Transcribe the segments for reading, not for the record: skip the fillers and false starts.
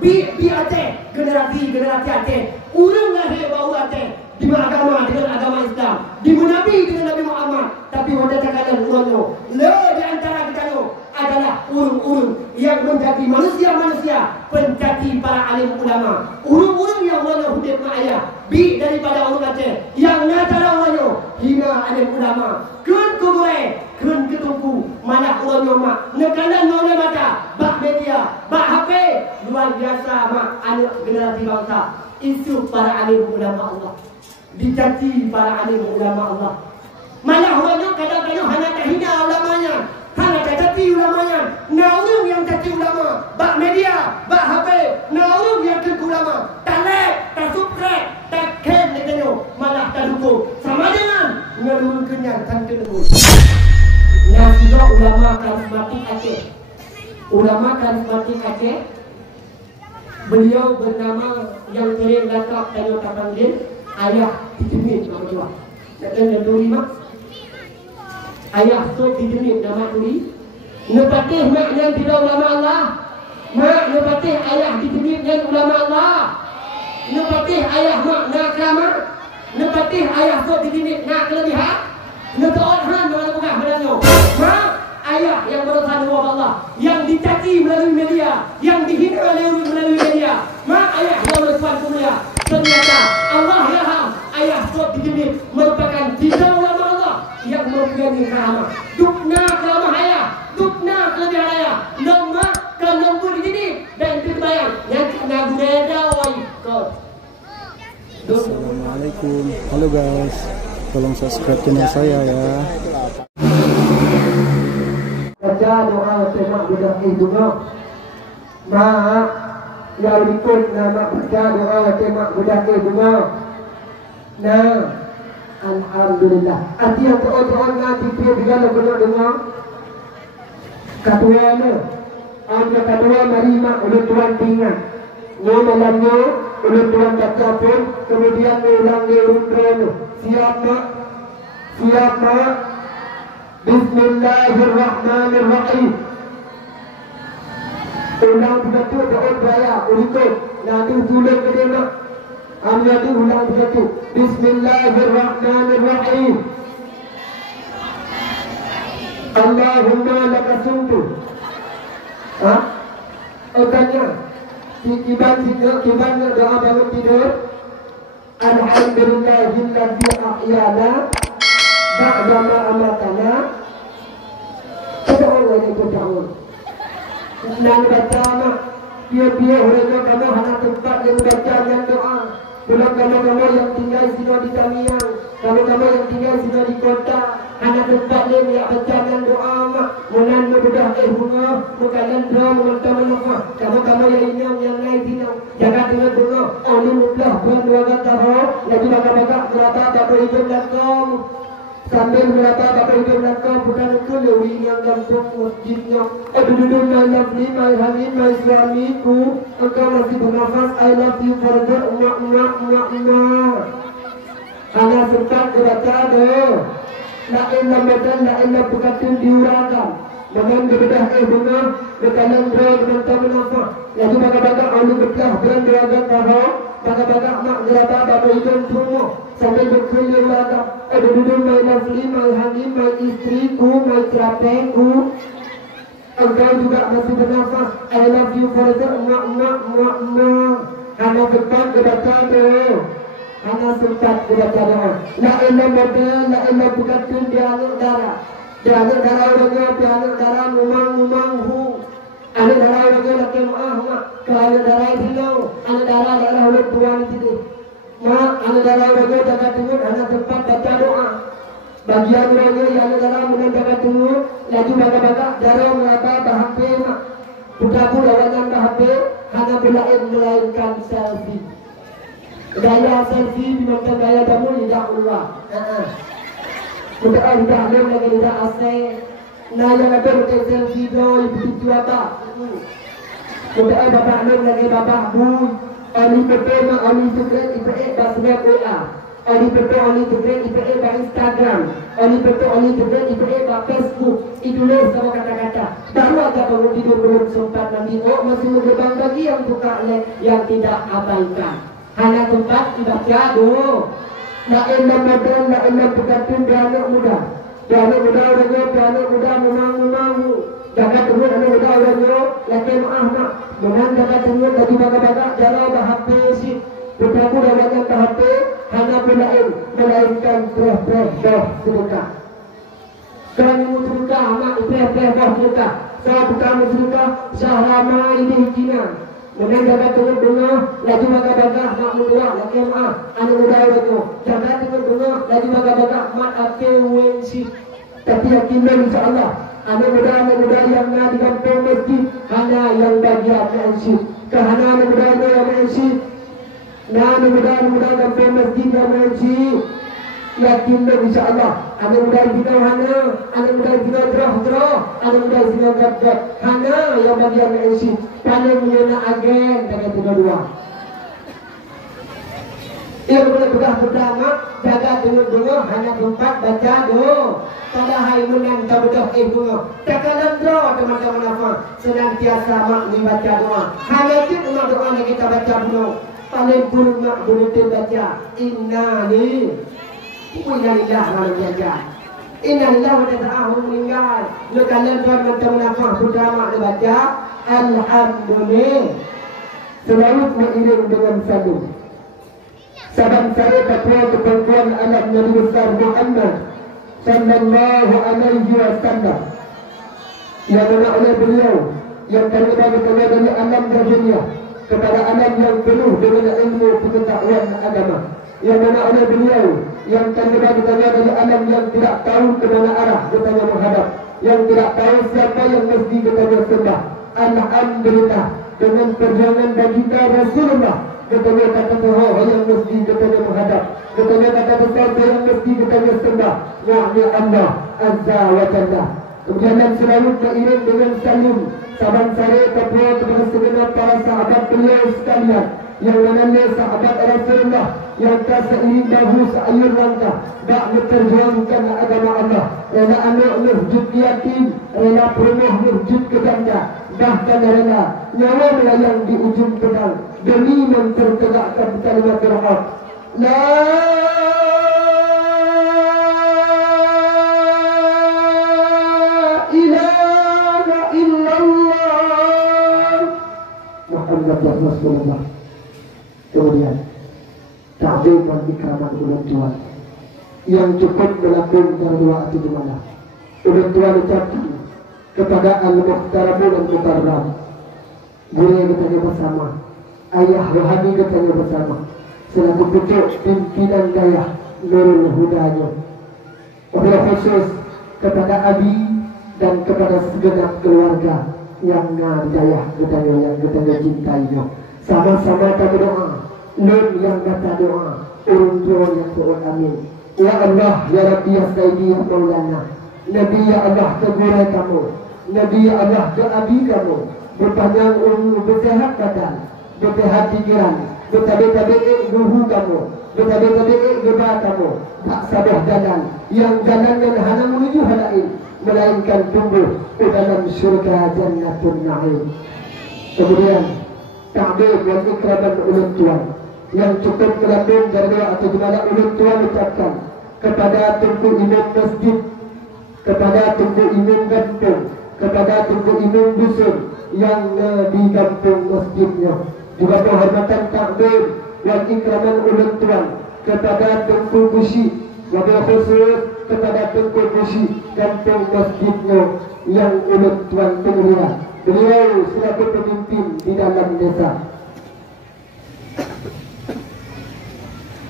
Bi Aceh, generasi Aceh. Urang lahir bau Aceh. Di agama dengan agama Islam, di Nabi dengan Nabi Muhammad. Tapi wajah cakaran urangnya. Le di antara kita adalah urung-urung yang menjadi manusia-manusia pencaci para alim ulama. Urung-urung yang mana hudib ma'ayah. Bi daripada orang Aceh yang nyata orangnya hina alim ulama. Kun kuburai, kun ketumpu mana orangnya mak. Nekalan oleh mata, bak media, bak HP. Luar biasa mak anak generasi bangsa. Isu para alim ulama Allah. Dicaci para alim ulama Allah. Malah orangnya kadang-kadang hanya terhina ulamanya. Hanya caci ulamanya. Naurung yang caci ulama. Bak media, bak HP. Naurung yang ke ulama. Tak like, tak subscribe, tak ken katanya. Malah tak dukung. Sama dengan ngelurun kenyang tanpa dukung. Nasilah ulama karismatik Aceh. Ulama karismatik Aceh. Beliau bernama yang sering lakap tanya tak panggil ayah dijemit nama dia. Tak kena duri mak. Ayah so dijemit nama duri. Nepatih mak yang tidak ulama Allah. Mak nepatih ayah dijemit yang ulama Allah. Nepatih ayah mak nak keramat. Nepatih ayah so dijemit nak kelebihan. Netaot han dalam bukan beranya. Mak ayah yang berusaha dengan Allah, yang dicaci melalui media, yang dihina melalui media. Mak ayah yang bersuara mulia. Ternyata Allah Yaham ayah so dijemit merupakan tiga ulama Allah yang mempunyai keramat. Dukna keramat ayah, dukna kelebihan ayah. Lemah ke lembut di sini dan terbayang yang kena guna wai kau. Assalamualaikum. Halo guys, tolong subscribe channel saya ya. Baca doa semak budak hidupnya. Mak yang ikut nama baca doa semak budak hidupnya. Nah, alhamdulillah. Artinya doa-doa nanti dia bila benar dengar. Katuanya, anda katua marima oleh Tuhan tinggal. Nyo malamnya oleh Tuhan baca pun kemudian ulang urut siap mak, siap mak. Bismillahirrahmanirrahim. Ulang betul doa doa urut. Nanti tulis ke dia mak. Ambil tu ulang betul. Bismillahirrahmanirrahim. Allahumma laka sumtu. Tanya. Kiban doa bangun tidur. Alhamdulillahilladzi ahyana ba'da ma amatana. Kita orang itu tahu. Nan baca mak. Dia orang kamu hanya tempat yang baca yang doa. Pulang kamu yang tinggal sini di Tamiang, kamu yang tinggal sini di kota, hanya tempat yang baca yang doa mak. Munan mudah bunga, mukalan doa muntah. Kamu yang naik sini, jaga dengan bunga. Oli mudah dua kata ho, lagi baca berapa bapak hidup dan kamu. Sambil berapa bapak hidup dan kamu bukan itu lewi yang gantung masjidnya. Duduk malam ni, my hamid, my suamiku. Engkau masih bernafas, I love you forever. Hanya sempat berbaca doa. La ilah medan, la ilah bukatun diurangkan. Memang berbeda bunga, berkalan doa dengan tak bernafas. Lagi baga-baga oli betlah, beran-beran tahu. Baga-baga mak berapa bapak hidup semua. Sambil berkeliling lagak. Duduk my lovely, my hamid, my istriku, my terapengku. Engkau juga masih bernafas. I love you forever. Hanya sempat berbaca doa. Hanya sempat berbaca doa. La ilah model, la ilah bukatun dialog darah. Dialog darah orangnya, dialog darah mumang hu. Anak darah orangnya laki mak. Kalau darah itu, anak darah daerah ulut tuan itu. Mak, anak darah orangnya jaga tunggu. Hanya sempat baca doa. Bagian orangnya yang darah mulai jaga tunggu. Lagi baga-baga darah meraba bahapé mak. Buka-buka lawanan bahapé. Hanya melainkan selfie. Gaya selfie dimana gaya kamu lidah Allah. Kita lidah Allah lagi lidah asal. Nah yang ada untuk selfie doi begitu apa? Kita bapak Allah lagi bapak bu. Ali pertama ali secret IPE basnya WA. Oli betul oli tulen IPA ba Instagram, oli betul oli tulen IPA ba Facebook. Itulah sama kata-kata. Baru agak bangun tidur belum sempat mandi. Oh masih bergebang lagi yang buka lek yang tidak abaikan. Hanya tempat dibaca do. La enak modal, la enak bergantung anak muda. Anak muda orangnya, anak muda memang. Jaga terus anak muda orangnya. Laki maaf. Menang jaga terus lagi baga-baga. Jangan bahasa sih. Berlaku dalam tahap hanya melainkan preh-preh doh sedekah. Kerana sedekah anak preh-preh doh sedekah. Saya bukan sedekah sahrama ini hijina. Menang jaga tengok dengar lagi baga-baga mak muda lagi maaf anak muda itu. Jaga tengok dengar lagi baga-baga mak ake wensi. Tapi yakinlah insyaAllah anak muda yang nak di kampung masjid hanya yang bagian mensi. Kerana anak muda yang mensi. Nah, mudah-mudahan sampai masjid yang mengaji. Yakinlah insyaAllah. Anak muda kita hana, anak muda kita terah, anak muda kita gap-gap. Hana yang bagian mengaji. Paling menyana agen dengan kedua-dua. Ia boleh pegang-pegang, jaga dengar-dengar, hanya tempat baca doa. Pada hari menang tak betul bunga. Takalan doa teman-teman apa. Senantiasa mak membaca doa. Hanya itu doa yang kita baca bunga. Paling buruk mak bunutin baca inna lillah malam baca inna lillah wa ta'ala meninggal lekalan tuan macam nafah pertama baca alhamdulillah selalu mengiring dengan salam saban saya takwa keperluan anak Nabi besar Muhammad sallallahu alaihi wasallam yang mana oleh beliau yang kami bagi dari alam dunia kepada alam yang penuh dengan ilmu pengetahuan agama yang mana oleh beliau yang terlibat dari alam yang tidak tahu ke mana arah katanya menghadap yang tidak tahu siapa yang mesti katanya sembah. Alhamdulillah dengan perjuangan baginda Rasulullah katanya kata Tuhan yang mesti katanya menghadap katanya kata besar yang mesti katanya sembah yakni Allah Azza wa Jalla. Kemudian selalu beriring dengan salim saban sare kepada segenap para sahabat beliau sekalian yang menandai sahabat Rasulullah yang seiring bahu seayur langkah tak memperjuangkan agama Allah rela anak masjid yatim rela rumah masjid kejanda bahkan rela nyawa melayang di ujung pedang demi mempertegakkan kalimat berhak la Rasulullah. Kemudian ta'zim dan ikraman ulang tua yang cukup melakukan berdua atau di mana ulang tua ucapkan kepada al-muhtaramun al-mukarram guru katanya bersama ayah rohani katanya bersama selaku pucuk pimpinan daya Nurul Hudanya oleh khusus kepada Abi dan kepada segenap keluarga yang ngajayah katanya yang katanya cintainya sama-sama kita berdoa Nun yang kata doa urun tua yang doa amin ya Allah ya Rabbi ya Sayyidi ya Maulana Nabi ya Allah tegurai kamu Nabi ya Allah ke Abi kamu berpanjang umur bersehat badan bersehat pikiran bertabik-tabik guhu kamu bertabik-tabik geba kamu tak sabar jalan yang jalannya hanya menuju halain melainkan tumbuh ke dalam syurga Jannatun Na'im. Kemudian ta'zim dan ikraman ulun tuan yang cukup melambung dari atau di mana ulun tuan ucapkan kepada tunggu imam masjid, kepada tunggu imam kampung, kepada tunggu imam dusun yang di kampung masjidnya. Juga penghormatan ta'zim dan ikraman ulun tuan kepada tunggu musyik, wabil khusus kepada tunggu musyik kampung masjidnya yang ulun tuan pemulia. Beliau selaku pemimpin di dalam desa.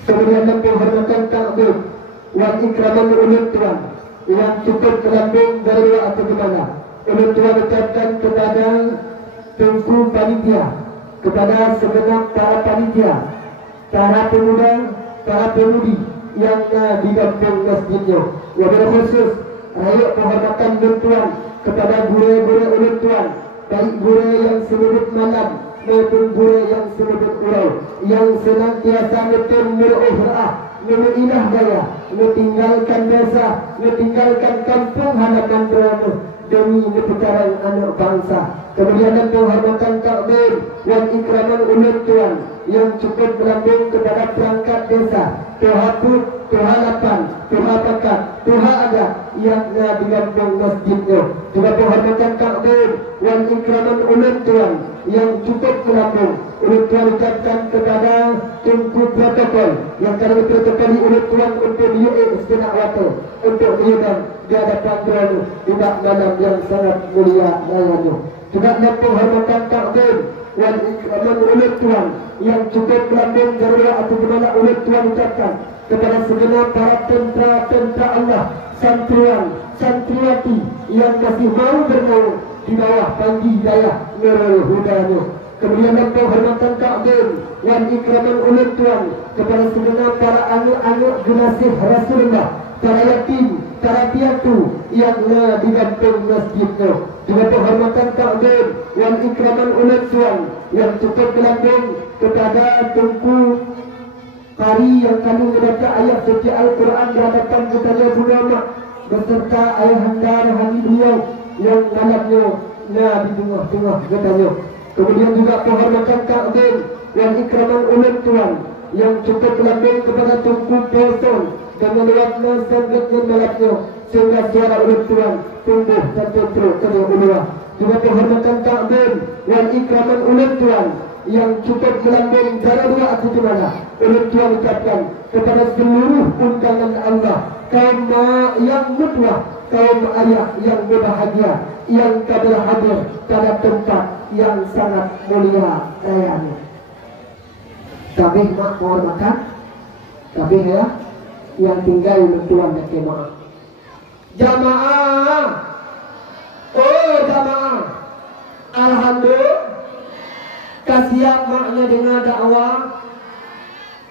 Kemudian penghormatan ta'zim dan ikraman ulun tuan yang cukup melambung dari atau di mana ulun tuan ucapkan kepada tunggu panitia, kepada segenap para panitia, para pemuda, para pemudi yang di kampung masjidnya. Wabil khusus rakyat penghormatan ulun tuan kepada guru-guru ulun tuan, baik guru yang seludut malam maupun guru yang seludut urau, yang senantiasa betul meru'uhra'ah mengindah gaya, meninggalkan desa, meninggalkan kampung halaman beranu demi perputaran anak bangsa. Kemudian dan penghormatan takbir dan ikraman umat Tuhan yang cukup melambung kepada perangkat desa, Tuhaput, Tuhalapan, Tuhapakat, Tuhaada yang di kampung masjidnya. Juga penghormatan takbir dan ikraman umat Tuhan yang cukup melambung umat Tuhan ucapkan kepada Tunku Protokol yang kami protokoli umat Tuhan untuk UAE sejenak waktu untuk menyedang di hadapan Tuhan di malam yang sangat mulia layaknya. Juga penghormatan takbir dan ikraman umat Tuhan yang cukup melambung garuda atau dimana umat Tuhan ucapkan kepada segenap para tentera Allah, santriwan, santriwati yang masih mau bernaung di bawah panggi hidayah Nurul Hudanya. Kemudian penghormatan takbir dan ikraman umat Tuhan kepada segenap para anak-anak generasi Rasulullah, para yatim, para piatu yang di kampung masjidnya. Juga penghormatan takbir dan ikraman umat Tuhan yang cukup melambung kepada Tunku Kari yang kami membaca ayat suci Al-Quran di hadapan kepada Bunda beserta ayahanda rohani beliau yang malamnya di tengah-tengah katanya. Kemudian juga penghormatan takbir dan ikraman umat Tuhan yang cukup melambung kepada Tunku Person dan meluatnya sangatnya malamnya sehingga suara umat Tuhan tumbuh dan tenteru kepada ulua. Juga penghormatan takbir dan ikraman umat Tuhan yang cukup melambung darah dua atau di mana umat Tuhan ucapkan kepada seluruh undangan Allah, kaum yang mutlak, kaum ayah yang berbahagia yang telah hadir pada tempat yang sangat mulia kayanya. Tapi mak penghormatan, tapi ya yang tinggal umat Tuhan dan jemaah. Jamaah, oh jamaah, alhamdulillah. Kasiap maknya dengan dakwah.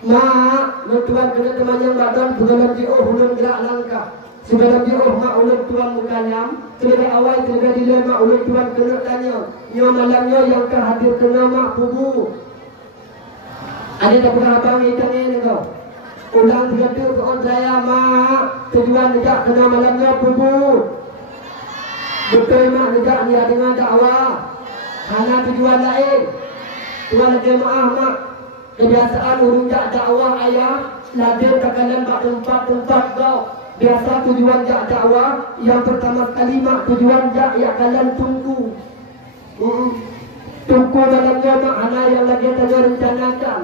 Mak, tuan kena teman yang badan sudah nanti belum gerak langkah. Sudah nanti mak ulat tuan mukanyam. Terlebih awal terlebih dilema ulat tuan kena tanya. Nyo malamnya yang terhadir kena mak pubu. Ada tak pernah abang hitam ni kau? Ulang 3 ke on saya mak. Tujuan tidak kena malamnya pubu. Betul mak tidak ni dengan dakwah. Hanya tujuan lain. Tuan jemaah mak, kebiasaan urunjak dakwah ayah, ladin kakalan bak tempat-tempat kau. Biasa tujuan jak dakwah, yang pertama kali mak tujuan jak ya kalian tunggu. Tunggu malamnya mak, hana yang lagi tanya rencanakan.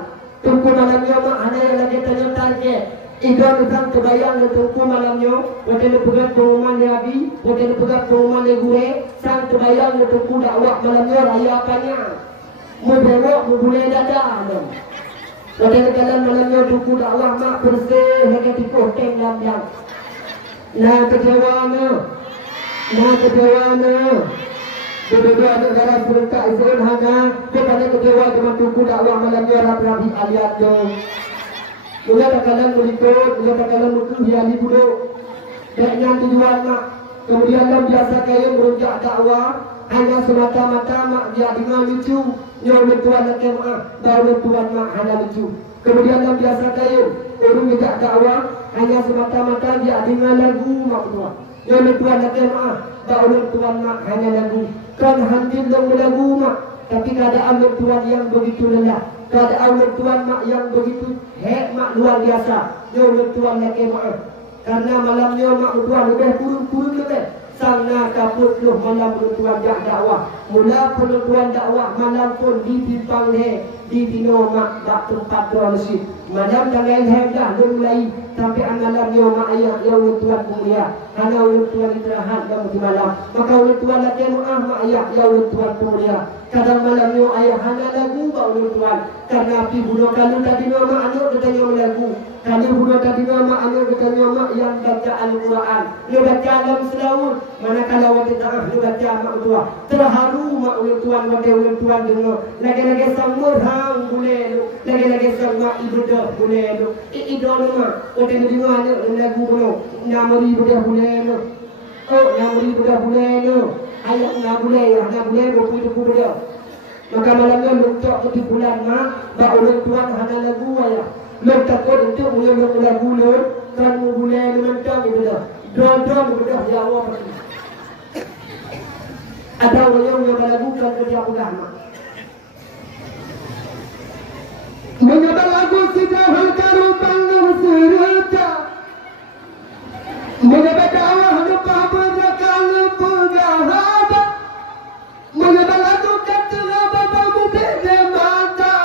Tunggu malamnya mak, hana yang lagi tanya target. Ikan utang kebayang yang tunggu malamnya, waktu pegang pengumuman dia habis, waktu pegang pengumuman dia gue, sang kebayang yang tunggu dakwah malamnya raya apanya. Mubewok, mubulai dadah. Waktu kalian malamnya tunggu dakwah mak bersih, lagi tikuh teng lambiang. Nah kecewana, nah kecewana. Berdua anak darah serentak Israel hana, kepada kecewa dengan tunggu dakwah malamnya rapi-rapi aliatnya. Mula tak kalian meliput, mula tak kalian hiali buduk. Dan yang tujuan mak, kemudian dalam biasa kaya merujak dakwah, hanya semata-mata mak dia dengar lucu. Yang tuan nak kemah, baru tuan mak hanya lucu. Kemudian dalam biasa kaya, orang menjak dakwah, hanya semata-mata dia dengar lagu mak tuan. Yang tuan nak kemah, baru tuan mak hanya lagu. Kan hadir dalam lagu mak, tapi keadaan tuan yang begitu lelah. Keadaan tuan mak yang begitu hikmat luar biasa. Yang tuan nak kemah. Karena malamnya mak tuan lebih kurun-kurun lebih. Sana kaput loh malam tuan jak dakwah. Mula penentuan dakwah malam pun ditimpang di tino mak bak tempat doa masjid. Malam dah lain dah mulai sampai malamnya mak ayah yang tuan mulia. Hana tuan istirahat dalam di malam. Maka tuan lagi mak ayah yang tuan mulia. Kadang malamnya ayah hana lagu bak tuan. Karena api bunuh kalau tadi mak anak katanya lagu. Kalau bunuh tadi mak anak katanya mak yang baca Al-Quran. Dia baca dalam selawat. Manakala waktu tengah dia baca mak tua. Terharu mak tuan waktu tuan dengar. Lagi-lagi sambut hang boleh. Lagi-lagi sang mak ibadah boleh. Idol mak. Waktu dengar lagu bunuh. Namari ibadah boleh. Oh, namari ibadah boleh. Ayat nak boleh. Nak boleh berpujuk-pujuk. Maka malamnya luncok ke bulan mak, bak ulang tuan hana lagu ayah. Lek takut untuk mula lagu lun, kan bulan mentang itu dah. Drone itu dah jawab pasti. Ada orang yang melakukan kerja agama. Menyebab lagu sidahul karubang serta. Menyebab dakwah lupa berjakal pegahaba. Menyebab lagu kata bapa beda mata.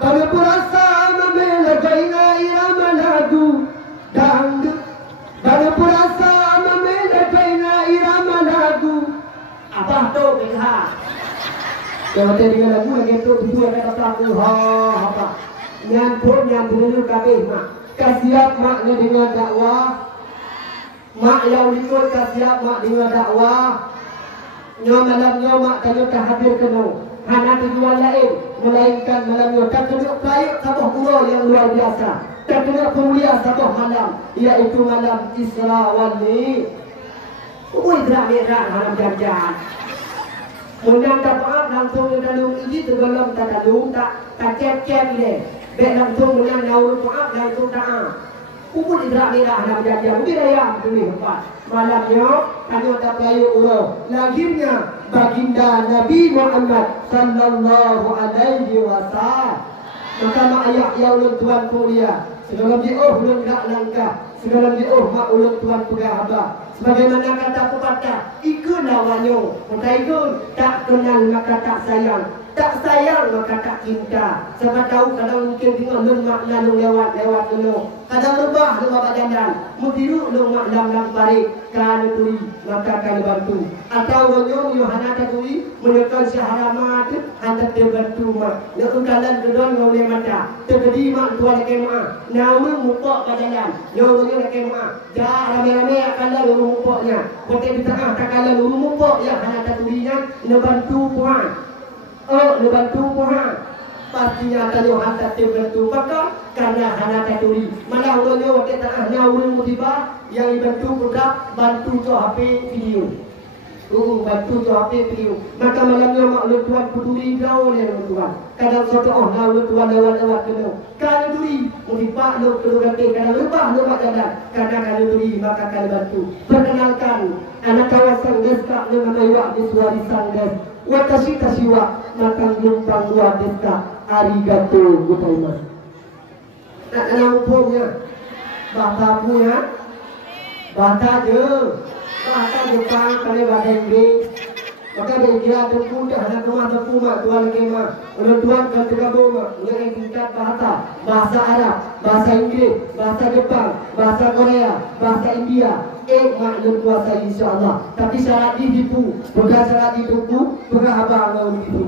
Pada perasa membela gaina irama lagu dangdut. Pada perasa membela gaina irama lagu. Abah tu belah. Kalau dia dengan lagu lagi tu ada kata aku apa. Nyampur dulu kabeh mak. Kasiap maknya dengan dakwah. Mak yang ikut kasiap mak dengan dakwah. Malam mak tanya tak hadir kena. Hana tujuan lain melainkan malam tak kena kaya sabah pura yang luar biasa. Tak kena kemulia sabah malam, iaitu malam Isra wal Mi'raj. Isra Mi'raj malam jangan. Mudah dapat langsung dalam ini tergolong tak dalam tak cek dia. Baik langsung mudah naur maaf langsung tak. Ukut Isra Mi'raj malam jangan. Mungkin ayam ini tempat. Malamnya kami tak layu urang. Lahirnya baginda Nabi Muhammad sallallahu alaihi wasallam. Maka mak ayah ya ulun tuan kuliah. Segala diuh ulun tak langkah. Segala diuh mak ulun tuan kuliah abah. Sebagaimana kata pepatah, ikut lawannya. Kata ikut, tak kenal maka tak sayang. Tak sayang maka tak cinta. Sebab tahu kadang mungkin dengan lun makna lun lewat dulu. Kadang lebah lun bapak dandan. Mutiru lun makna lang barik. Kan turi maka kan bantu. Atau ronyong Yohana taturi menekan syahramat hantar dia bantu mak. Nak ungkalan kedon ngoleh mata. Terjadi mak tua lagi mak. Nama mupok bajalan. Nyawanya lagi mak. Jah rame-rame akan lalu mupoknya. Kote di tengah tak kalah lalu mupok ya hana taturinya nebantu puan. Oh, lebantu puan. Pastinya kalau hantar dia bantu maka karena hana taturi. Malah orangnya waktu tengah nyawanya musibah yang dibantu produk bantu tu HP video. Bantu tu HP video. Maka malamnya mak lu tuan peduli gaul yang tuan. Kadang satu lu tuan lewat kena. Kalau duri musibah lu perlu ganti. Kadang lebah lu mak jalan. Kadang kalau duri maka kalau bantu. Perkenalkan anak kawasan deska nama iwak di suari sanggas. Watashi tashiwa matang lumpang luar deska. Arigato gozaimasu. Nak dalam hukumnya bahasa punya bahasa je, bahasa Jepang, kalau bahasa Inggris. Maka dia kira tepung dah nak rumah tepung mak tuan kemah. Orang tuan kan tergabung mak. Yang tingkat bahasa Arab, bahasa Inggris, bahasa Jepang, bahasa Korea, bahasa India. Mak dan kuasa insya-Allah. Tapi syarat ditipu, bukan syarat ditipu, bukan abang mau ditipu.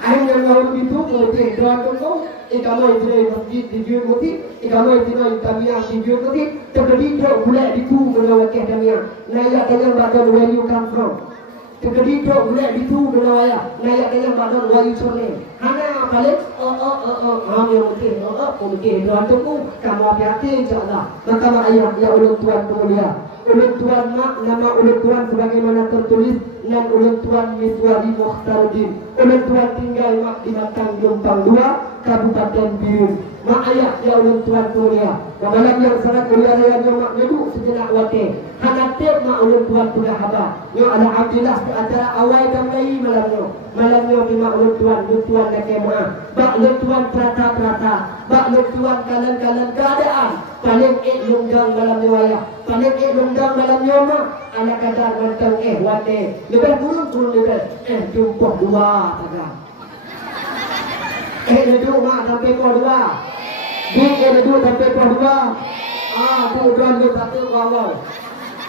Akhirnya mau ditipu, boleh doa tu. Ikamu itu masjid dijual mati, ikamu itu kamiah dijual mati. Terjadi drop bulat itu menawak kamiah. Naya tanya badan where you come from. Terjadi drop bulat itu menawak. Naya tanya badan where you from. Hana balik. Yang mungkin. Mungkin doa tu kamu hati insyaallah. Maka ayah ya ulun tuan pemulia. Ulun tuan mak nama ulun tuan sebagaimana tertulis dan ulun tuan Miswari Mukhtaruddin. Ulun tuan tinggal mak di Batang Jombang 2 Kabupaten Biung. Mak ayah ya ulun tuan kuliah. Malam yang sangat kuliah raya mak nyebuk sejenak wate. Hanatip mak ulun tuan kuliah haba. Yo ada Abdillah acara awal dan lagi malamnya. Malamnya di mak ulun tuan nak kemah. Bak ulun tuan prata. Bak ulun tuan kalan keadaan. Paling lunggang malamnya wayah. Paling lunggang malamnya mak. Anak kadar macam wate. Lebih turun lebih. Jumpa dua saja. Duduk mak sampai kau dua. Duduk sampai kau dua. Tu don duduk satu awal.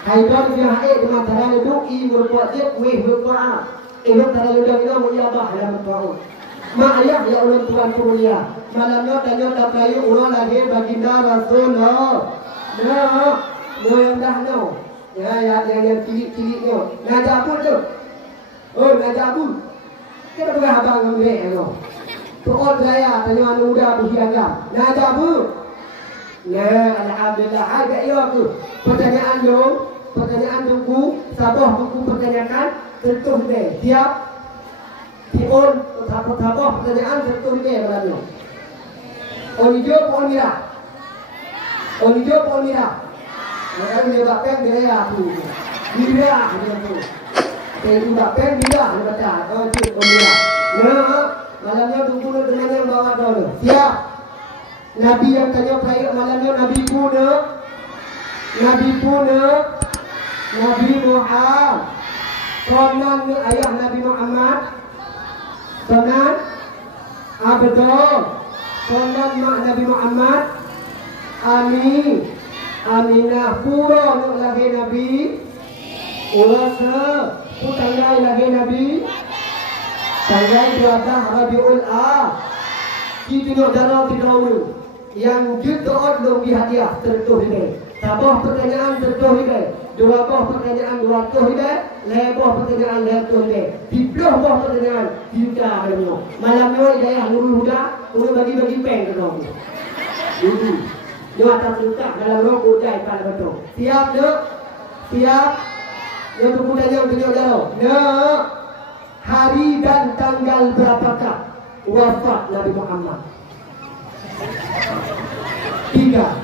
Hai don dia hai di mata duduk i berbuat dia weh berbuat. Elok tara duduk kita mulia bah dalam tuan. Mak ayah ya ulun tuan mulia. Malamnya tanya tak kayu urang lagi baginda Rasulullah. Nah, yang dah no. Ya yang cilik-ciliknya. Ngajak pun tu. Oh, ngajak pun. Kita bukan abang ngomel no. Tuan saya tanya anu muda bersiaga. Ngajak pun. Nah, alhamdulillah agak ya aku. Pertanyaan tunggu, sabah tunggu pertanyakan, tentu deh. Siap? Tiun, tahap-tahap pertanyaan tentu ni malamnya. On hijau, pohon merah. On hijau, pohon merah. Maka dia bapeng dia tu. Dia tu. Dia bapeng dia baca. Oh, tu on merah. Nah, malamnya tunggu dengan yang bawa dulu. Siap. Nabi yang tanya saya malamnya Nabi Puna. Nabi Muhammad. Konan ayah Nabi Muhammad. Konan Abdul. Konan mak Nabi Muhammad. Aminah pura nak lahir Nabi. Urasa putanggai lahir Nabi. Tanggai 12 Rabiul Awal. Kita nak darah dahulu. Yang jutaan lebih hadiah tertuh ini. Sabah pertanyaan tertuh ini. Dua buah pertanyaan 200 ini. Lebah pertanyaan 100 ini. 30 buah pertanyaan juta ini. Malam ni Hidayah Nurul Huda, orang bagi-bagi pen ke kau. Itu. Dia atas letak dalam rokok udai pada betul. Siap tak? Siap? Yang tunggu tanya darah. Nak hari dan tanggal berapakah wafat Nabi Muhammad? 3,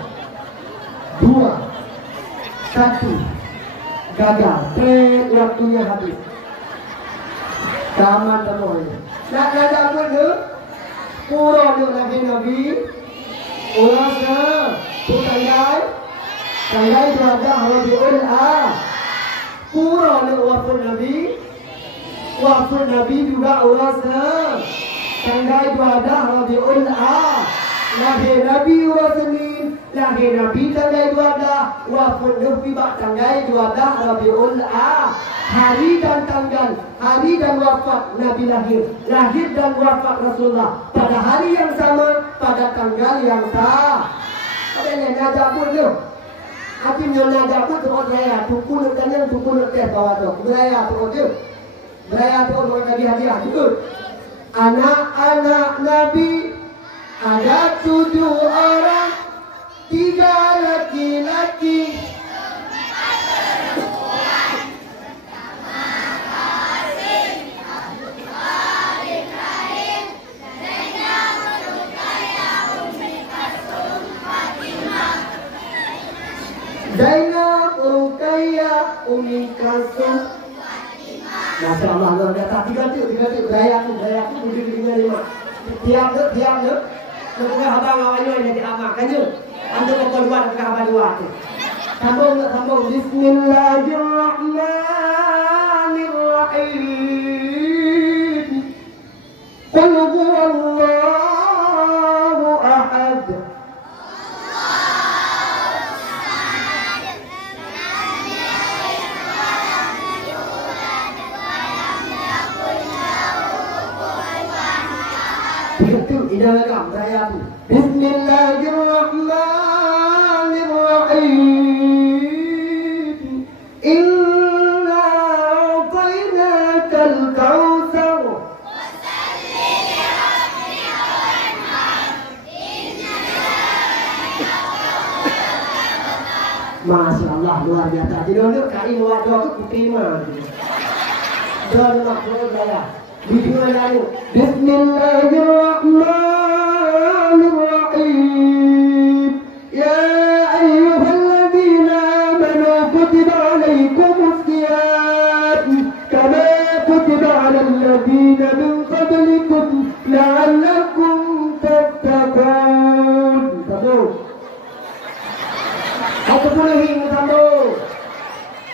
2, 1. Gagal. Waktunya habis. Taman temuannya. Nak apa ni? Pura dia lagi Nabi. Urasa. Tanggai 12 Rabiul Awal. Pura dia wafat Nabi. Wafat Nabi juga urasa. Tanggai 12 Rabiul Awal. Lahir Nabi urasa ni. Lahir Nabi tanggai 12. Wafat Nabi tanggai 12 Rabiul Awal. Hari dan tanggal, hari dan wafat Nabi lahir. Lahir dan wafat Rasulullah pada hari yang sama, pada tanggal yang sama. Adanya najak pun tu. Artinya najak pun tu orang tuku nak tanya, tuku nak teh bawah tu. Beraya tu orang tu. Beraya tu orang tadi hadiah tu. Anak-anak Nabi ada 7 orang, 3 laki-laki. Zainab, Ruqayyah, Umi Kalsum. Masya Allah, luar biasa. 3 beraya tu berdiri 5. Tiap tu. Semoga abang awalnya yang diamalkan je. Anda pokok 2 dengan abang 2 tu. Sambung. Bismillahirrahmanirrahim. Qul huwallahu ahad. Itu idam beraya tu. Bismillahirrahmanirrahim. Inna a'tainakal kautsar. Wassalli li rabbika wanhar. Masya Allah, luar biasa. Jadi orang kali buat doa tu terima. Doa nak beraya. Bismillahirrahmanirrahim. Ya ayyuhalladzina amanu kutiba alaikumus shiyam kama kutiba alal ladzina min qablikum la'allakum tattaqun. Sambung. Aku penuhi sambung.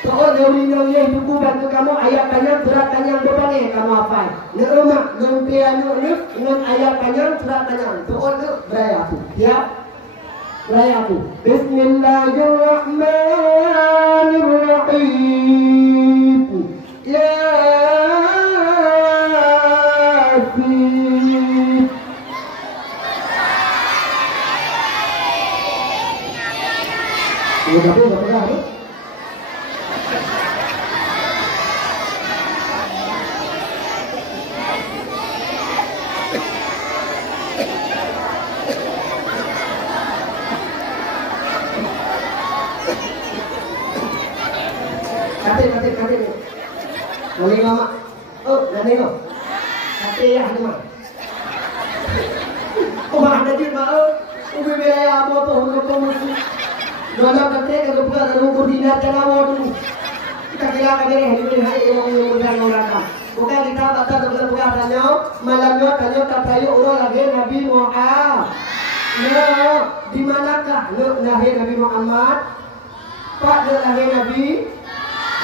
Soal yang buku bantu kamu ayat panjang surat panjang depan ni kamu hafal. Nak piano ni ayat panjang surat panjang. Soal tu beraya tu. Siap? Beraya tu. Bismillahirrahmanirrahim. Yasin. Apa? Kate. Boleh mama? Oh, dah tengok. Wah, najib mau. Ubi belaya apa mesti. Dona kate ke buka dalam kurdinar canawo tu. Kita kira kami ni hari yang orang. Bukan kita baca dalam buka tanya, malamnya tanya tak tahu orang lagi Nabi Muhammad. No, di manakah lahir Nabi Muhammad? Pak lahir Nabi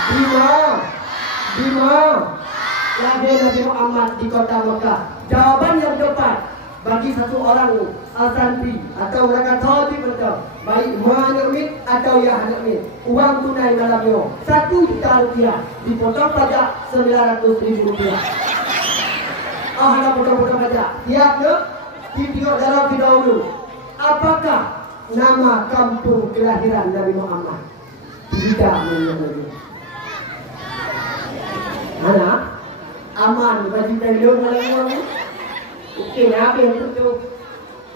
di mana? Lahir Nabi Muhammad di kota Mekah. Jawaban yang tepat bagi satu orang asantri atau mereka tahu betul baik mengambil atau ya ambil uang tunai malamnya 1 juta rupiah dipotong pajak 900.000 rupiah. Ada potong pajak. Tiap tengok dalam video dulu. Apakah nama kampung kelahiran Nabi Muhammad? Tidak mengenai. Anak aman bagi beliau malam. Okey, apa yang betul?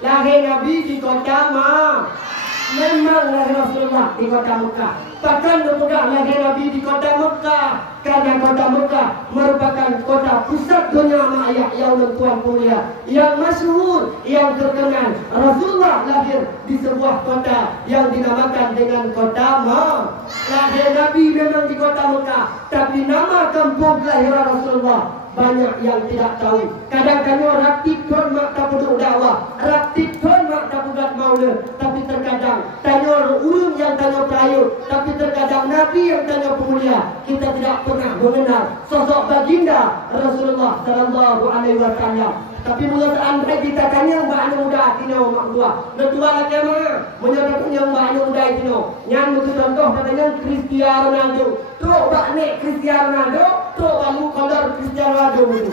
Lahir Nabi di kota memang lahir Rasulullah di kota Mekah. Bahkan juga lahir Nabi di kota Mekah karena kota Mekah merupakan kota pusat dunia maya yang tuan mulia, yang masyhur, yang terkenal. Rasulullah lahir di sebuah kota yang dinamakan dengan kota Mekah. Lahir Nabi memang di kota Mekah, tapi nama kampung kelahiran Rasulullah banyak yang tidak tahu. Kadang-kadang rakit kon mak tak peduk dakwah, rakit kon mak tak pegat maulid, tapi terkadang tanya urung yang tanya perayut, tapi terkadang Nabi yang tanya pemulia. Kita tidak pernah mengenal sosok baginda Rasulullah sallallahu alaihi wasallam. Tapi mula andai kita tanya mbak muda tino mak tua, tua lagi mana? Menyatakan yang mbak muda tino. Yang mutu contoh katanya Cristiano Ronaldo. Tok bak nek Cristiano Ronaldo, tok balu kolor Cristiano Ronaldo itu.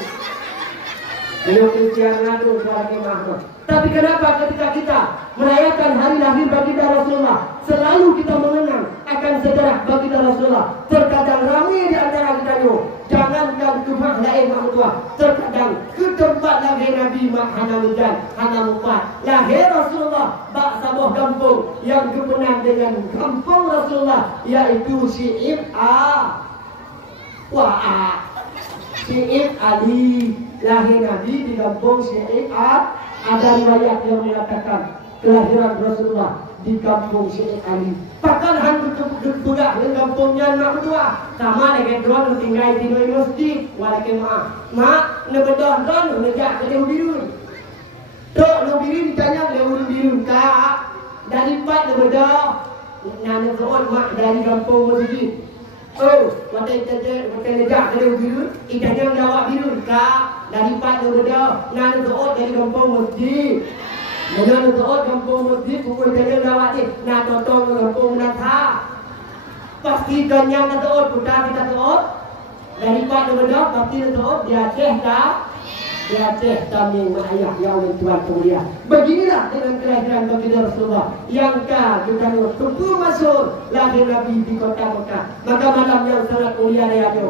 Beliau Cristiano Ronaldo lagi mahal. Tapi kenapa ketika kita merayakan hari lahir baginda Rasulullah, selalu kita mengenang akan sejarah baginda Rasulullah. Terkadang ramai di antara kita ni, jangankan ke mak lain mak tua, terkadang ke tempat lahir Nabi mak hana mudan, hana mupat. Lahir Rasulullah bak sebuah kampung yang dikenal dengan kampung Rasulullah, iaitu Syi'ib Syi'ib Ali. Lahir Nabi di kampung Syi'ib Ada riwayat yang mengatakan kelahiran Rasulullah di kampung Syi'ib Ali. Bahkan hampir juga di kampungnya mak tua. Sama dengan drone tinggal di universiti. Walaupun mak nebedah drone ngejak ke dia biru. Tok no biru ditanya dia biru kak. Dari pat nebedah. Nana seorang mak dari kampung masjid. Oh, waktu ngejak ke dia biru. Itanya jawab biru kak. Dari pat nebedah. Nana seorang dari kampung masjid. Nana seorang kampung masjid. Pukul itanya jawab ni. Nak totong kampung nata. Pasti kanya kata ot putar kita ot dari pat nebedah pasti ot dia ceh tak. Dia ceh kami ayah yang tuan mulia. Beginilah dengan kelahiran baginda Rasulullah yang kita tentu masuk lahir Nabi di kota Mekah. Maka malam yang sangat mulia ayahnya.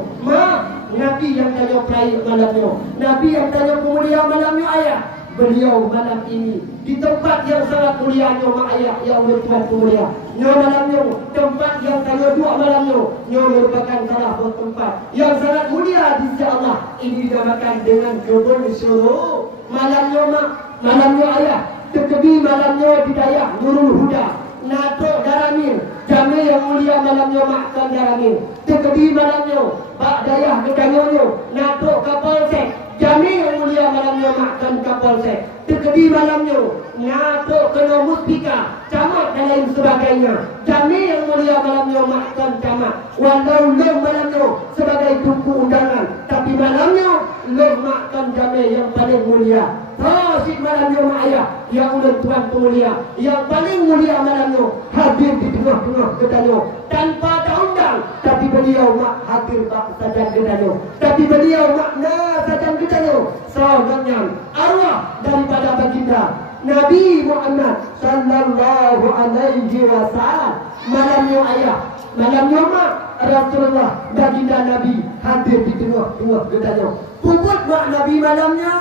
Nabi yang tanya perayaan malamnya. Nabi yang tanya pemulia malamnya ayah. Beliau malam ini di tempat yang sangat mulia mak ayah yang bertuan mulia. Malamnya tempat yang tanya dua malamnya merupakan salah satu tempat yang sangat mulia di sisi Allah. Ini dinamakan dengan kebun syuruk. Malamnya ayah terkebi malamnya di daerah Nurul Huda. Nato Daramil jami yang mulia malamnya makkan Daramil. Terkebi malamnya bak daerah Kedanyonyo. Nato Kapolsek jami yang mulia malamnya makkan Kapolsek. Terkebi malamnya Nato Kena Mustika camat dan lain sebagainya. Jami yang mulia malamnya makkan camat. Walau lom malamnya sebagai tuku undangan, tapi malamnya lom makkan jami yang paling mulia. Rasid malamnya mak ayah yang ulang tuan pemulia yang paling mulia malamnya hadir di tengah-tengah Kedanyo tanpa diundang, tapi beliau mak hadir bak sajan Kedanyo, tapi beliau makna sajan Kedanyo sahabatnya arwah daripada baginda Nabi Muhammad sallallahu alaihi wasallam. Malamnya ayah, malamnya mak Rasulullah baginda Nabi hadir di tengah-tengah Kedanyo. Puput mak Nabi malamnya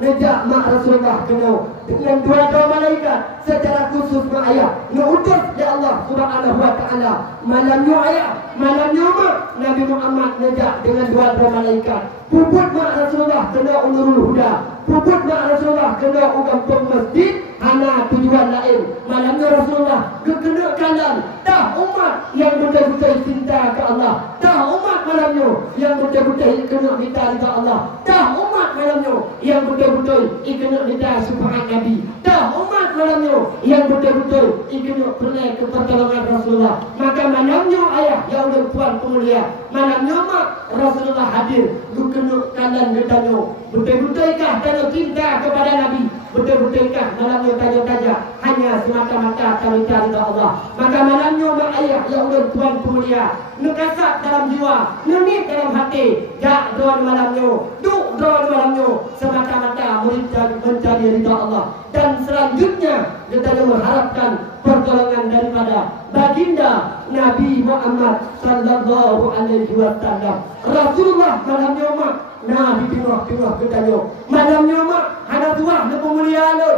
ngejak mak Rasulullah kena dengan dua malaikat secara khusus mak ayah ngutus ya Allah subhanahu wa ta'ala. Malamnya ayah, malamnya mak Nabi Muhammad ngejak dengan dua malaikat. Puput mak Rasulullah kena Nurul Huda, puput mak Rasulullah kena kampung masjid. mana tujuan lain. Malamnya Rasulullah kena kanan. Dah umat yang betul-betul cinta ke Allah. Dah umat malamnya yang betul-betul kena minta ridha Allah. Dah umat malamnya yang betul-betul kena minta syafaat Nabi. Dah umat malamnya yang betul-betul kena perlu ke pertolongan Rasulullah. Maka malamnya ayah yang tuan pemulia, malamnya mak Rasulullah hadir. Lu kena kanan bertanya, betul-betulkah tanya cinta kepada Nabi? Betul-betulkah malamnya tanya-tanya hanya semata-mata kami cari Allah? Maka malamnya mak ayah yang tuan pemulia, nekasat dalam jiwa, nenit dalam hati, jak doa malamnya, duk doa malamnya, semata-mata mencari ridha Allah. Dan selanjutnya kita mengharapkan pertolongan daripada baginda Nabi Muhammad sallallahu alaihi wasallam. Rasulullah malamnya mak Nabi tengah-tengah bertanya, malamnya mak hana tuah le pemuliaan lo.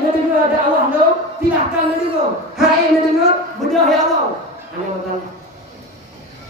Dengar dakwah lo, silahkan dengar. Hai dengar, bedah ya Allah. Ana masalah.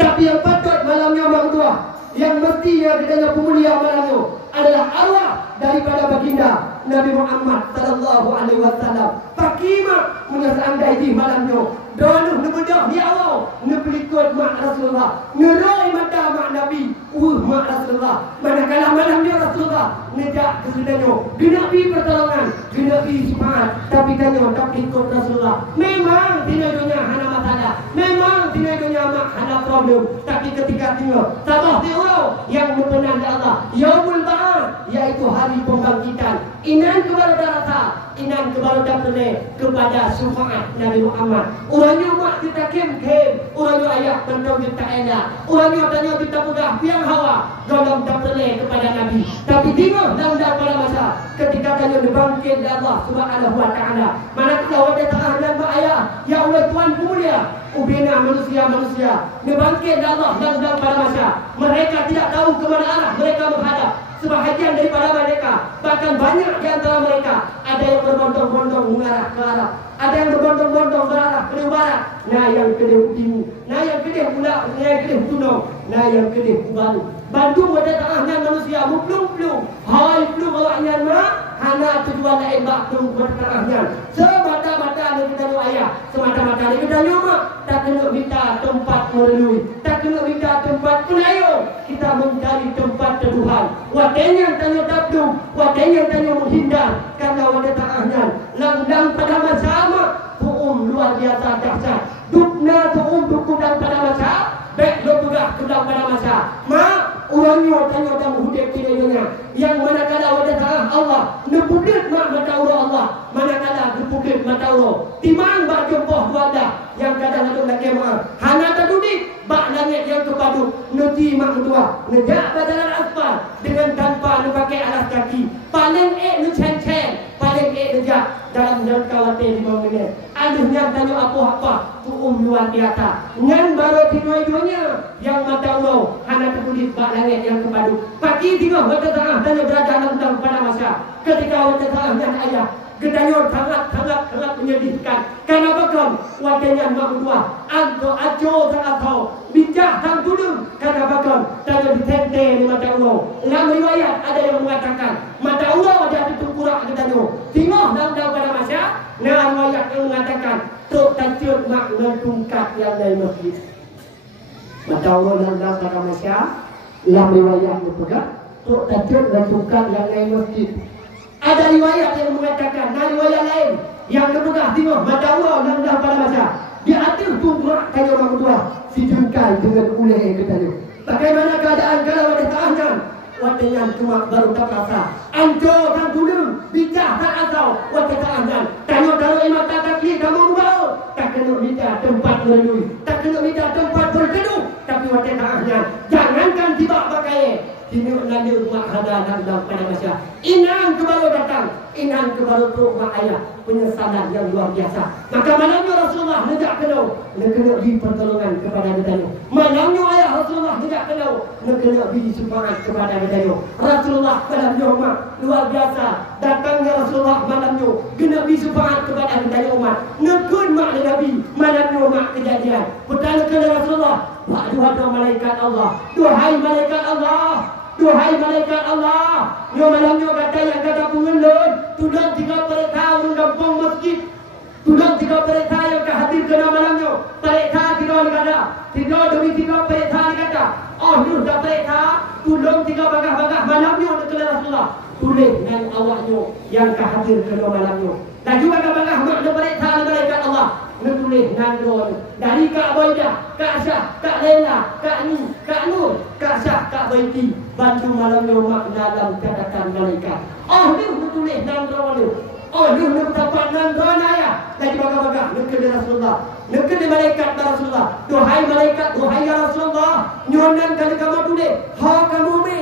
Tapi yang patut malamnya mak tuah, yang mestinya ditanya pemulia malamnya adalah arwah daripada baginda Nabi Muhammad sallallahu alaihi wasallam. Pakima menyesandai di malamnya. Doa bedah ya Allah, pelikut mak Rasulullah, ngeroi mata mak Nabi, mak Rasulullah. Manakala malamnya Rasulullah nejak kesedanyo, genapi pertolongan, genapi sifat, tapi tanya tak pelikut Rasulullah. Memang tindakannya hana masalah, memang tindakannya mak hana problem. Tapi ketika tengok sabah tiurau yang berkenan Allah, yaumul ba'ath, yaitu hari pembangkitan, inan kepada darasa, inan kepada dapene kepada syafaat Nabi Muhammad. Orangnya mak kita kem-kem, orangnya ayah bentong kita enak, orangnya tanya kita pegang piang hawa dalam dapene kepada Nabi. Tapi tengok dalam pada masa ketika tanya dibangkit Allah Subhanahu wa taala. Manakala wajah tanah dan mak ayah, ya Allah Tuhan pemulia, ubina manusia-manusia dibangkit Allah dalam pada masa mereka tidak tahu ke mana arah mereka menghadap. Sebahagian daripada mereka, bahkan banyak di antara mereka, ada yang berbondong-bondong mengarah ke arah, ada yang berbondong-bondong berarah ke barat. Nah yang kedua timur, nah yang kedua pula, nah yang kedua tunong, nah yang kedua baru. Bantu pada tanahnya manusia, muplung-plung, hai plung awaknya mak, hana tujuan lain bak plung pada tanahnya. Semata-mata ni kita ayah, semata-mata ni kita mak, tak kena minta tempat melalui, tak kena minta tempat pelayung. Kita mencari tempat teduhan. Watenya tanya tabdung, watenya tanya menghindar, karena wadah tanahnya langdang pada masa mak, tuum luar biasa dahsyat. Dukna tuum dukudang pada masa, baik lo pegah kudang pada masa. Mak, orangnya tanya tentang hudib tidaknya, yang manakala wadah tanah Allah, nepudit mak mata Allah, manakala nepudit mata Allah. Timang bak jumpoh wadah, yang kadang-kadang lagi mak, hana terdudik, bak langit yang kepadu, nuti mak tua, nejak badalan asfal, dengan tanpa pakai alas kaki, paling nucen-cen, paling nejak dalam khawatir di bawah ini. Aduhnya tanya apa-apa, tuum luar biasa. Ngan baru tinuai-duanya, yang mata Allah, hana terdudik, bak langit yang kepadu. Pagi tiga, mata tengah, tanya berada dalam pada masa, ketika mata tengahnya ayah, gedanya sangat menyedihkan. Kenapa kan? Wadahnya mak tua, ajo sangat tahu, bijak sang tudung. Kenapa kan? Tanya ditente di mata Allah. Dalam riwayat ada yang mengatakan mata Allah ada di tengkorak gedanya. Tengok dalam pada masa. Nah riwayat yang mengatakan tok tacut mak mentungkat yang dari masjid. Mata Allah dalam pada masa. Dalam riwayat dipegang tok tacut mentungkat yang dari masjid. Ada riwayat yang mengatakan, nah riwayat lain yang kemudian tengok mata Allah dan pada masa dia atur tunggurak kayu orang tua si jengkai dengan uleh yang ketanya. Bagaimana keadaan kalau ada tahanan? Wadahnya cuma baru tak rasa. Ancor dan tulung, bijak tak asal. Wadah tahanan. Tanya kalau imam tak kaki kamu bau. Tak kena minta tempat melalui, tak kena minta tempat berteduh. Tapi wadah tahanan. Jangankan tiba pakai. Ini nanti mak hada dan pada masa inan kebaru datang, inan kebaru tu mak ayah penyesalan yang luar biasa. Maka malamnya Rasulullah nejak kenal, kena di pertolongan kepada kita. Malamnya ayah Rasulullah nejak kenal, kena di syafaat kepada kita. Rasulullah malamnya mak luar biasa. Datangnya Rasulullah malamnya kena di syafaat kepada kita umat. Nekun mak Nabi malamnya mak kejadian. Pertama kali Rasulullah, wahai malaikat Allah, duhai malaikat Allah. Duhai malaikat Allah, yo malamnya kata yang kata pengelun, tudang 30 tahun kampung tiga perintah yang hadir kena malamnya. Perintah tiga negara. Tiga demi tiga perintah negara. Oh, ni dah perintah tolong tiga bagah-bagah malamnya untuk Rasulullah. Tulis dengan awaknya yang hadir kena malamnya. Dan juga bagah-bagah makna perintah malaikat Allah. Nulis nandron dari Kak Boydah, Kak Syah, Kak Lela, Kak Ni, Kak Nur, Kak Syah, Kak Baiti. Bantu malamnya makna dalam catatan malaikat. Oh, ni nulis nandron ni. Oh, ni dapat nandron ayah. Dari bagah-bagah nulis Rasulullah. Nulis malaikat Rasulullah. Duhai malaikat, duhai ya Rasulullah. Nyonan kali kamu tulis, ha kamu me.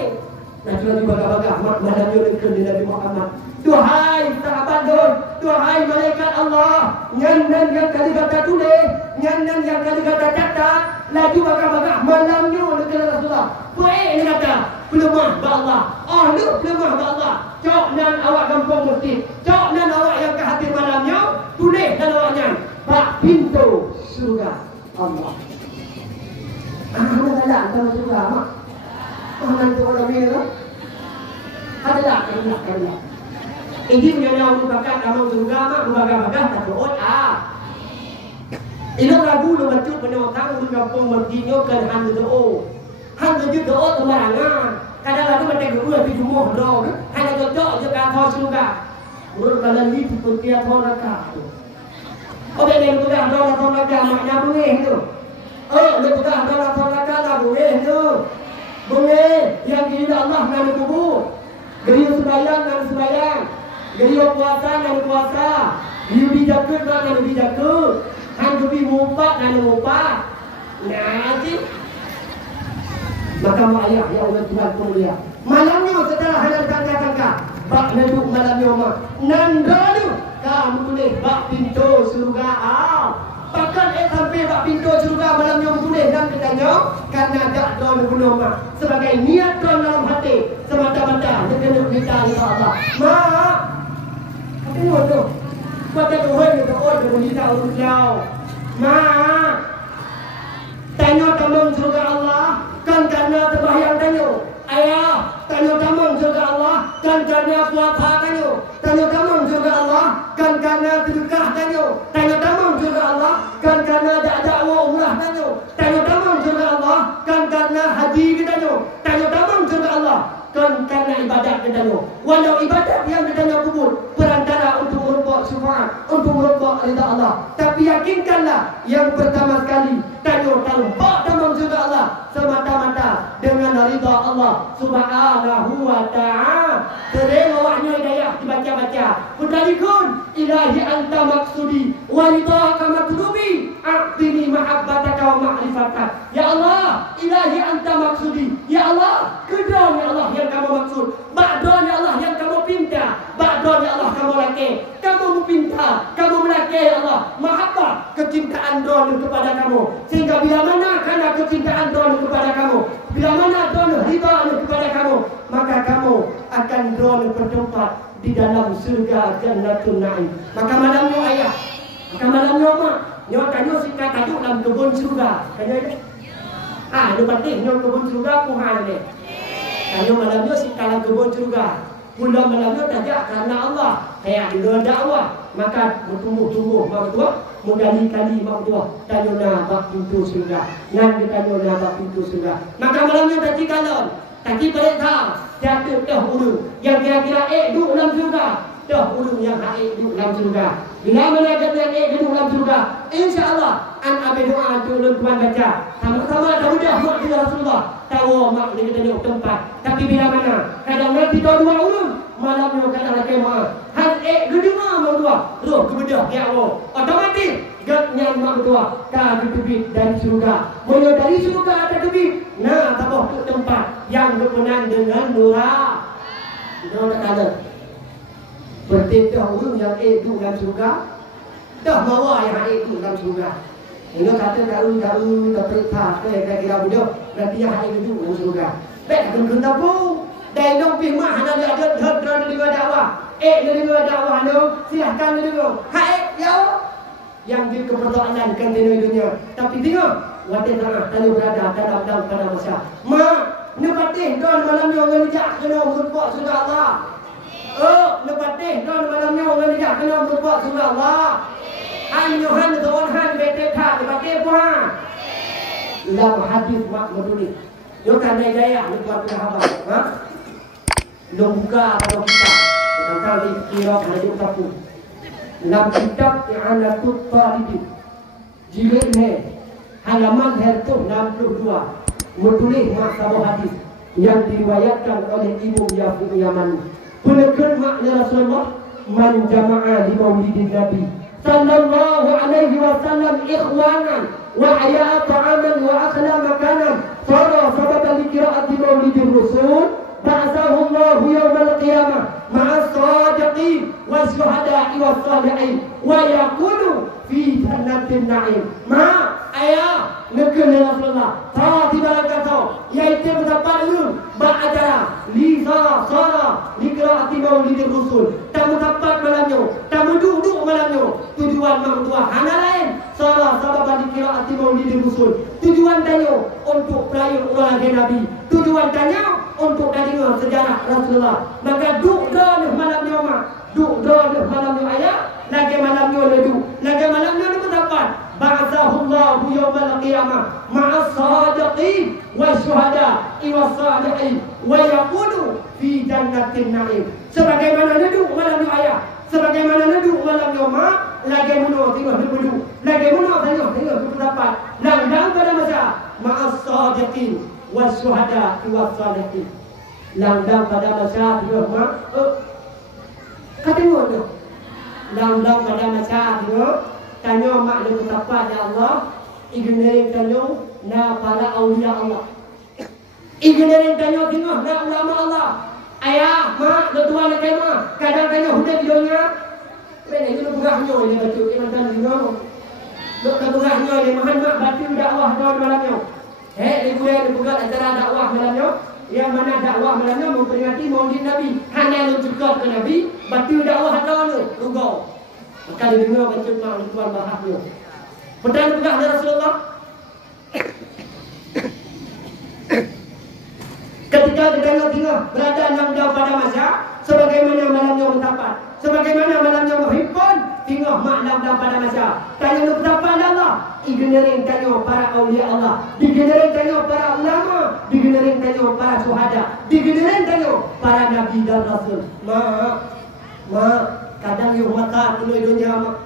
Nanti lagi bagah-bagah malamnya nulis Nabi Muhammad. Duhai sahabat Nur, duhai malaikat Allah, nyandan yang kali kata tulis, nyandan yang kali kata catat, laju bagah-bagah malamnya negara Rasulullah. Baik ni kata, pelemah ba Allah. Oh, ni pelemah ba Allah. Cok nan awak kampung masjid, cok nan awak yang ke hati malamnya, tulis dan awaknya, bak pintu surga Allah. Mana galak dalam surga mak? Mana tu orang merah? Ada tak? Ini punya merupakan kamu surga mak bagah-bagah tak doa Ini lagu lu bacut penyotang lu kampung mertinyo kan hang doa. Hang doa telangan. Kadang-kadang mereka gua di rumah bro. Hang cocok je ka thau surga. Urut kalan ni seperti thau neraka tu. Oh benen tu dah thau neraka makna bunge tu. Oh lu dah thau neraka lah bunge tu. Bunge yang kira Allah nak kubur. Geriu sembahyang dan sembahyang. Geriu puasa dan puasa. Geriu dijaga dan dijaga. Hang lebih mumpat dan mumpat. Nanti maka ayah ya Allah Tuhan mulia. Malamnya setelah halal tangga-tangga, bak neduk malamnya mak. Nandalu kamu boleh bak pintu surga. Bahkan sampai bak pintu surga malamnya boleh dan katanya karena dak don guna mak. Sebagai niat don dalam hati semata-mata dengan kita Allah. Mak. Apa tu? Pada Tuhan itu orang kita urusau. Mak. Tanya tamang surga Allah kan karena terbahyang tanya. Ayah, tanya tamang surga Allah kan karena puasa tanya. Tanya tamang surga Allah kan karena sedekah tanya. Tanya tamang surga Allah kan karena dakwah umrah tanya. Tanya tamang surga Allah kan karena haji tanya. Tanya tamang surga Allah kan karena ibadat tanya. Walau ibadat yang ditanya kubur perantara untuk merubah syafaat, untuk merubah ridha Allah. Tapi yakinkanlah yang pertama sekali tanya tanpa tamang surga Allah semata-mata dengan ridha Allah Subhanahu wa ta'ala. Sering awaknya hidayah dibaca-baca. Kudalikun ilahi anta maksudi wa ridhaka matlubi a'tini mahabbataka wa ma'rifatak. Ya Allah, ilahi anta maksudi. Ya Allah, kedon ya Allah yang kamu maksud. Ba'don ya Allah yang kamu pinta. Ba'don ya Allah kamu laki. Kamu pinta, kamu melaki ya Allah. Mahabbah kecintaan don kepada kamu. Sehingga bila mana karena kecintaan don kepada kamu, bila mana don riba kepada kamu, maka kamu akan don bertempat di dalam surga Jannatul Naim. Maka malamnya ayah, maka malamnya mak, nyawa kanyo singkat tajuk dalam kebun surga. Kanyo itu? Lu penting nyawa kebun surga puhan ni. Kanyo malamnya singkat dalam kebun surga. Pulang malamnya tajak karena Allah. Kayak di luar dakwah, maka bertumbuh-tumbuh mak tua, menggali-gali mak tua. Tanyo nabak pintu surga. Nan tanyo nabak pintu surga. Maka malamnya tadi kalon, tadi perintah jatuh dah urung yang kira-kira duduk dalam surga. Dah urung yang duduk dalam surga. Bila mana yang duduk dalam surga, insya-Allah an abi doa turun tuan baca. Sama-sama dah mudah mak dengan Rasulullah. Tahu mak ni kita duduk tempat. Tapi bila mana kadang nanti tahu dua urung malamnya kadang lagi mak. Han gedunga mak tua. Roh kebedah ya Allah. Otomatis gatnya mak tua ka ditebit dari surga. Mulai dari surga ada tebit. Nah, tabuh tu tempat yang berkenan dengan nurah. Kita nak kata bertitah urung yang duduk dalam surga. Dah bawa yang duduk dalam surga. Ini kata daun tak perintah kira-kira budak berarti yang hari itu surga. Baik kun tapu dai dong pi mah hana ada dari dakwah. Dari dakwah no silahkan dulu. Hai ya yang di kepercayaan kan dunia. Tapi tengok wadah tengah tanya berada dalam pada masa. Ma nepatih don malamnya ngerijak kena berbuat surga Allah. Nepatih don malamnya ngerijak kena berbuat surga Allah. Han Yohan Tuhan Han bete tha pakai puha. Dalam hadis mak menulis. Yo tandai gaya ni buat sahabat. Ha? Lo buka kalau kita tentang di kira hadis tapu. Dalam kitab I'anatut Talibin. Jilid ni halaman 162 menulis mak sebuah hadis yang diriwayatkan oleh Ibnu Yaman. Penekan makna Rasulullah man jama'a di maulidin Nabi sallallahu alaihi wasallam ikhwanan wa aya'a ta'aman wa akhla makanan fara sabata li qira'ati maulidir rasul ba'athahu Allah yawmal qiyamah ma'a sadiqin wa syuhada'i wa salihin wa yakunu fi jannatin na'im. Ma ayah nekun Rasulullah ta tiba kau iaitu mendapat ilmu ba'acara lisa sara liqra'ati maulidir rasul tak mendapat malamnya tak duduk malamnya tujuan mak hana lain sara sababan liqra'ati maulidir rasul tujuan tanya untuk perayaan ulang Nabi tujuan tanya untuk dengar sejarah Rasulullah maka duk dah malamnya mak duk dah malamnya ayah lagi malamnya ledu lagi malamnya mendapat ba'athahu Allah yawmal qiyamah ma'a sadiqin wa syuhada'i wa salihin wa yakunu fi jannatin na'im. Sebagaimana neduk malamnya ayah, sebagaimana neduk malamnya mak, lagi muno tengok duduk, lagi muno tengok mendapat langgang pada masa ma'a sadiqin wa syuhada'i wa salihin. Langgang pada masa tengok mak, katengok tu. Langgang pada masa tengok tanya mak lu betapa ya Allah ignerin tanya na para aulia Allah ignerin tanya tengok na ulama Allah ayah mak lu tua nak mak kadang tanya huda videonya mana lu berahnya ni baca ke mantan video lu berahnya ni mahan mak baca dakwah malamnya di gue buka acara dakwah malamnya yang mana dakwah malamnya memperingati maulid Nabi hanya lu cakap ke Nabi baca dakwah tu lu maka dia dengar baca mak tuan bahasnya. Pedang pegang dari Rasulullah. Ketika tengah berada dalam pada masa sebagaimana malamnya mendapat, sebagaimana malamnya menghimpun, tengah mak dalam pada masa. Tanya lu betapa Allah, ignerin tanya para aulia Allah, dignerin tanya para ulama, dignerin tanya para syuhada, dignerin tanya para nabi dan rasul. Mak kadang yo mata kuno dunia mak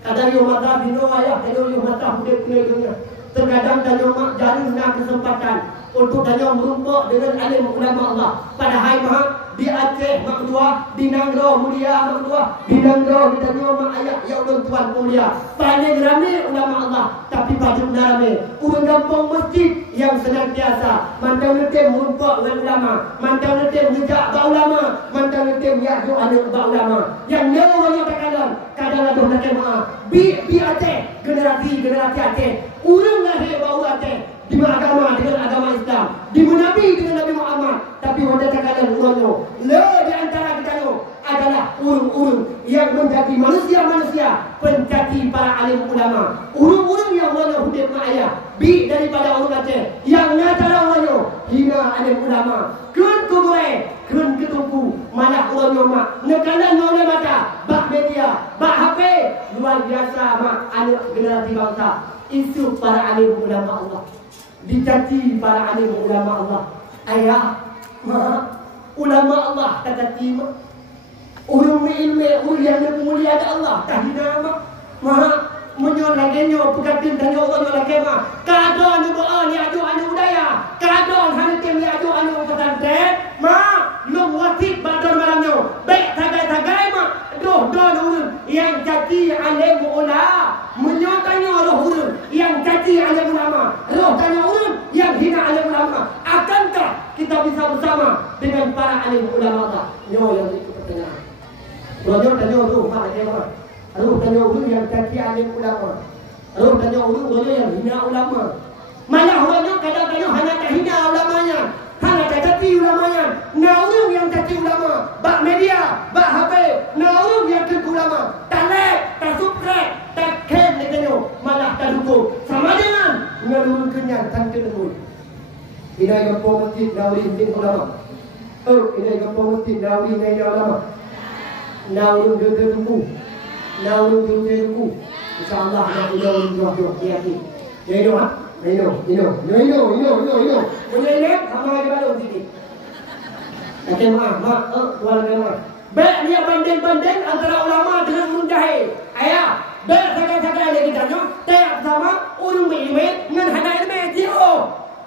kadang yo mata bino ayah kadang yo mata hidup kuno dunia terkadang tanya mak jarang nak kesempatan untuk tanya merumpuk dengan alim ulama Allah pada hai mak di Aceh mak dua di Nanggro mulia mak dua di Nanggro kita tanya mak ayah ya ulun tuan mulia paling ramai ulama Allah tapi patut ramai urang kampung masjid yang senantiasa mantau netem merumpuk dengan ulama mantau netem ngejak ba ulama mantau netem ya do anak ba ulama yang nyawa takalan kadang ada nak maaf bi Aceh generasi Aceh urang lahir bau Aceh di agama dengan agama Islam di Nabi dengan Nabi Muhammad tapi wanda takalan urangnya le di antara kita adalah urung-urung yang menjadi manusia-manusia pencati para alim ulama urung-urung yang wanda hidup ayah bi daripada orang Aceh yang nyata orangnya hina alim ulama kun kuburai kun ketumpu mana orangnya mak nekalan oleh mata bak media bak HP luar biasa mak anak generasi bangsa isu para alim ulama Allah dicaci para alim ulama Allah ayah mak ulama Allah kata timah urung ilmu urung yang mulia Allah tak hina mak menyon lagenyo pegatin tanya Allah lagi mah kadon ni doa ni aju anu budaya kadon hantem ni aju anu pesantren mak long wasip badon malamnya baik tagai-tagai mak doh don urun yang caci alim ulama menyon tanya roh urun yang caci alim ulama roh tanya urun yang hina alim ulama akankah kita bisa bersama dengan para alim ulama Allah nyo yang itu pertanyaan roh tanya roh mak lagi mak Ruh tanya ulu yang caci alim ulama. Ruh tanya ulu yang hina ulama. Malah orangnya kadang-kadang hanya tak hina ulamanya, hanya tak caci ulamanya. Nah orang yang caci ulama, bak media, bak HP. Nah orang yang caci ulama, tak like, tak subscribe, tak khen katanya, malah tak dukung. Sama dengan ngalurun kenyang tanpa dukung. Ini kampung masjid Nawawi bin ulama. Ini kampung masjid Nawawi bin ulama. Nah orang dia dukung. Naurung jumlah ruku, InsyaAllah nak dua dia yakin. Dia ha? Ino. Punya ini sama lagi baru sikit. Kata mak, tuan agama. Baik dia banding antara ulama dengan ulun jahil. Ayah, baik sakal-sakal lagi tanya, tiap sama ulun ilmu dengan hana ilmu dia.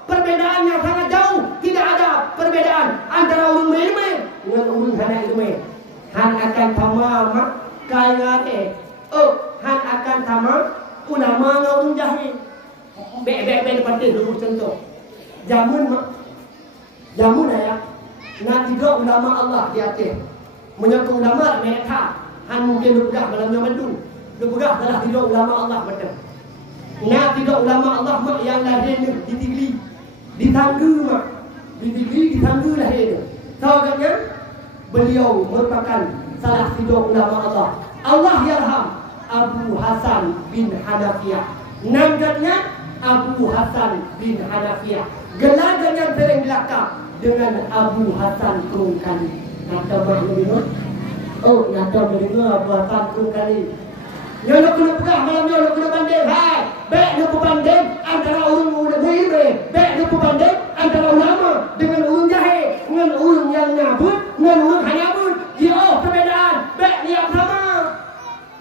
Perbedaan yang sangat jauh, tidak ada perbedaan antara ulun ilmu dengan ulun hana ilmu. Han akan sama mak kaya han akan sama ulama dengan ulun jahil. Baik penting dulu contoh. Jamun ayah. Nak tiga ulama Allah di atas. Menyangka ulama mereka han mungkin berpegang dalam nyaman berpegang dalam tiga ulama Allah betul. Nak tiga ulama Allah mak yang lahir di Tigli, di Tanggu mak, di Tigli di Tanggu lahir. Tahu kan? Beliau merupakan salah tiga ulama Allah. Allah yarham Abu Hasan bin Hanafiyah. Namanya Abu Hasan bin Hanafiyah. Gelarnya sering dilakap dengan Abu Hasan Krungkali. Nada berdengar. Nada berdengar Abu Hasan Krungkali. Yang nak kena pegang malam ni, nak kena banding. Hai, baik nak berbanding antara ulun ilmu, baik nak berbanding antara ulama dengan ulun jahil, dengan ulun yang nyabut, dengan ulun hanyabut. Dia perbedaan, baik niat sama.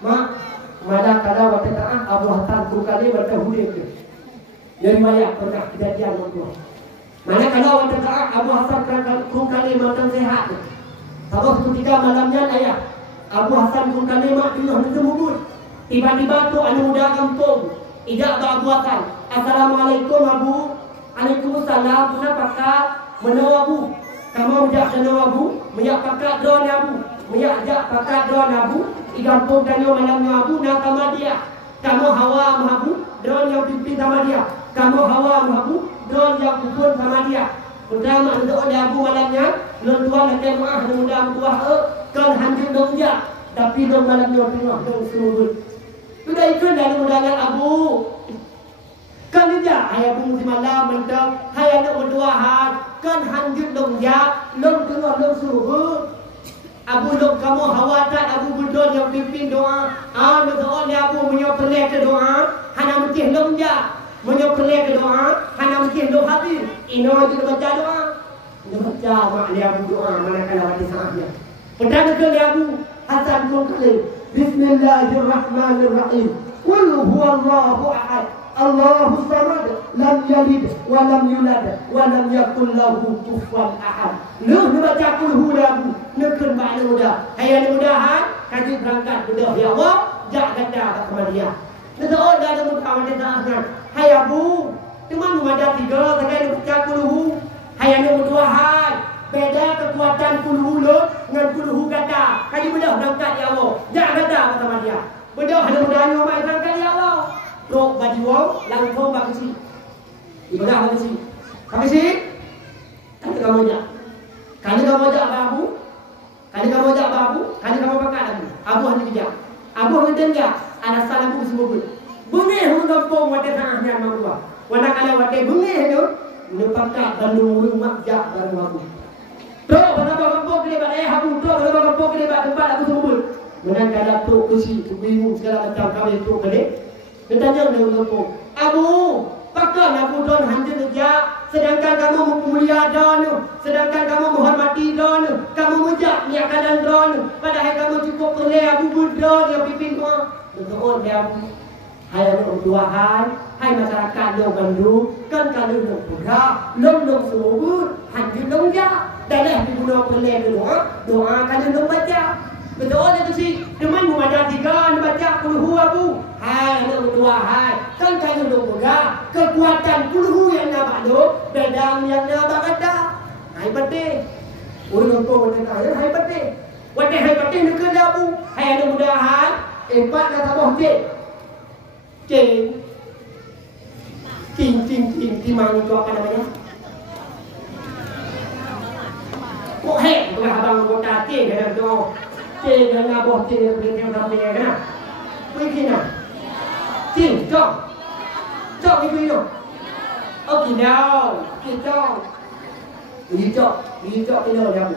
Mak, malah kalau waktu taat Abu Hasan Krungkali bertahun ke. Yang riwayat pernah kejadian orang. Mana kalau waktu taat Abu Hasan Krungkali macam sehat. Sabah ketika malamnya ayah Abu Hasan Krungkali mak tengah berjemur. Tiba-tiba tu anak muda kampung ijak Abu Hasan. Assalamualaikum Abu. Waalaikumsalam. Kenapa kak? Menawa Abu. Kamu ijak menawa Abu. Menyak pakat drone Abu. Menyak pakat drone Abu. Di kampung tanya malamnya Abu nak sama dia. Kamu hawa Abu. Drone yang pimpin sama dia. Kamu hawa Abu. Drone yang pupun sama dia. Pertama untuk oleh Abu malamnya. Lalu tuan nak maaf muda tua kan hancur dong dia. Tapi dong malamnya tengah dong seluruh. Sudah ikut dari undangan Abu. Kan dia ayah Abu semalam mentang. Hai anak berduahan. Kan hancur dong dia. Dong tengah dong seluruh. Abu dong kamu khawatir Abu berdua yang pimpin doa. Betul oleh Abu menyopelek ke doa. Hana mungkin dong dia. Menyopelek ke doa. Hana mungkin doa habis. Ino itu baca doa. Dia baca mak dia Abu doa. Manakala waktu saatnya. Pertama kali Abu Hasan Krungkali. Bismillahirrahmanirrahim. Qul huwallahu ahad. Allahus samad. Lam yalid wa lam yulad wa lam yakul lahu kufuwan ahad. Lu baca qul huwallahu. Nekun makna mudah. Hai anak mudahan kaji berangkat mudah ya Allah. Jak kata kepada dia. Betul dah ada mudah macam sahaja. Hai Abu, cuma ada tiga sekali baca qul hu. Hai anak mudahan. Beda kekuatan kulhu lo dengan kulhu kata. Kaji bedah berangkat ya Allah. Jangan kata sama dia. Bedah ada mudahnya mai berangkat ya Allah. Rok baju wong langsung bagi si. Ibadah bagi si. Bagi si. Kali kamu jak. Kali kamu jak Abu. Kali kamu jak Abu. Kali kamu pakai Abu. Abu hanya bijak. Abu hanya dia. Ada salah Abu semua. Bunyi hung kampung wate tengahnya mamua. Wana kala wate bunyi itu. Nepakat bandung rumah jak baru Abu. Tok pada kampung dia pada Abu tok pada kampung dia pada tempat Abu sembul. Menang kada tok kusi bingung segala macam kami tok kade. Ketanya dengan kampung. Abu, pakai Abu don hancur dia. Sedangkan kamu mulia don, sedangkan kamu menghormati don, kamu mujak niat kanan don. Padahal kamu cukup pelai Abu don yang pimpin kau. Betul dia Abu. Hai orang tuahan, hai masyarakat yang Bandung, kan kalau dong pura, dong semua hancur dong dia. Dalam diguna pelai doa kalau dong baca. Betul itu sih. Teman ada tiga baca kulhu Abu. Hai orang tuahan, kan kalau dong pura, kekuatan kulhu yang nampak dong, bedang yang nampak ada. Hai betul. Orang tua berkata, hai betul. Waktu hai betul nak kerja Abu. Hai ada mudahan, empat kata boh Cing, mana itu apa namanya? Kok hek, bukan abang kota cing kan tu? Cing dengan abah cing yang boleh tengok sampai kan? Mungkin nak? Cing, cok itu. Okey dah, cok. Ini cok kilo jamu.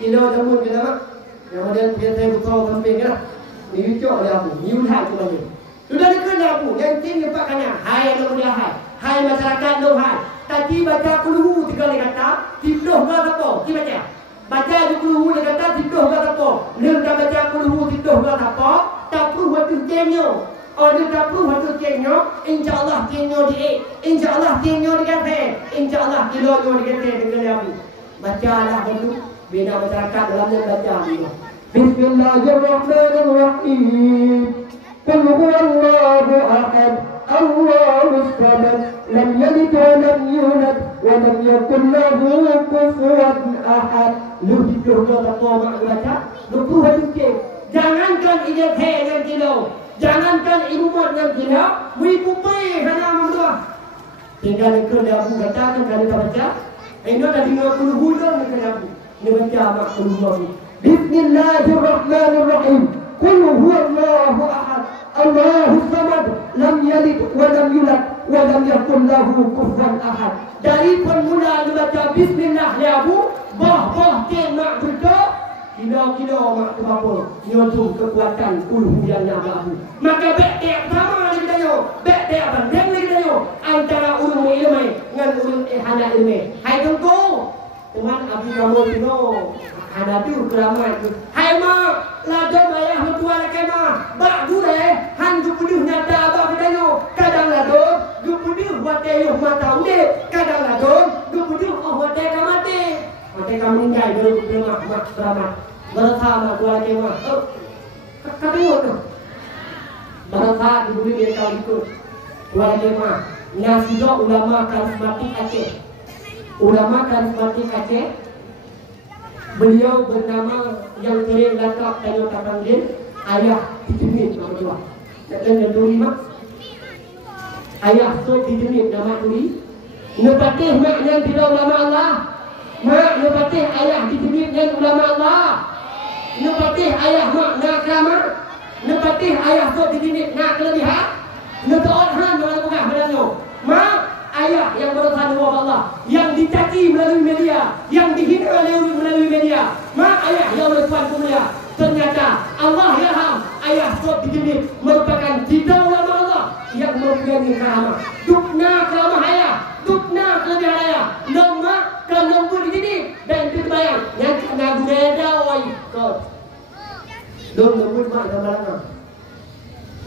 Kilo jamu kenapa? Yang ada biasa betul sampai kan? Ini cok jamu. Ni udah tu lagi. Sudah dikena pun. Yang tinggi empat kanan. Hai yang mulia hai. Hai masyarakat lo hai. Tadi baca kuluhu 3 kali kata. Tiduh ke apa? Kita baca. Baca kuluhu dia kata tiduh ke apa? Dia dah baca kuluhu tiduh ke apa? Tak perlu waktu kenyo. Dia tak perlu waktu kenyo. InsyaAllah kenyo di InsyaAllah kenyo di kata. InsyaAllah kilo di kata dengan aku. Bacalah dulu. Bina masyarakat dalamnya baca dulu. Bismillahirrahmanirrahim. Qul huwallahu ahad. Allahus samad. Lam yalid wa lam yulad wa lam yakul lahu kufuwan ahad. Lu tidur ke apa mak baca? Lu perlu hadis. Jangankan ijaz yang kilo. Jangankan ibu mat yang kilo. Ibu pai hana mamdua. Tinggal ke dalam katakan kalau kita baca. Ini ada 50 bulan kita dapat. Ini baca mak kuluhu. Bismillahirrahmanirrahim. Qul huwallahu ahad. Allahus samad. Lam yalid wa lam yulad wa lam yakul lahu kufuwan ahad. Dari permulaan baca bismillah ya bu, bah ke mak betul. Kilo mak tu apa? Nyotu kekuatan uluh yang nama bu. Maka bek sama lagi dayo. Bek bandeng lagi dayo. Antara ulum ilmu dengan ulum hana ilmu. Hai tunggu. Teman abi kamu tino. Ada tu keramat tu. Hai mak, ladon ayah mertua laki mak. Bak gule, han jupuduh nyata abah kedayo. Kadang ladon, jupuduh wate yuh mata ude. Kadang ladon, jupuduh wate kamate. Wate kamu meninggal dulu mak keramat. Bersama tua laki mak. Kata tu. Bersama dibuli dia kau ikut. Tua laki mak. Nasidah ulama karismatik Aceh. Ulama karismatik Aceh. Beliau bernama yang sering lakap tanya tak panggil ayah dijenis nama tua. Dan duri mak. Ayah so dijenis nama duri. Nepatih mak yang tidak ulama Allah. Mak nepatih ayah dijenis yang ulama Allah. Nepatih ayah mak nak keramat. Nepatih ayah so dijenis nak kelebihan. Nepatih han mana bukan berani. Mak ayah yang berusaha dengan Allah, yang dicaci melalui media, yang dihina melalui media. Mak ayah yang bertuan mulia. Ternyata Allah yarham ayah sok dijenis merupakan cita ulama Allah yang mempunyai keramat. Dukna keramat ayah, dukna kelebihan ayah. Lemak ke lembut dijenis dan terbayang yang kena gureda oi kau. Dong lembut mak dalam malam.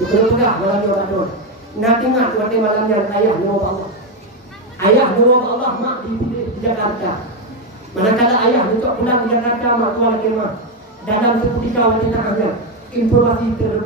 Bukan pegah malam orang. Nak ingat waktu malamnya ayah nama Allah. Ayah nama Allah mak di Jakarta. Manakala ayah untuk pulang ke Jakarta mak tua lagi mak. Dalam seketika waktunya hanya informasi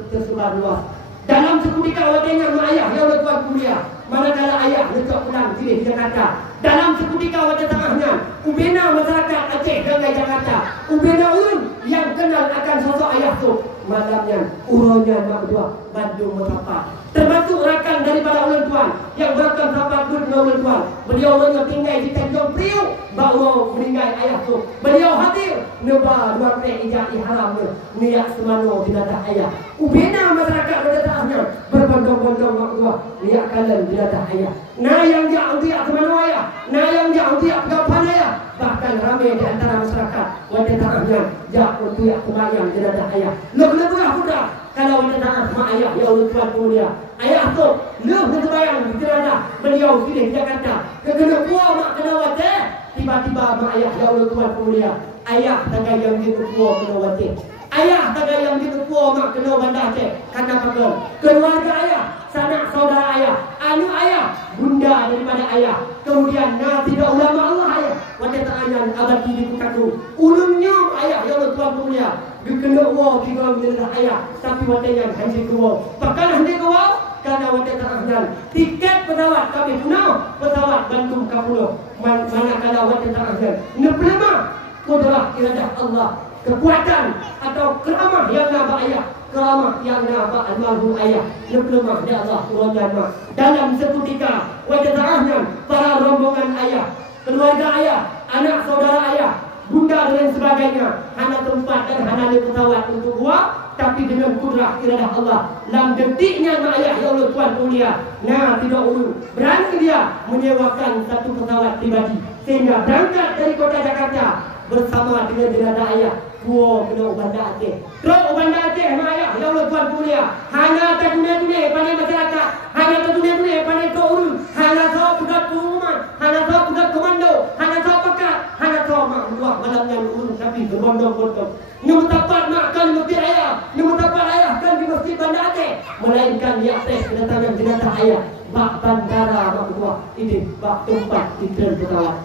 tersebar luas. Dalam seketika waktunya mak ayah yang tuan kuliah. Manakala ayah untuk pulang ke Jakarta. Dalam seketika waktu tengahnya ubena masyarakat Aceh dengan Jakarta. Ubena ulun yang kenal akan sosok ayah tu. Malamnya uronya mak tua Bandung Merapat. Termasuk rakan daripada ulun tuan yang berangkat sahabat dengan ulun tuan. Beliau tinggal di Tanjung Priok. Baru meninggal ayah tu. Beliau hadir nebah dua ijak ihram niat semano jenazah ayah. Ubena masyarakat pada tahapnya berbondong-bondong mak tua niat kalian jenazah ayah. Nah yang dia untuk semano ayah. Nah yang dia untuk kapan ayah. Bahkan ramai di antara masyarakat pada tahapnya jak untuk sembahyang jenazah ayah. Lebih-lebih sudah. Kalau kita nak mak ayah ya Allah tuan mulia. Ayah tu lebih sembahyang di jenazah beliau di Jakarta. Kena kuah mak kena wajah. Tiba-tiba mak ayah ya Allah tuan mulia. Ayah tagai yang dia kuah kena wajah. Ayah tagai yang dia kuah mak kena bandar Aceh. Karena apa? Keluarga ayah, sanak saudara ayah, anu ayah, bunda daripada ayah. Kemudian tidak ulama Allah ayah. Wajah tangan abad di kaku. Ulumnya ayah ya Allah tuan mulia. Kena uang tiga miliar ayah. Tapi wajahnya hanya keluar. Bahkan hanya keluar. Karena wajah tangan tiket pesawat kami penuh. Pesawat Bandung ke Pulau. Manakala wajah tangan Neblema adalah iradah Allah. Kekuatan atau keramah yang nama ayah. Keramah yang nama almarhum ayah. Neblema ya Allah wajahnya. Dalam seketika wajah tangan para rombongan ayah. Keluarga ayah. Anak saudara ayah. Bunda dan sebagainya. Hana tempat dan hana pesawat untuk buat. Tapi dengan kudrah iradah Allah. Dalam detiknya mak ayah ya Allah tuan mulia. Nah tidak ulu. Berani dia menyewakan satu pesawat pribadi. Sehingga berangkat dari kota Jakarta. Bersama dengan jenazah ayah. Kuo kena Bandar Aceh. Terus Bandar Aceh mak ayah ya Allah tuan mulia. dunia. Hanya tak dunia pada masyarakat. Hanya tak dunia pada turun. Hanya tak pegat pengumuman. Hanya tak pegat komando. Hanya tak pekat. Hanya tak mak luak malamnya urun tapi berbondong-bondong. Nemu tapat mak kan di masjid ayah. Nemu tapat ayah kan di masjid Banda Aceh. Melainkan di atas kedatangan jenazah ayah. Bak bandara mak kedua. Ini bak tempat tidur pesawat.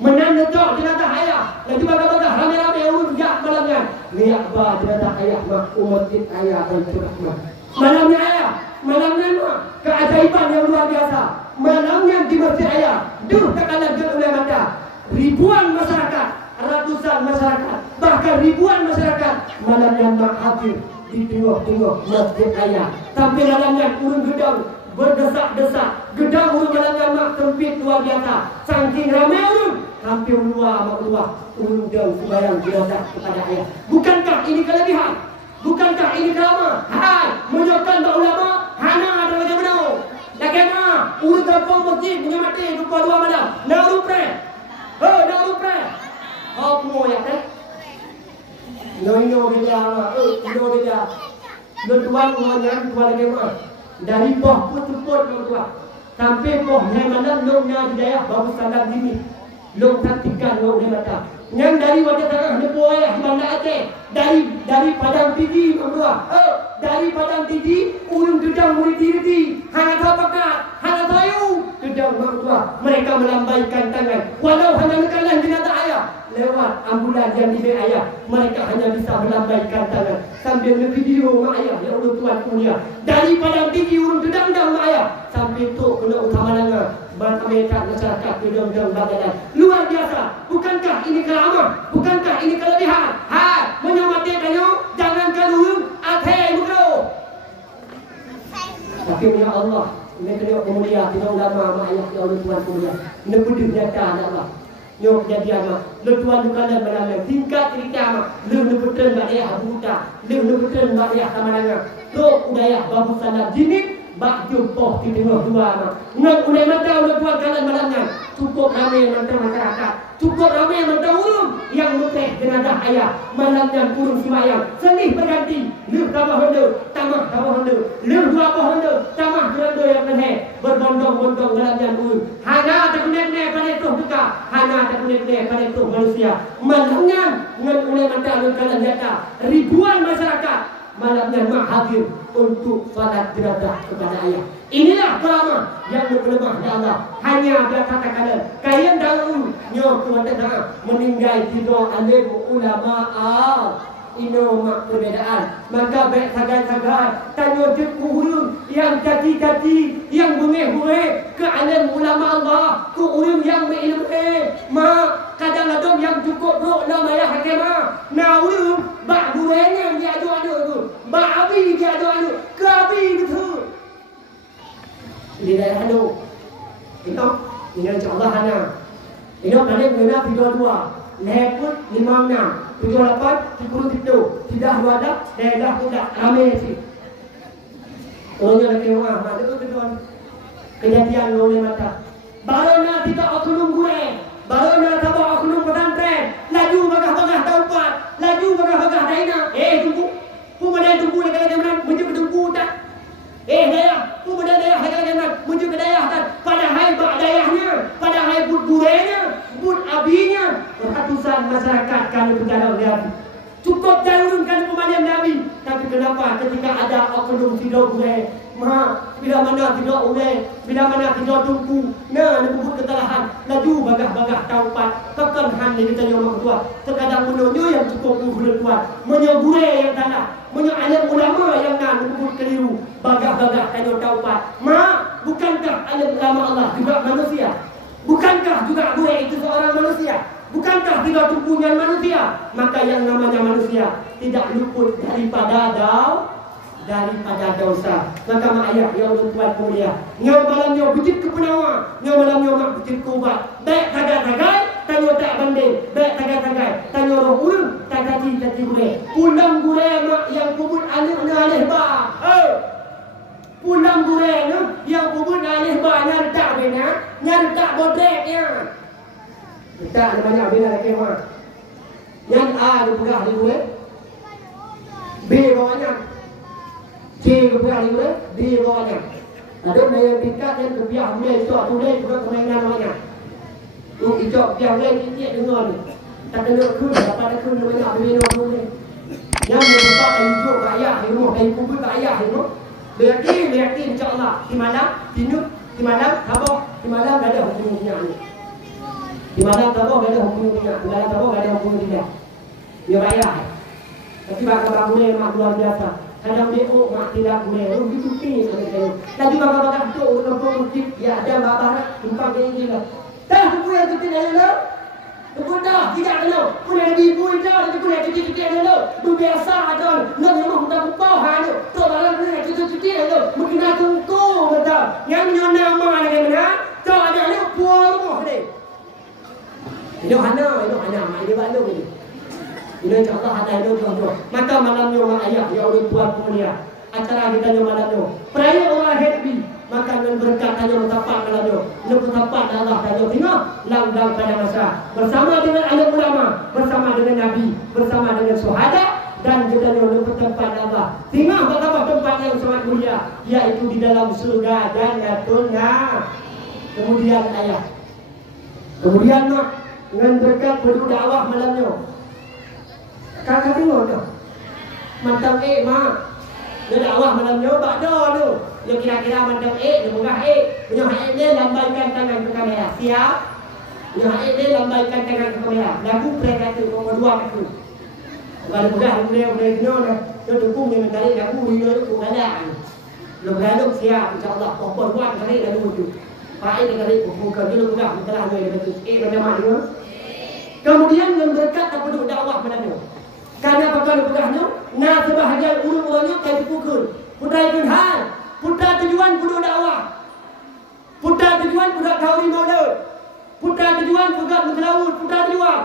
Menandakan jenazah ayah. Lagi baga-baga ramai-ramai urun jak malamnya. Lihat bah jenazah ayah mak umat ayah dan rahmat. Malamnya ayah. Malamnya mak keajaiban yang luar biasa. Malamnya di masjid ayah. Duh tak kalah oleh mata. Ribuan masyarakat, ratusan masyarakat, bahkan ribuan masyarakat malamnya mak hadir di tengah-tengah masjid ayah. Sampai malamnya urun gedang berdesak-desak. Gedang urun malamnya mak sempit luar biasa. Saking ramai urun, hampir luar mak luar urun dan sembahyang jenazah kepada ayah. Bukankah ini kelebihan? Bukankah ini kerama? Hai, menyokkan tak ulama, hana ada macam mana? Dah kena, urun kampung masjid punya mati lupa dua malam. Nak rupa. Dah lupa. Apa ya teh? Noino dia ama, no dia. No tuan orang tuan lagi mah. Dari boh put-put tua. Sampai boh yang mana longnya hidayah baru salam dini. Long taktikan long dia mata. Yang dari wajah tengah nepo ayah Banda Aceh. Dari Padang Tinggi tua. Dari Padang Tinggi urun gedang murid diri. Hanya tapakat, hanya sayu. Gedang mak tua. Mereka melambaikan tangan. Walau hanya nekalan jenazah ayah. Lewat ambulan yang diberi ayah, mereka hanya bisa melambaikan tangan sambil video mak ayah yang urut tuan punya. Dari Padang Tinggi urut gedang-gedang mak ayah sampai tu kena utama langa berkaitan masyarakat gedang-gedang badan. Luar biasa. Bukankah ini keramah? Bukankah ini kelebihan? Hai, menyamati kayu jangan kalung akhir mukro. Tapi ya Allah, ini kena kemuliaan tidak ulama mak ayah yang urut tuan punya. Ini pedih nyata Allah. Nyok jadi ama, letuan dukalan malam tingkat cerita ama, lu betul mbak ayah buta, lu betul mbak ayah sama dengan, tu udayah babu salam jinit, bak jumpoh di tengah dua ama, nak udah mata letuan kalan malamnya, cukup ramai mata masyarakat, cukup ramai mata urung yang muteh jenazah ayah, malamnya urung semayang, senih berganti, lu tambah honda, tambah honda, lu dua honda, tambah honda yang menhe, berbondong-bondong malamnya urung, hana tak nenek pada itu buka, hana tak nenek pada itu manusia. Malamnya dengan ulai mata kalan jata ribuan masyarakat malamnya mak hadir untuk salat jenazah kepada ayah. Inilah keramah yang berlemah ya Allah. Hanya ada kata-kata kayan dahulu nyo kepada meninggal tiga alim ulama ino mak perbedaan. Maka baik sagai-sagai tanya jekuhurun yang jati-jati yang bungeh-bungeh ke alim ulama Allah, ke urun yang berilmu mak kadang-kadang yang cukup rok nama ya hakimah. Nah urun bak burenya dia adu-adu tu. Bak abi dia adu-adu. Ke abi betul. Ini dah anu. Ini insya-Allah hana. Ini paling guna 32. Leput 56. 78, 77, tidak wadah, daerah tidak ramai sih. Orangnya lagi rumah, ada tuan kejadian oleh mata. Barona tidak oknum gue, barona tabak oknum pesantren, laju bagah-bagah taupat, laju bagah-bagah daina. Tunggu, pemadai tunggu negara zaman menuju ke tunggu tak? Dayah, pemadai dayah negara zaman menuju ke dayah tak? Padahal bak dayahnya, padahal but gurenya, but abinya. Ratusan masyarakat kami berjalan Nabi. Cukup jalurkan pemadam Nabi. Tapi kenapa ketika ada oknum tidak boleh, bila mana tidak boleh, bila mana tidak tunggu, disebut kesalahan, laju bagah-bagah taupat, tekan handi kita yang kedua. Terkadang menonyo yang cukup berkuat, menyogure yang salah, alim ulama yang disebut keliru, bagah-bagah kayu taupat. Bukankah alim ulama Allah juga manusia? Bukankah juga gue itu seorang manusia? Bukankah tidak tumbuhnya manusia? Maka yang namanya manusia tidak luput daripada dosa. Maka mak ayah yang tuan mulia, ngau malamnya bujit ke penawa, ngau malamnya mak bujit ke ubat. Baik tagai-tagai, tanya tak banding. Baik tagai-tagai, tanya roh urung, tak cati-cati gue. Pulang gue mak yang kubut alih ba. Pulang gue yang kubut alih ba nyartak bena, nyartak bodreknya. Tak namanya bila lagi mah. Yang A dipegah di gue, B bawahnya, C kepiah ni boleh, di bawahnya. Ada yang tingkat yang kepiah boleh, itu boleh juga permainan namanya. Itu kepiah boleh, titik dengar ni. Tak kena kun, dapat ada kun banyak minum boleh. Yang membuat hidup ayah di rumah, dari kubur ke ayah di rumah. Berarti insya-Allah di malam tidur, di malam tabah, di malam ada hukumnya ni. Di malam tabah ada hukumnya, di malam tabah ada hukumnya. Dia ayah. Tapi bakal boleh mak luar biasa. Kadang BO mak tidak boleh. Begitu tinggi kalau. Lagi bakal tu orang masjid ya ada babarat tumpang ini lah. Dah buku yang kita dah Kemudian tidak kena. Punya ibu itu, tapi punya cuci dulu. Tu biasa ada. Nak memang tak buka hal. Tu dalam punya cuci dulu. Mungkin nak tunggu betul. Yang nama lagi mana? Tu ada ni puan rumah ni. Ini hana. Ini balu ni. Ini insya-Allah ada itu tuan-tuan. Maka malamnya mak ayah ya Allah buat mulia. Acara kita yang malamnya. Perayaan orang happy. Maka dengan berkat hanya mendapat malamnya. Nak mendapat Allah tanya tengok lang-lang pada masa bersama dengan alim ulama, bersama dengan nabi, bersama dengan syuhada dan kita nak bertempat Allah. Tengok betapa tempat yang sangat mulia, yaitu di dalam surga Jannatulna. Kemudian ayah. Kemudian mak dengan berkat penduduk dakwah malamnya. Kakak tengok tu. Macam mak. Dia dakwah malamnya bakda tu. Dia kira-kira macam dia murah punya hak dia lambaikan tangan ke kamera. Siap? Punya hak dia lambaikan tangan ke kamera. Lagu kata nombor 2 kata. Kalau mudah boleh kena dah. Dia dukung dengan tarik lagu dia tu galang. Lalu siap insya-Allah nombor 2 tarik lagu tu. Pak dia tarik muka dia mudah mudah dia kata macam mana. Kemudian berkat penduduk dakwah mana. Karena bakal mudahnya, nah sebahagian urut-urutnya kayak pukul. Putar hal, putar tujuan penduduk dakwah. Putar tujuan putar kauri maulud. Putar tujuan putar mentelaut, putar tujuan.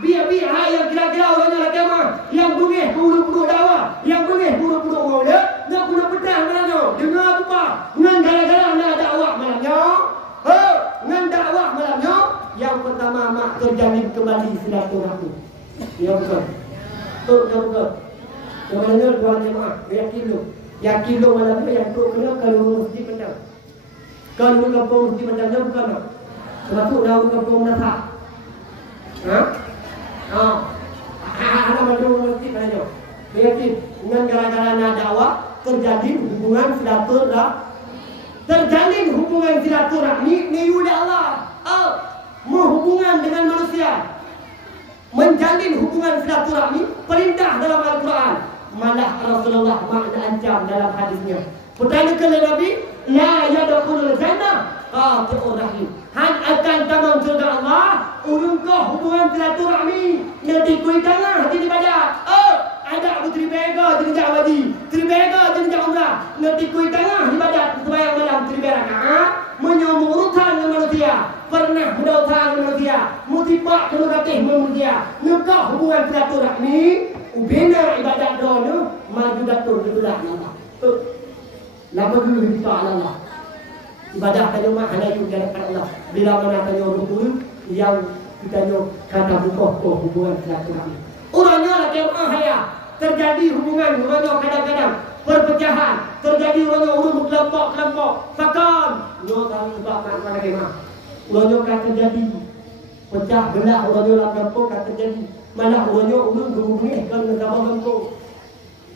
Biar yang kira-kira orangnya lagi mah. Yang bungih penduduk dakwah, yang bungih penduduk maulud, nak guna petang malangnya. Dengar apa? Ngan gara-gara nak dakwah malangnya. Ngan dakwah malangnya. Yang pertama mak terjamin kembali silaturahmi. Ya bukan. Ya bukan. Kemana tuan jemaah? Yakin lo malam tu yang tu kena kalau mesti benar. Kalau kampung mesti benar bukan tak? Sebab dah kampung dah tak. Ada macam mesti benar. Yakin dengan gara-gara nak dakwah terjadi hubungan silaturahmi ni udah Allah. Menghubungan dengan manusia. Menjalin hubungan silaturahmi perintah dalam Al-Quran, malah Rasulullah makna ancam dalam hadisnya. Pertanyaan Nabi, la yadkhulul jannah qati'ur rahim. Han akan tamam surga Allah urungkah hubungan silaturahmi nanti kui tangan hati ibadat. Ada putri bega jadi jawaji, tribega jadi umrah, nanti kui tangan ibadat sembahyang malam tribega menyambung urutan dengan manusia. Pernah berdakwah dengan manusia, mutibak demokratis manusia, nekah hubungan silaturahmi, ubina ibadat doa maju datur betulah Allah. Lama dulu kita Allah. Ibadah tanya mak hanya itu di hadapan Allah. Bila mana tanya rukun yang kita kata buka hubungan silaturahmi. Orangnya lagi haya terjadi hubungan orangnya kadang-kadang perpecahan, terjadi orangnya urut kelompok-kelompok. Takkan nyo tahu sebab mana lagi mah. Ulangnya akan terjadi pecah belah ulangnya dalam kampung akan terjadi. Malah ulangnya ulun berhubungkan dengan tabah kampung.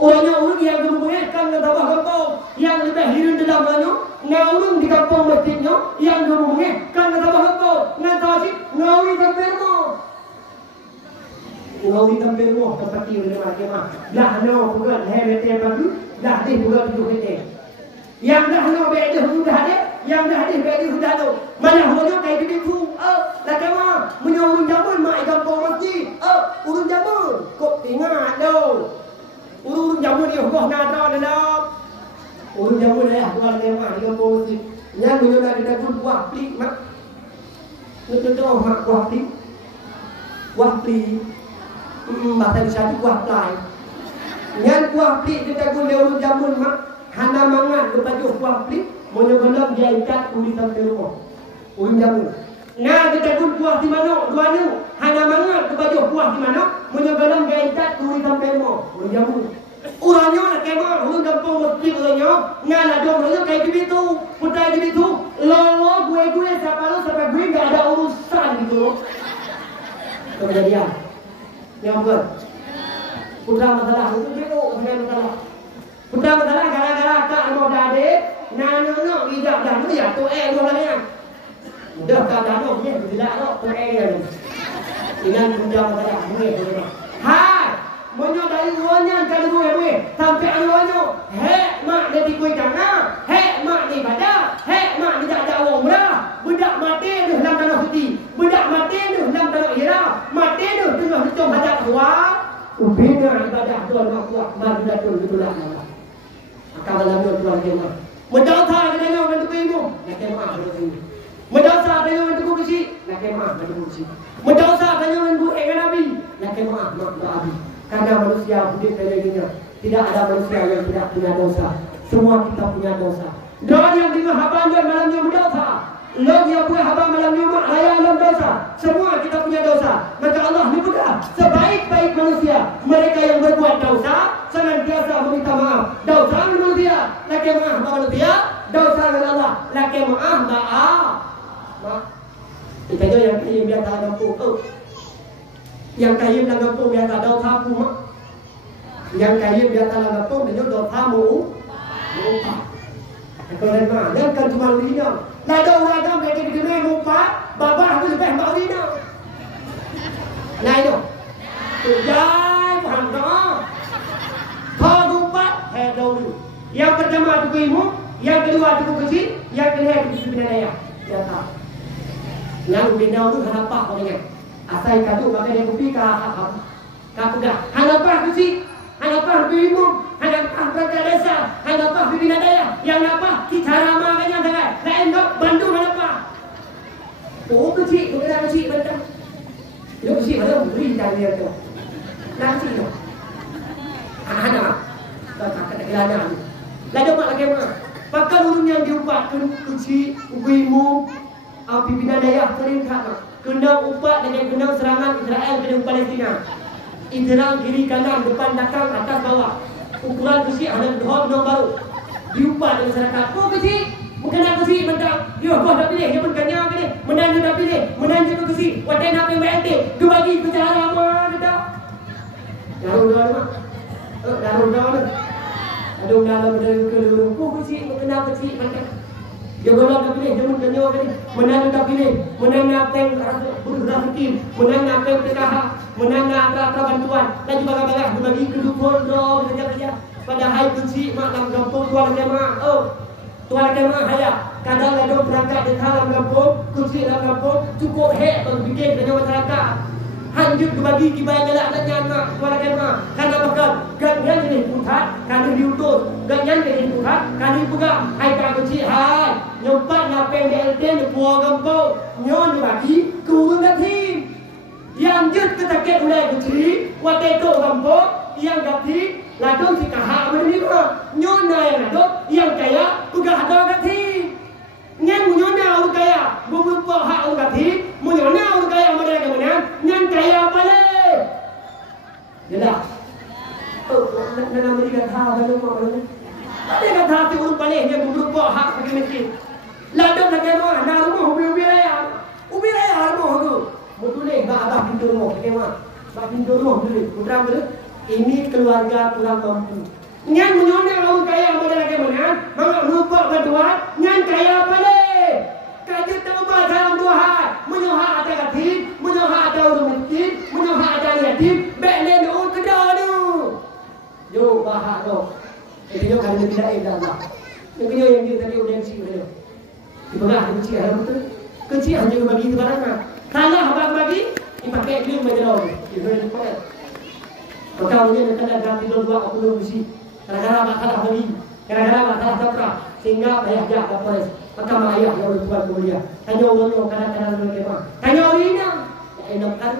Ulangnya ulun yang berhubungkan dengan tabah kampung. Yang lebih hidup dalam ulangnya ngaulun di kampung masjidnya yang berhubungkan dengan tabah kampung. Dengan tawasib ngauli sampai rumah. Ngauli sampai rumah seperti oleh mahkamah. Dah no bukan hebat bagus. Dah di bukan hidup kita. Yang dah no beda sudah ada. Yang dah ada beda sudah ada. Mana hanya kayak gitu. Lah kamu menyuruh jamun mak kampung masjid. Urun jamun. Kok ingat dah. Urun jamun dia kok nada dalam. Urun jamun dah tuan mak di kampung masjid. Yang menyuruh kita pun buah plik mak. Kita mak buah plik. Buah plik. Bahasa Indonesia buah plai. Yang buah plik kita pun dia urun jamun mak. Hana mangan bertajuk buah plik. Menyebelam dia ikat uli sampai rumah. Urun jamun. Nah kita pun buah di mana? Dua ni. Hana mangat ke baju buah di mana? Menyebelam dia ikat uli sampai rumah. Urun jamun. Urangnya nak kemah, urang kampung masjid urangnya, ngala dong urangnya kayak gitu, putai gitu, lolo gue siapa lo sampai gue nggak ada urusan gitu. Kejadian, yang bukan. Putra masalah itu gitu, putra masalah. Putra masalah gara-gara kak mau dade, nano tidak dano ya tu mau lagi. Udah kak dano ni, tidak lo tu ya. Dengan putra masalah ni, hai. Monyo dari uangnya kan gue sampai anonyo mak dia dikui tanah mak ni badak mak ni tak ada umrah budak mati tu dalam tanah suci budak mati tu dalam tanah ihram mati tu tengah hitung hadap tua ubina ibadah tuan mak kuat mari datul betulah akan dalam tuan kemah mendosa dengan orang tu ibu nak kemah betul mendosa dengan orang tu besi nak kemah betul besi mendosa dengan orang tu nabi nak kemah mak abi. Karena manusia hidup pada dirinya. Tidak ada manusia yang tidak punya dosa. Semua kita punya dosa. Doa yang lima haba malamnya berdosa. Log yang punya haba malamnya raya dalam dosa. Semua kita punya dosa. Maka Allah memudah sebaik-baik manusia. Mereka yang berbuat dosa senantiasa meminta maaf. Dosa manusia, laki maaf manusia. Dosa dengan Allah, laki maaf maaf. Itu aja yang kaya biar tak ada pukul. Yang kaya biar kampung biar tak ada tapu mak. Yang kaya biar tak ada kampung dia ada tamu. Lupa. Kalau ada mana, dia kan cuma lina. Ada orang mereka dikenal lupa. Bapa aku lebih mau lina. Nah itu. Tujuan paham tak? Kau lupa, dulu. Yang pertama tu ilmu, yang kedua tu kecil, yang ketiga tu binaya. Ya tak. Yang binaya tu kenapa kau dengar? Asal katu maka dia kopi kah dah. Hangapa kusi, hangapa bimu, hangapa berkadasa, hangapa bibina daya. Yang apa? Kita ramah kanya dengan. Lain dok Bandung hangapa? Oh kecil, bukan kecil betul. Itu kecil betul. Beri jangan dia tu. Nasi tu. Ada. Tak ada kelana. Lalu mak lagi mak. Pakai urung yang diupatkan kecil, bimu, bibina daya sering tak. Kena upat dengan kena serangan Israel ke Palestina. Israel kiri kanan depan belakang atas bawah. Ukuran besi ada dua benang baru. Diupat dengan masyarakat. Kau besi, bukan nak besi mentang. Yo, kau dah pilih. Dia pun kanya ke ni. Menang dah pilih. Menang je besi. Wadah nak PMT. Dia bagi bicara apa dah. Darul dah mak. Darul dah dah. Ada dalam dari kelurung. Kau besi, kena besi mentang. Dia boleh tak pilih, dia pun kanya ke ni. Menang tak pilih, menang nak peng berusaha tim, menang nak peng tengah, menang nak apa bantuan. Dan juga bagah bagi kedukun doh kerja-kerja. Padahal kunci mak dalam kampung tuan jemaah. Oh, tuan jemaah haya. Kadang ada berangkat di dalam kampung, kunci dalam kampung cukup bagi bikin dengan masyarakat. Hanjut bagi kibai galak dan nyana tuan jemaah. Karena bakal ganyan jadi putat, kali diutus, ganyan jadi putat, kali pegang. Hai pak kunci, hai. Nyempat ngapeng DLT di pulau kampung nyon bagi kurang ganti yang jut ketaket mulai kecil wateto kampung yang ganti ladong si kahak menerima nyon yang ladong yang kaya juga ada ganti nyan nyon orang kaya beberapa hak orang ganti nyon orang kaya mereka menang nyan kaya balik jelas nak berikan tahu kalau mau ada kata tu orang balik yang beberapa hak bagi miskin. Ladang nak kemah, nak rumah ubi raya rumah tu. Betul ni, tak pintu rumah kemah, tak pintu rumah dulu. Putra betul. Ini keluarga pulang kampung. Nyan menyonang orang kaya mana lagi mana? Mangak lupa bantuan, nyan kaya balik. Kaji tambah dalam dua hal, menyohak ada yatim, menyohak ada orang miskin, menyohak ada yatim. Belen orang kedua tu. Yo bahak tu. Ini kan tidak indah. Yang dia tadi audiensi betul. Dipegang kunci ada betul. Kunci hanya bagi itu barangnya. Kalau habang bagi, dipakai film menjelor. Itu yang dipakai. Maka punya nak ada ganti dua aku besi. Kadang-kadang masalah bagi, kadang-kadang masalah taprak. Sehingga ayah jak dapat. Maka mak ayah yang berbuat mulia. Tanya orang kadang-kadang mereka. Tanya orang ini, enak kan?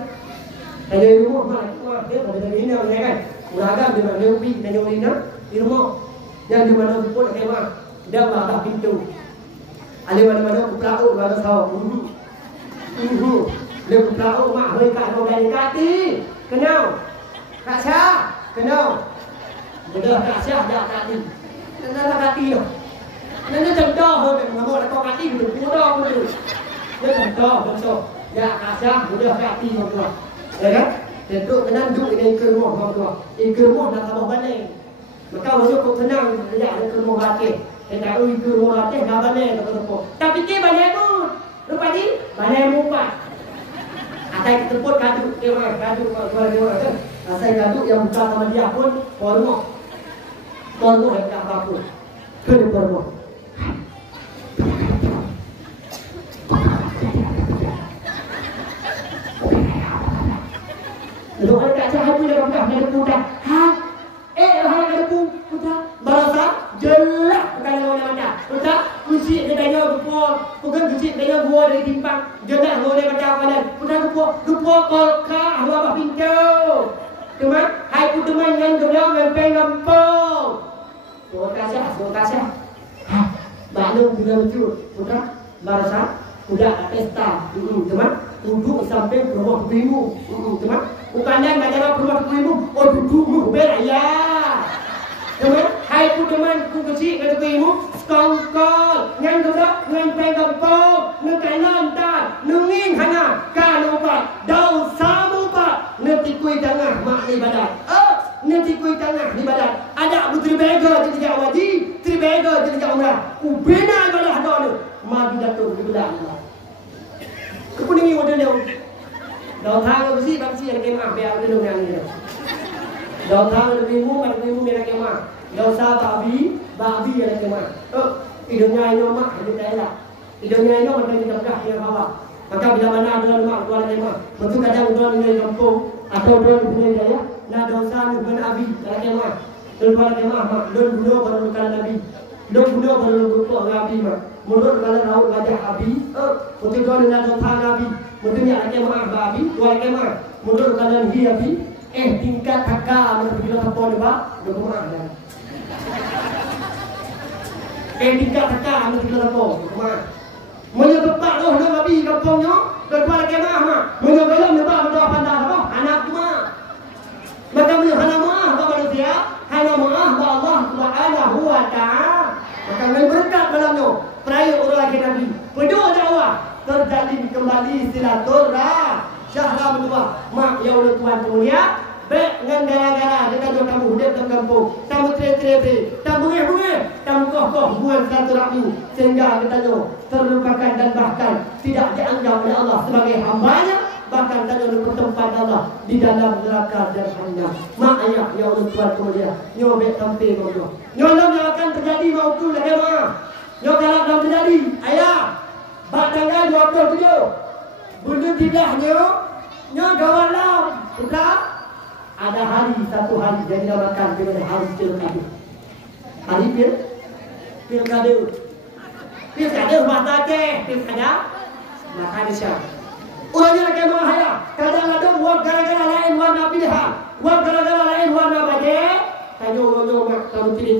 Tanya rumah mak, dia pada ini orang kan. Ulaga di mana ubi tanya orang ini di rumah. Yang di mana pun kemah. Dia malah pintu. Ada mana-mana kuplau mana tahu. Dia kuplau mak mereka mau dari kati. Kenal? Kak Syah, kenal? Mudah tak syah dah tak ni. Nana kati tu. Nana contoh pun ngomong nak kau kati tu. Mudah pun tu. Dia contoh. Ya kasah mudah kati tu. Ya kan? Tentu kena duduk di rumah tu. Di rumah nak tambah balik. Maka orang kau tenang dia di rumah balik. Kita ui ke rumah balik dah balik tu tu. Tapi ke balik tu. Lepas ni balik mupat. Atai keteput kaduk dia kaduk kan. Asal kaduk yang buka sama dia pun rumah. Rumah tak apa-apa. Kena rumah. Lalu ada kat cahaya pun dia buka ada pudak. Hai ada pudak. Barasa jelak bukan orang mana. Pudak kucing dia tanya gepor. Bukan kucing dia buah dari timpang. Jelak orang macam mana. Pudak gepor kolkah apa pintu. Teman, hai pun teman yang geram mempeng gampang. Sokasah. Maklum bila lucu. Pudak barasa pudak pesta. Teman, duduk sampai rumah ibu. Teman, bukannya macam rumah ibu. Oh duduk beraya. Teman, hai pun teman ku kecil kata ibu. Skongkol, ngan gerak, ngan pengampung, ngan lantan, nungin hana, kalupat, daun samupat, nanti kui tengah mak ibadat. Nanti kui tengah ibadat. Ada putri bega jadi wajib, putri bega jadi umrah. Ubina ibadah doa maju datuk ibadah. Kepuningi wadah dia. Daun thang bersih bangsi yang kemah biar ada dong yang ni. Daun thang lebih mu yang kemah. Daun sah babi yang kemah. Hidupnya ini mak hidup daerah. Hidupnya ini macam kita dah yang bawah. Maka bila mana ada mak tuan kemah, betul kadang tuan ini kampung atau tuan punya daya. Nah dosa bukan abi dalam kemah. Tuan kemah mak don bunuh baru kalau nabi. Don bunuh baru bunuh nabi mak. Mulut kalau raut wajah abi. Betul tuan nak dosa nabi. Betulnya ada kemah babi, tuan kemah. Mulut kalau hi abi. Tingkat takka mana bila tapon ba, doa dah. Tingkat takka mana bila tapon, doa. Menyebepak roh nabi kampungnya, kepada kemah mak. Menyebelam nebak berdoa pandai apa? Anak tua. Maka hana maaf kepada manusia, hana maaf kepada Allah Subhanahu wa taala. Maka berkat malamnya peraya orang lagi Nabi. Berdoa dakwah terjadi kembali silaturahim. Syahra berdua, mak ya Allah Tuhan mulia. Baik dengan gara-gara kita jual kamu hidup dalam kampung. Kamu tere-tere, kamu bunga, kamu koh buat silaturahmi sehingga kita terlupakan dan bahkan tidak dianggap oleh Allah sebagai hamba-Nya. Bahkan kita bertempat Allah di dalam neraka dan hanya. Mak ayah ya Allah Tuhan mulia. Nyobek sampai berdua. Nyolong yang akan terjadi maupun lagi mak. Nyolong yang terjadi ayah. Bak tanggal 27. Bulan tidaknya gawalam. Bukan? Ada hari, satu hari jadi namakan dengan hari pilkada. Hari pilkada. Pilkada mata ke pilkada. Maka disya. Orangnya lagi mahaya. Kadang-kadang buat gara-gara lain warna pilihan. Buat gara-gara lain warna bagai. Tanyo mak kamu pilih.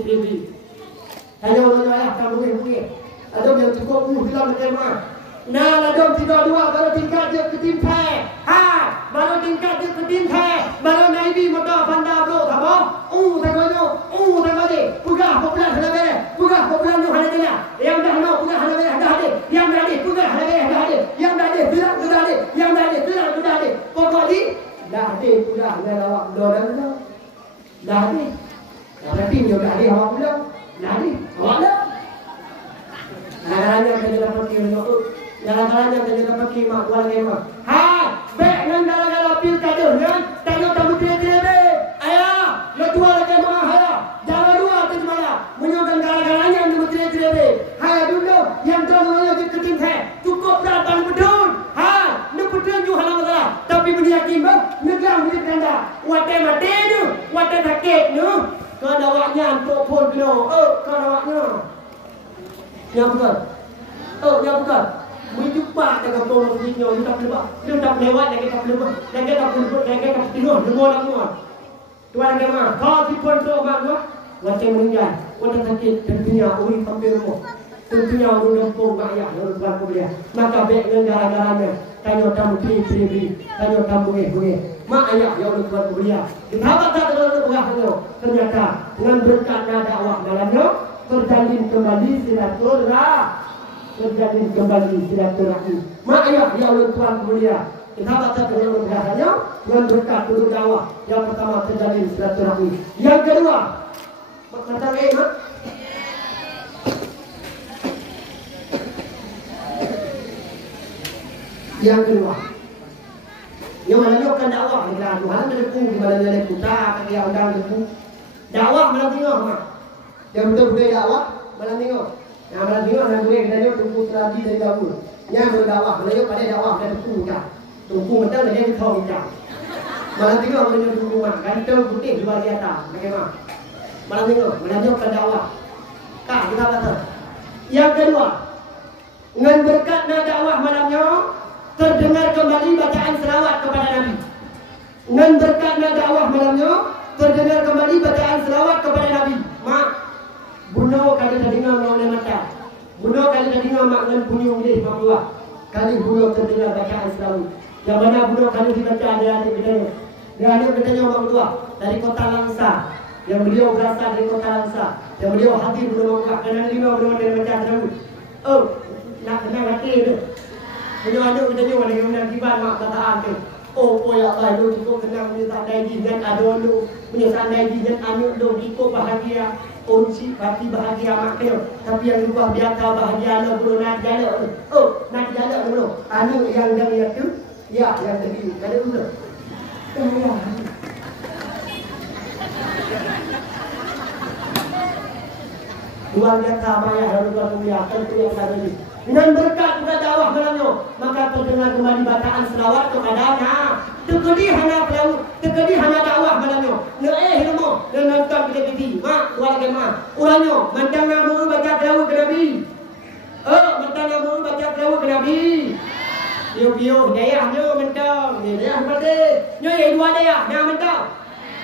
Tanyo kamu pilih. Ada yang cukup bilang lagi mah. Nah, ladang 32 baru tingkat dia ke tim pay. Baru tingkat dia ke tim pay. Baru naibi motor pandai bro, apa? Tengoknya. Pugah popular hala bere. Pugah popular nu hala dia. Yang dah no pugah hala bere dah ada. Yang dah ada pugah hala bere dah ada. Yang dah ada tidak sudah ada. Yang dah ada tidak sudah ada. Pokok ni dah ada pugah dengan awak dah. Dah ada. Tapi dia dah ada awak pula. Dah ada. Awak dah. Caranya kena dapat kira Jalan-jalannya kena dapat kira Kuala Kemah. Baik dengan gara-gara pilkada kan. Tanya tamu tiri-tiri. Ayah, lo tua lagi mah ayah. Jangan dua tu cuma menyokong gara-garanya yang tiri-tiri. Ayah dulu yang tuan-tuannya ke tim he. Cukup datang bedun. Ni bedun ju halang masalah. Tapi beryakin bang, negara milik anda. Wate mati tu, wate sakit tu. Kau awaknya untuk pun kena. Kau awaknya. Yang bukan. Yang bukan. Menjumpa dengan orang dunia dia tak lewat lagi tak lewat. Lagi tak tidur semua semua. Tuan kemah, kau tipon tu mak macam meninggal. Orang sakit tentunya orang sampai rumah. Tentunya orang kampung ayah orang tuan kuliah. Maka baik dengan gara-garanya tanya tamu tri, tanya tamu Mak ayah yang bertuan mulia. Kita baca dengan berahnya. Ternyata dengan berkatnya dakwah malamnya terjalin kembali silaturahmi. Mak ayah yang bertuan mulia. Kita baca dengan berahnya dengan berkat turun dakwah. Yang pertama terjalin silaturahmi. Yang kedua, kata mak. Yang kedua, yang mana kan dakwah ni kan Tuhan ada ku di mana ada putra kaki yang undang ku dakwah malam tengok mak yang betul-betul dakwah malam tengok yang malam tengok yang boleh kita tunggu selagi dari dahulu yang berdakwah malam pada dakwah dan tunggu betul dia di kau kita malam tengok malam tunggu mak kan kita putih di bawah atas bagaimana malam tengok kan dakwah kah kita kata yang kedua dengan berkatnya dakwah malamnya terdengar kembali bacaan selawat kepada Nabi. Dengan berkatnya dakwah malamnya terdengar kembali bacaan selawat kepada Nabi. Mak, bunuh kali dah dengar mengenai mata. Bunuh kali dah dengar mak dengan punyung dia mak kali bunuh terdengar bacaan selawat. Yang mana bunuh kali dibaca dia adik bedanya. Dia adik bedanya mak dua dari kota Langsa. Yang beliau berasal dari kota Langsa. Yang beliau hadir bunuh mak kerana lima bunuh dia baca selawat. Oh, nak kenal hati tu. Penyuanduk kita ni orang yang menang mak kataan tu. Oh ya Allah tu cukup kenang punya sandai jinjan ada tu. Punya sandai jinjan anu tu ikut bahagia. Unci hati bahagia mak kena. Tapi yang luar biasa bahagia lah bro nak jalan. Oh nak jalan bro. Anu yang tu. Ya yang tadi. Ada bro. Ya. Luar biasa bayar luar biasa tu yang ada ni. Dengan berkat kita dakwah malamnya, maka terdengar kembali bacaan selawat kepadanya. Terkedi hana pelawut, terkedi hana dakwah malamnya. Ilmu dan nonton TV. Mak, dua lagi mak. Orangnya mandang nama baca pelawut ke Nabi. Mandang nama baca pelawut ke Nabi. Bio dayahnya mentang. Dayah berarti. Nyo dua dayah, nak mentang.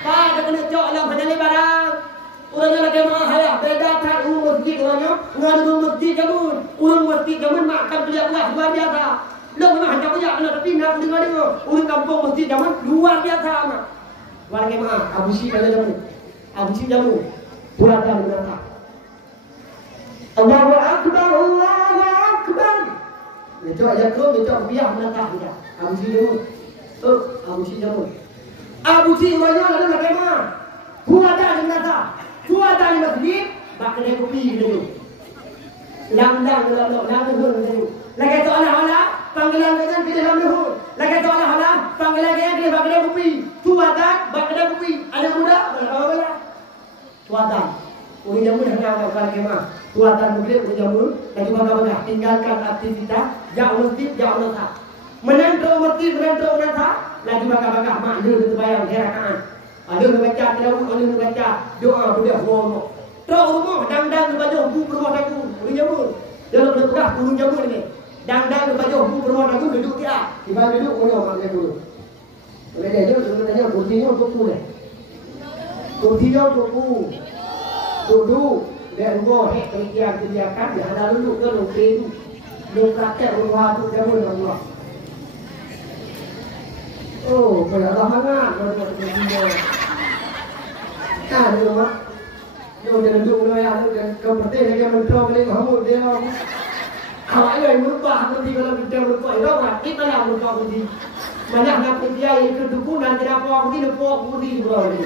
Pak dah kena cok lah pada lebaran. Orangnya lagi mahal beda tak masjid orangnya ngadu masjid jamun urang masjid jamun makan beliau luar biasa lo memang hanya punya tapi nak dengar urang kampung masjid jamun luar biasa mak warga mah Abu Si jamun purata berata Allahu akbar itu aja kau itu biar berata dia Abu Si jamun Abu Si orangnya ada lagi mah purata berata Tua tali masjid, bak kedai kopi gitu. Langdang gitu. Lagi tu ala panggilan dengan di dalam luhur. Lagi tu ala panggilan dia bak kedai kopi. Tua tak bak kedai kopi. Ada muda, berapa? Tua tak. Uri jamu dah nak kalau kemah. Tua tak mungkin uri jamu lagi bagaimana tinggalkan aktivitas jauh masjid jauh nasa. Menentu masjid nasa lagi bagaimana makna itu bayang herakan. Ada membaca tilawah, ada membaca doa budak rumah. Terus rumah dang-dang baca buku rumah dagu. Urang jamun. Dalam lepas urang jamun ni. Dang-dang baca buku rumah dagu duduk dia. Tiba duduk orang mak dia dulu. Oleh dia sebenarnya kursinya buku ni. Kursinya buku. Duduk dia rumah kerja-kerjakan dia ada duduk ke lokasi tu. Dia praktek rumah tu jamun Allah. Oh, banyak hangat kalau di rumah. Dia duduk dulu ya, kau berarti lagi mentor lagi kamu dia mau. Kalau yang berubah nanti kalau kita berubah itu mati malah berubah nanti. Mana nak dia itu dukun nanti apa nanti lepas nanti berubah ni.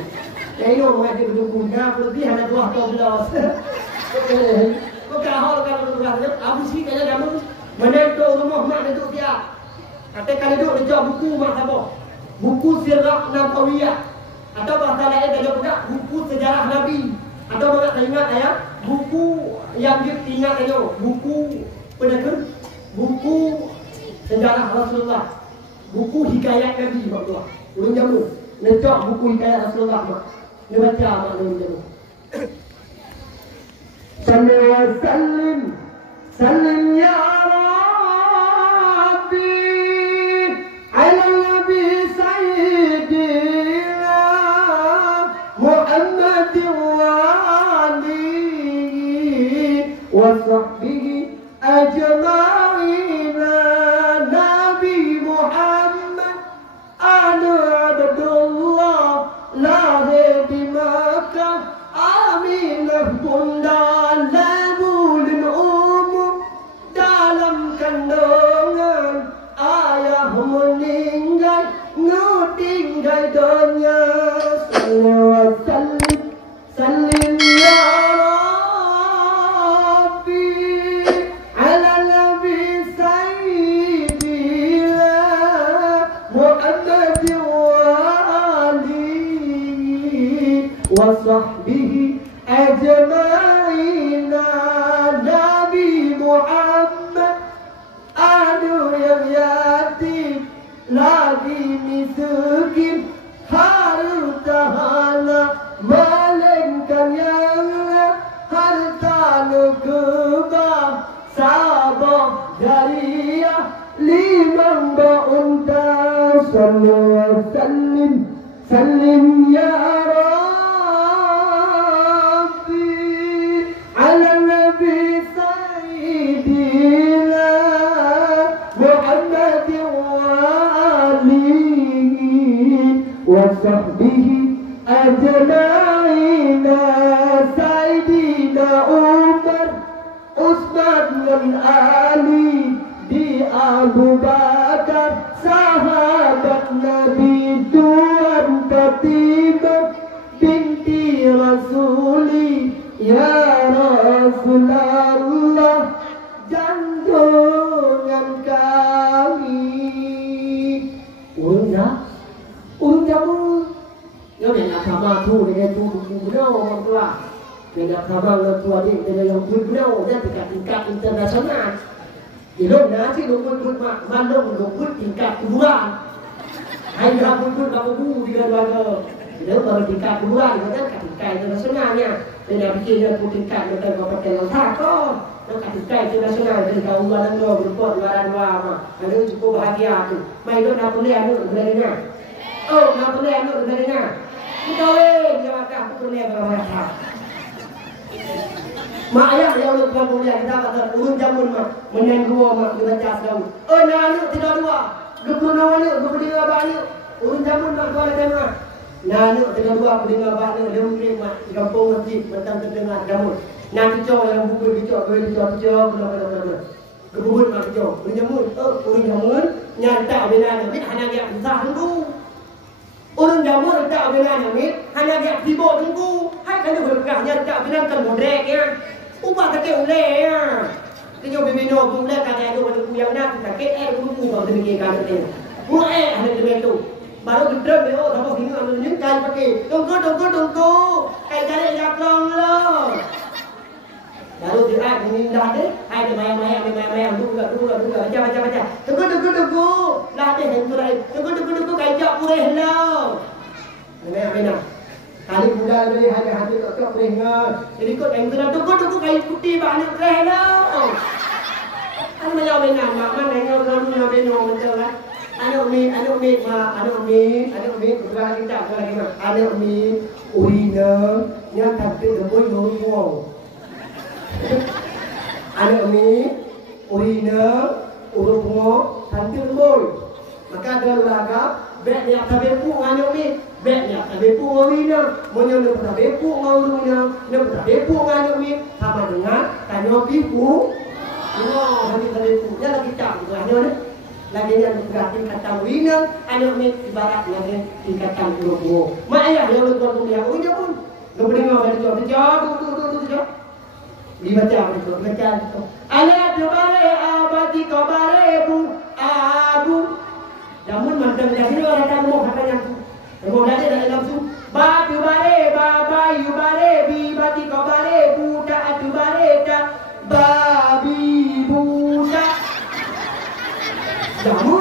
Jadi orang mesti berdukun dah, berarti hanya 2 Kau kahor kalau berubah tu, Abu Si kaya kamu menentu rumah mak itu dia. Kata kalau duduk dia jual buku mak apa? Buku Sirah Nabawiyah. Atau bahasa lain dia juga buku sejarah Nabi. Atau mana saya ingat ya, buku yang dia ingat aja, buku penakun, buku sejarah Rasulullah, buku hikayat Nabi mak tua. Urang jamu, ngecok buku hikayat Rasulullah mak. Dia baca mak urang jamu. Salli wa sallim ya Rabbi ala Nabi Sayyidina Muhammad wa sahbihi ajma'in Nabi Muhammad ada pun dalam bulan umur, dalam kandungan ayah meninggal, tinggal dunia. Salim ya Rabbi ala nabi sayyidina Muhammad wa alihi wa sahbihi ajma'in. Nabi Muhammad aduh yang yatim lagi miskin, harta hala malingkan yang harta kebah sabah jariah liman ba'unta. Salim salim ya Rabbi ala nabi sayyidina Muhammad wa alihi wa sahbihi ajma'in. Sayyidina Umar, Utsman dan Ali, di Abu Bakar, sahabat Nabi, Tuan Fatimah binti Rasuli, ya Rasulullah, jantungan kami. Urun jamu. Nếu để nhà thả ma thu thì thu đâu không tua, để nhà thả ma là tua đi để làm quân đâu nên tất cả tình cảm international thì lúc đó chứ đúng quân mà ban đông đúng quân tình cảm của bạn hay là quân bao nhiêu đi gần bao giờ nếu mà tình cảm của bạn thì tất cả tình cảm international nha. Để làm gì là cuộc tình cảm người ta có thể làm sao có nó cả tình cảm international thì kau luar negara berbuat luar mà ada cukup bahagia tu. Mai tu nak boleh anu boleh dengar. Oh, nak boleh anu boleh dengar. Kita dia makan boleh berapa. Mak ayah yang lupa boleh kita kata urun jamun mak menang dua mak dibaca sedang. Nak tidak dua. Gubernur awak gubernur abang ni urun jamun mak dua ada mak. Nak tidak dua gubernur abang ni dia mungkin mak di kampung masjid mentang terdengar jamun. Nak dicor yang buku dicor belum. Gubernur mak dicor. Urun jamun nyata benar ni hanya dia besar dulu. Orang jamu tak benar ni hanya dia tiba tunggu. Hai kan berkahnya tak benar kan modrek ya. Ubah tak oleh ya. Kita bimino boleh kan ada orang yang nak tak dulu baru demikian kan tu. Mulai ada tu. Baru kita beo sama sini ambil ni kai pakai. Tunggu. Kai cari jaklong lo. Baru dia ini dah deh. Hai dia mayang dulu. Baca. Tunggu. Lah deh henturai. Tunggu kai jak pureh lo. Mana? Kali muda beli hati tak peringat. Jadi kau yang tunggu kai putih banyak pureh lo. Anu yang benar mana yang benar betul kan? Anu mi kurang kita lagi nak. Anu mi urina yang tak terbuai ngomong. Anu mi urina urungo tantir boy. Maka ada laga bet yang tabepu anu mi bet yang tabepu urina monyo ne tabepu urina ne tabepu anu mi sama dengan tanyo pipu. Oh, hari tabepu ya lagi tak anu ni. Lagi yang berarti kata urina anu mi ibarat lagi tingkatan urungo. Mak ayah yang lupa kuliah urina pun kebedengar dari jauh. Dibaca itu. Ala tebare abadi kabare bu abu. Namun mantan dari orang kamu katanya tu. Kamu dah ada dalam tu. Batu bare babai bare bibati kabare buta atu bare ta babi buta. Kamu.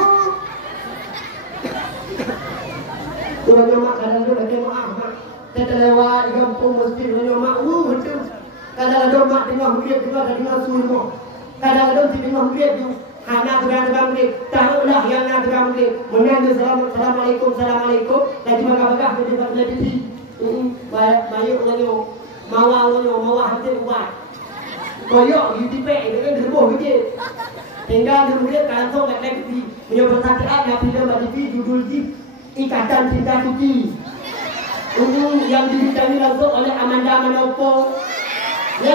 Tuan mak kadang tu lagi mak. Kita lewat di kampung masjid mak betul. Kadang-kadang mak tengah murid juga tengah suruh. Kadang-kadang si tengah murid tu anak tengah murid. Tahulah yang nak tengah murid. Menyanyi assalamualaikum. Lagi bagah-bagah di depan TV. Bayuk nganyo. Mawa hati buat. Koyok you tipek dengan gerboh gitu. Tinggal di murid langsung kat TV. Punya persatuan yang film TV judul Ikatan Cinta Suci. Yang dibintangi langsung oleh Amanda Manopo.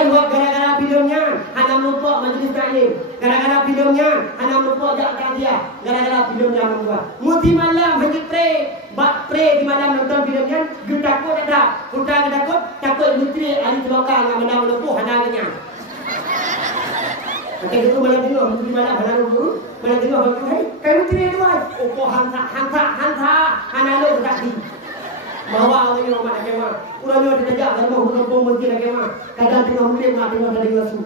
buat gara-gara filmnya, hanya lupa majlis taklim. Gara-gara filmnya, hanya lupa jak takziah. Gara-gara filmnya membuat. Muti malam hanya pray di malam nonton filmnya, takut ada. Hutang takut menteri ahli sebokang yang menang-menang hananya. Nanti itu malam tengok, menteri malam hananya dulu. Malam tengok, kai menteri itu ay. Oh, hantar, hanalo tak di. Bawa orang yang mana kema, orang yang tidak ada mau hukum mungkin kema, kadang tengah mulai nak tengah dari wasu.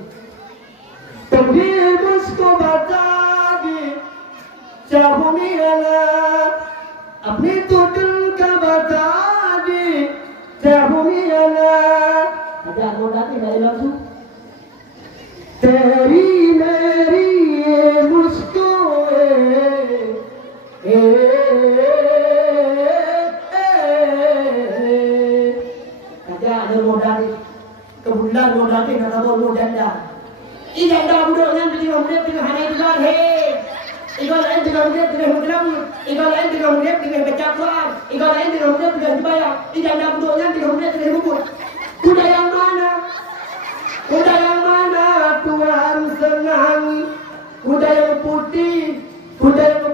Tapi musko batagi, jauh miala, apni tudul ka batagi, jauh miala. Ada modal ni dari wasu. Teri meri musko kebulan modal ni kata bolu janda. Janda budaknya tengah muda tengah hanai bulan he. Ikan lain tengah muda tengah mudram, ikan lain tengah muda tengah baca Quran, ikan lain tengah muda tengah sembahyang. Janda budaknya tengah muda tengah bubur. Kuda yang mana? Kuda yang mana Tuhan senangi? Kuda yang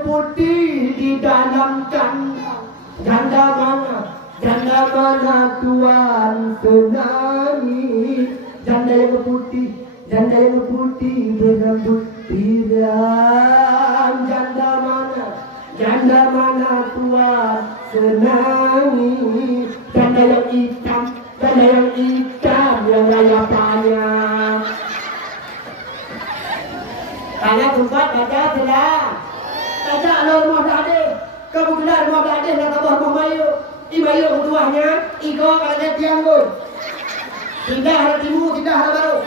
putih di dalam kandang. Janda mana? Janda mana Tuhan senangi? Janda yang putih berambut pirang. Janda mana Tuhan senangi? Janda yang hitam yang raya panjang. Karena tempat baca telah baca rumah tadi. Kebetulan rumah tadi nak tambah pemayu. Ibayu ketuanya, iko kalau tiang pun. Tidak ada timur, tidak ada baru.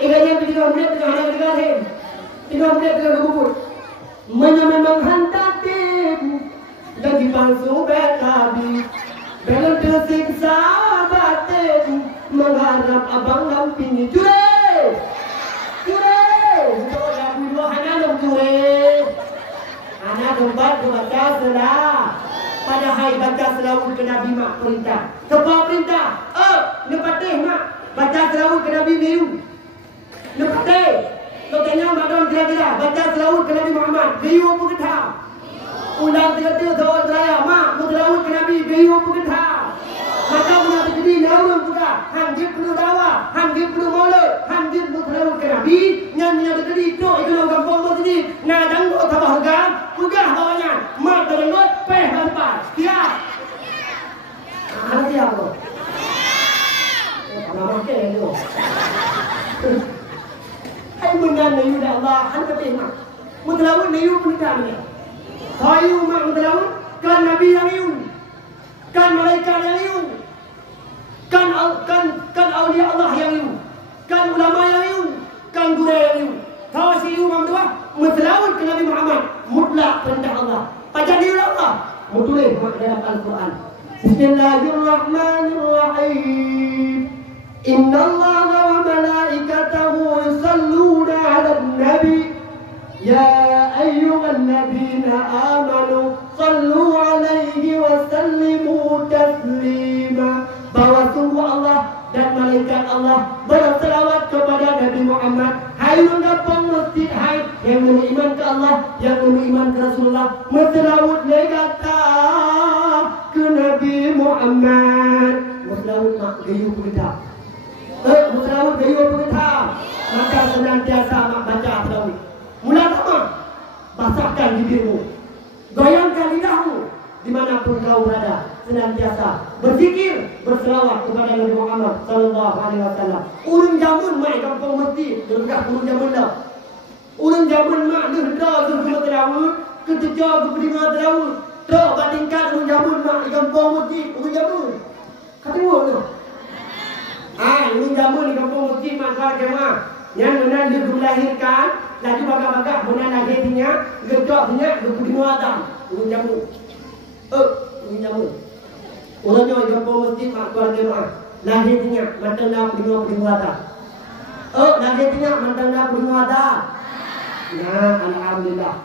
Ikatnya tiga menit, tiga hari, tiga hari. 3 menit, 3 bubur. Memang hantar tim. Lagi palsu betabi. Belum tersiksa batin. Mengharap abang lampingi. Cure! Sudah dua anak dong cure. Anak tempat baca selah. Pada hari baca selawat ke Nabi mak perintah. Sebab perintah. Nepatih mak. Baca selawat ke Nabi Melayu. Nepatih. Kau tanya madon kira-kira. Baca selawat ke Nabi Muhammad. Melayu apa ketah? Ulang tiga-tiga soal raya. Mak, selawat ke Nabi. Melayu apa ketah? Maka punya terjadi namun juga. Hanjir penuh dawa. Hanjir penuh mulut. Hanjir penuh selawat ke Nabi. Yang terjadi itu. Itu dalam kampung itu sendiri. Nah, danggut tambah harga. Pugah bawahnya. Mat terenggut. Peh tanpa. Siap. Hati apa? Nama makan itu. Hai mengan nayu dah Allah. Hanya terima. Mutlawun nayu perintah ni. Hayu mak mutlawun. Kan Nabi yang nayu. Kan malaikat yang nayu. Kan awliya Allah yang nayu. Kan ulama yang nayu. Kan guru yang nayu. Tahu si nayu mak mutlawun. Mutlawun ke Nabi Muhammad. Mutlak perintah Allah. Baca dia Allah. Mutlawun dalam Al-Quran. Bismillahirrahmanirrahim. Inna Allah wa malaikatahu yusalluna ala nabi. Ya ayyuhalladzina amanu sallu alaihi wa sallimu taslima. Bahwa sungguh Allah dan malaikat Allah berselawat kepada Nabi Muhammad. Hai mengapa masjid hai yang beriman ke Allah, yang beriman ke Rasulullah, berselawat legata ke Nabi Muhammad. Berselawat mak gayu kita. Berselawat gayu kita. Maka senantiasa mak baca selawat. Mula pertama, basahkan bibirmu, goyangkan lidahmu dimanapun kau berada. Senantiasa berzikir, berselawat kepada Nabi Muhammad sallallahu alaihi wasallam. Urang jamun mai kampung mesti berkah urang jamun dah. Urang jamun mak dah suruh terawih, ketika berdiri terawih, dah bandingkan urang jamun mak di kampung mesti urang jamun. Kata gua tu. Urang jamun di kampung mesti mak kemah. Yang benar dia dilahirkan, lagi bagak-bagak benar lahirnya, gedoknya berdiri adam. Urang jamun. Urang jamun. Orangnya yang kampung masjid mak keluarga mak lahirnya mantan dah berdua ada. Lahirnya mantan dah berdua ada. Nah, alhamdulillah.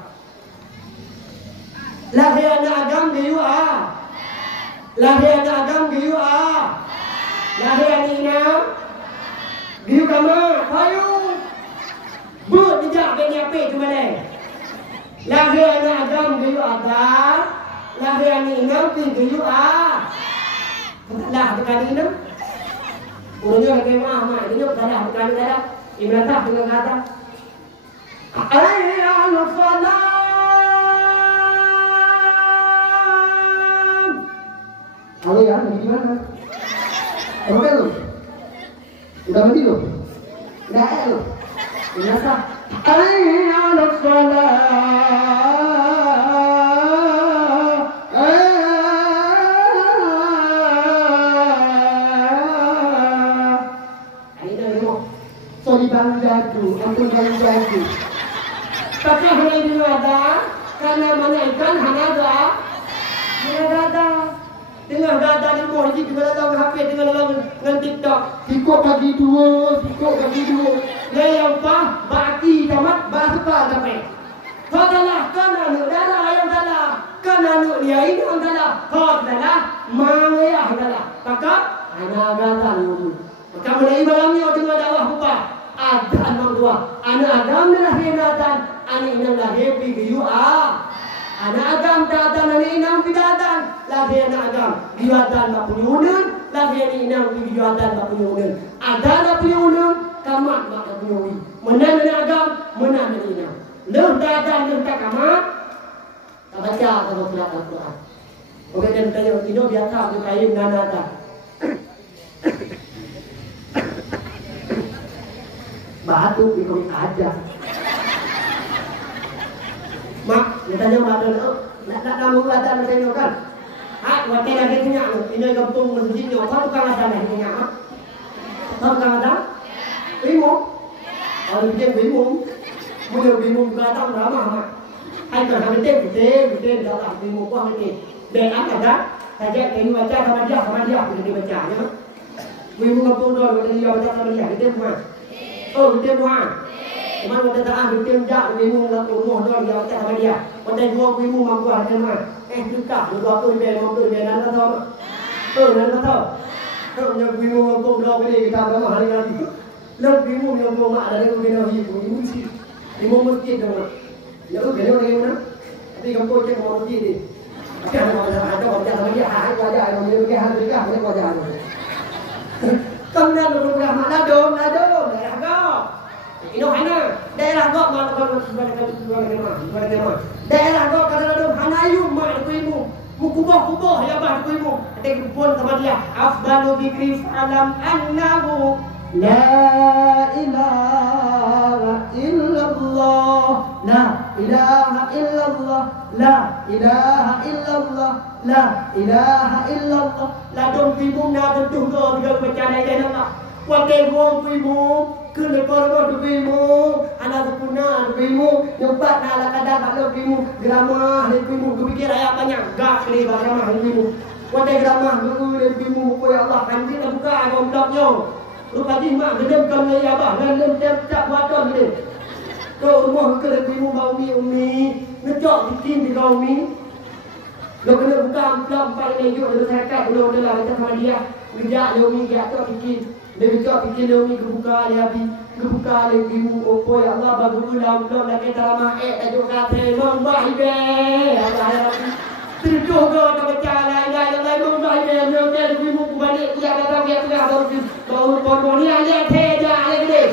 Lahir anak agam gayu Lahir anak agam gayu Lahir anak ina. Giu kama, ayo. Buat dijak apa cuma deh. Lahir anak agam giu agam, lahir anak inam giu ah. Lah tekan inam. Urusnya lagi mah, ini juga ada tekan ada. Imran tak dengan kata. Ayyul salam. Halo ya, gimana? Oke lu. Udah mandi lu? Udah lu. Biasa. Ayyul salam. Sorry bang jago, ampun bang jago. Tapi hanya itu ada, karena mana ikan hanya ada. Dengan data di bawah ini, dengan dalam HP, dengan TikTok. Sikok kaki dua. Dia yang pah, baki tamat, bahasa sampai. Kau dalah, kan anu dalah, ayam dalah, kan anu dia ini ang dalah, kau dalah, mangaya dalah. Maka, anak data dulu. Maka mulai malamnya dengan dakwah apa? Adan berdua. Anak Adam lahir datan, anak inang lahir biyu ah. Anak Adam datan, anak inang bidatan. Lahir anak Adam biwatan tak punya unun, lahir inang biwatan tak punya unun. Ada tak punya unun, kamat tak punya unun. Menan anak Adam, menan anak inang. Leh datan, leh tak kamat. Tak baca kalau surat Al-Quran. Okey, dan tanya ini biasa berkait dengan datan. Batu di komik aja. Mak, dia tanya batu nak kamu ada tanya kan? Waktu lagi tanya, ini kampung masjid ni, kau tukang ada ni tanya, kau tukang ada? Bingung? Kalau dia bingung, mula bingung kata berapa mak? Hai kan betul dah bingung kau betul. Dan apa dah? Saja ini baca sama dia, kita baca ya. Bingung kampung dulu, dia baca sama dia, kita buat. Betul buat. Cuma kita tak betul jak bingung nak umur dulu dia baca sama dia. Kita dua bingung mampu ada mah. Juga dua tu dia mampu dia nak tahu. Nak tahu. Yang bingung kampung dulu ni kita sama hari lagi. Lebih bingung yang kampung mak ada yang bingung bingung sih. Bingung masjid dong. Ya bingung lagi mana? Tapi kampung cek mau masjid ni. Ada baca sama dia. Hai wajah orang ni ke hari juga boleh wajah. Kemudian beberapa mana dong. Ino hana daerah gok daerah gok kadang-kadang hana ayu mak kuimu mukuboh ya bah kuimu ada kupon sama dia afdalu dzikri alam annahu la ilaha illallah la ilaha illallah la ilaha illallah la ilaha illallah la dong kuimu na tentu go tiga baca la ilaha illallah wakil wong kuimu kena korban dubimu, anak sepuna dubimu, nyempat nak kadang kalau dubimu, geramah dubimu, kepikir ayat banyak, gak kali geramah dubimu. Wadai geramah dubimu, ya Allah, kanji nak buka abang bloknya. Rupa jimat, gedem kami ya abah, gedem tak buatan gedem. Kau rumah ke dubimu bau umi, ngejok bikin di kau umi. Lo kena buka blok empat ini juga, lo saya kat, lo adalah macam sama dia, ngejak umi, gak tak bikin. Dia cakap fikir dia ni kebuka dia habis kebuka dia ibu opo ya Allah bagus ulang belum lagi dalam tajuk kata membahi be Allah ya Rabbi terjuk ke tak baca la ilaha illallah membahi be dia ibu balik dia kata dia baru baru ni aja teja lagi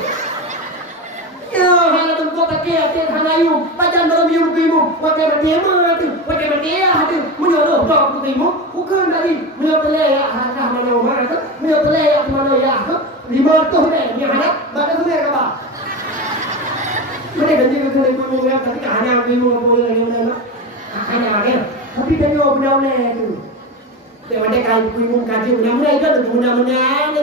ya hal tempat tak kira hana yu pajan dalam yu ibu pakai bertema tu pakai bertia tu menyuruh dok ibu bukan dari menyuruh ya hana mana rumah tu menyuruh ya mana ya 500 ni harap badan tu dia apa? Mereka janji kita ikut mungkin tapi hanya bingung boleh lagi mana? Hanya ada. Tapi dia ni benar tu. Dia kaji bingung kaji benar itu benar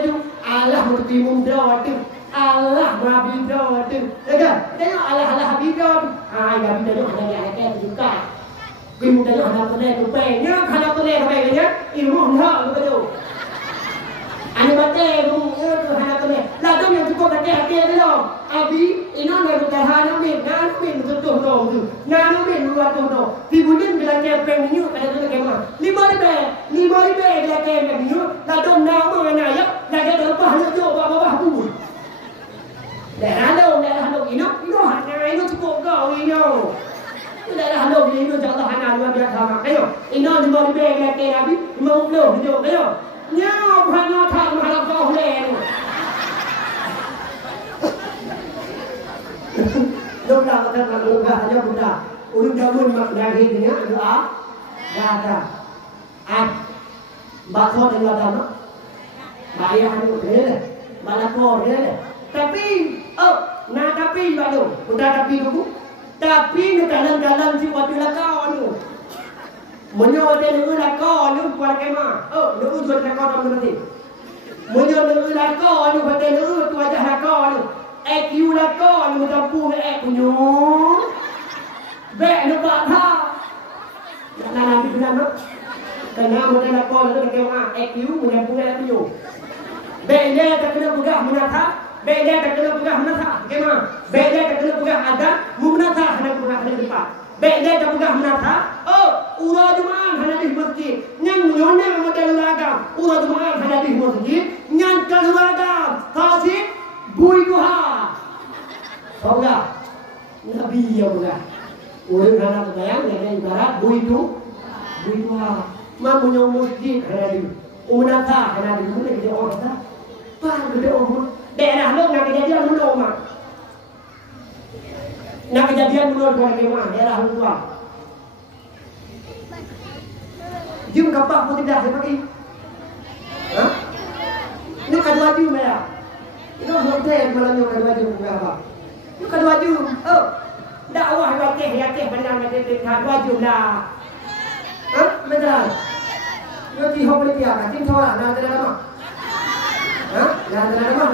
tu. Allah bingung dah tu. Allah Nabi dah tu. Dengar? Dia Allah Nabi dah tu. Nabi dah tu ada yang juga. Bingung dah ada tu tu pennya ada tu pennya ilmu dah tu. Ani baca rumah tu hana tu ni. Lalu yang cukup baca hati dia tu. Abi, ina nak bukan hana min, ngan min tu tu tu. Ngan min luar tu tu. Tibunin bila kepeng ni pada tu kemana? 5,000 dia kepeng ni. Lalu nama mana ya? Lalu lepas dia tu bawah tu. Itu dah halal ni itu Allah hana luar biasa mak. Kayo. Ino di bawah beg lagi Nabi 50 hidup kayo. Nyaw hana tak mahalak kau len. Lomba kata lomba aja buta. Urang jawun mak dari dia doa. Kata. Bakso dengan dana. Bayar itu dia. Balakor dia. Tapi tapi baru. Udah tapi dulu. Tapi ni dalam si waktu lakau ni. Menyo dia ni lakau ni kuat kema. Ni jual lakau dalam nanti. Menyo ni lakau ni pada ni tu aja lakau ni. EQ lakau ni campur EQ punyo. Bek ni tak tha. Nanti benar tak? Kena model lakau ni kema EQ mencampur EQ punyo. Bek dia tak kena pegah menatha. Beda tak kena pegah menatha. Kema. Beda tak kena pegah ada menatha hendak pegah di depan. Beda tak pegah menatha. Urang jemaah hendak di masjid. Nyang nyone model lagam. Urang jemaah hendak di masjid. Nyang kalagam. Kasih bui duha. Tahu tak? Nabi yang bukan. Orang hendak bayang dengan ibarat bui duha. Mak punya masjid hendak di. Menatha hendak di mana dia orang tak? Pak dia orang. Daerah lu nak kejadian menurut mak. Nak kejadian menurut keluarga mak. Daerah lu tua. Jum kapak pun tidak saya pakai. Hah? Ini kedua jum ya. Itu hotel malamnya kedua jum berapa? Itu kedua jum. Dakwah wakeh benar kedua jum dah. Hah? Betul. Yo ti ho boleh tiap. Tim soal nak ada apa? Hah? Yang ada nama.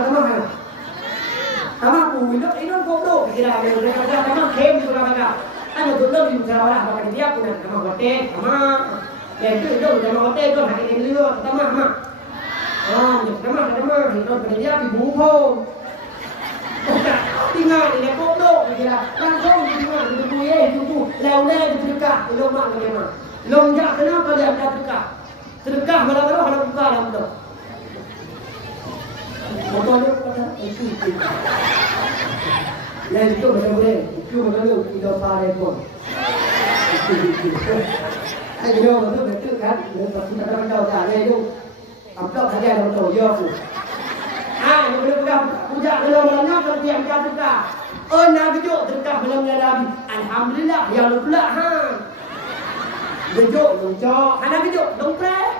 Kamu punya ini goblok kira mereka kamu kem juga mereka. Anu tu lebih besar lah bapa dia punya kamu hotel kamu. Itu kamu hotel itu hari ini lihat kamu. Kamu itu pada dia di buhong. Tinggal ini goblok kira. Langsung tinggal di buye itu lewat di dekat lomba bagaimana? Lomba kenapa dia ada dekat? Sedekah malam-malam ada buka dalam tu. Motor dia pada itu. Lain itu macam boleh. Itu macam tu kita pakai pun. Ayo betul betul kan. Lepas kita dah tahu dah dia itu. Amplop saja dalam tu yo tu. Yang boleh pegang puja malam-malamnya kalau dia macam buka. Nak kejut sedekah malamnya Nabi. Alhamdulillah ya pula Kejut luncok. Anak kejut dongpret.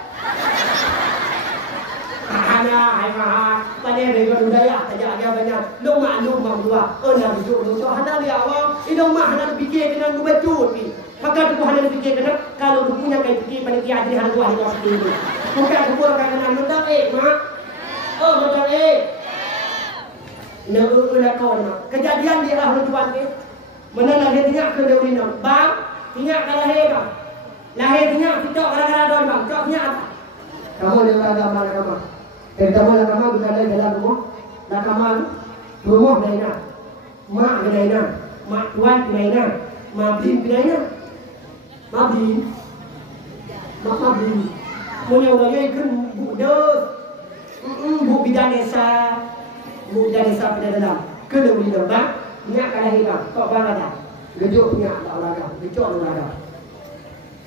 Hai mahal. Pada mereka budaya saja banyak. Lu maklum dua. Nak kejut luncok. Anak dia awam. Idong mah anak fikir kena gubacut ni. Maka tu anak fikir kena kalau tu punya kai fikir panitia jadi anak dua hidup seperti. Bukan kupur kena mendak mak. Mendak nak kau nak. Kejadian dia lah tuan ni. Mana lahir tinyak ke dia ni. Bang, tinyak ke lahir bang. Lahir tinyak cok kadang-kadang doang bang. Cok tinyak apa? Kamu dia agama agama. Kamu agama bukan dari dalam rumah. Agama rumah dari mana? Mak dari mana? Mak tuan dari mana? Mak bin dari mana? Mak bin. Mak bin. Punya orang kan budak. Bu bidan desa. Bu bidan desa pada dalam. Kena beli bang. Tinyak ke lahir bang. Kok bang ada? Gejuk tinyak tak olahraga. Gejuk olahraga.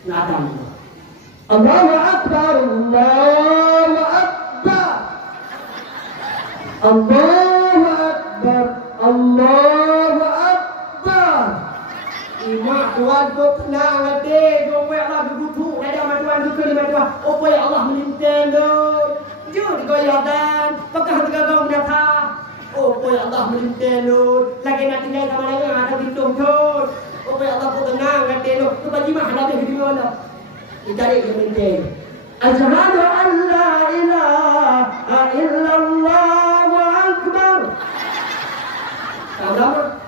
Nadam. Allahu Akbar, Allahu Akbar, Allahu Akbar, Allahu Akbar. Imak tuan tu tenang hati, kau buat lagu butuh. Ada tuan tu kelima tuan. Apa ya Allah melintas tu? Jom goyadan, pakah tiga kau menata. Apa ya Allah melintas tu? Lagi nak tinggal sama dengan ada di tongkol. Apa ya Allah pun tenang hati tu. Tu bagi mah ada di mana? Dicari yang penting. Asyhadu an la ilaha illallah wa akbar. Tahu tak?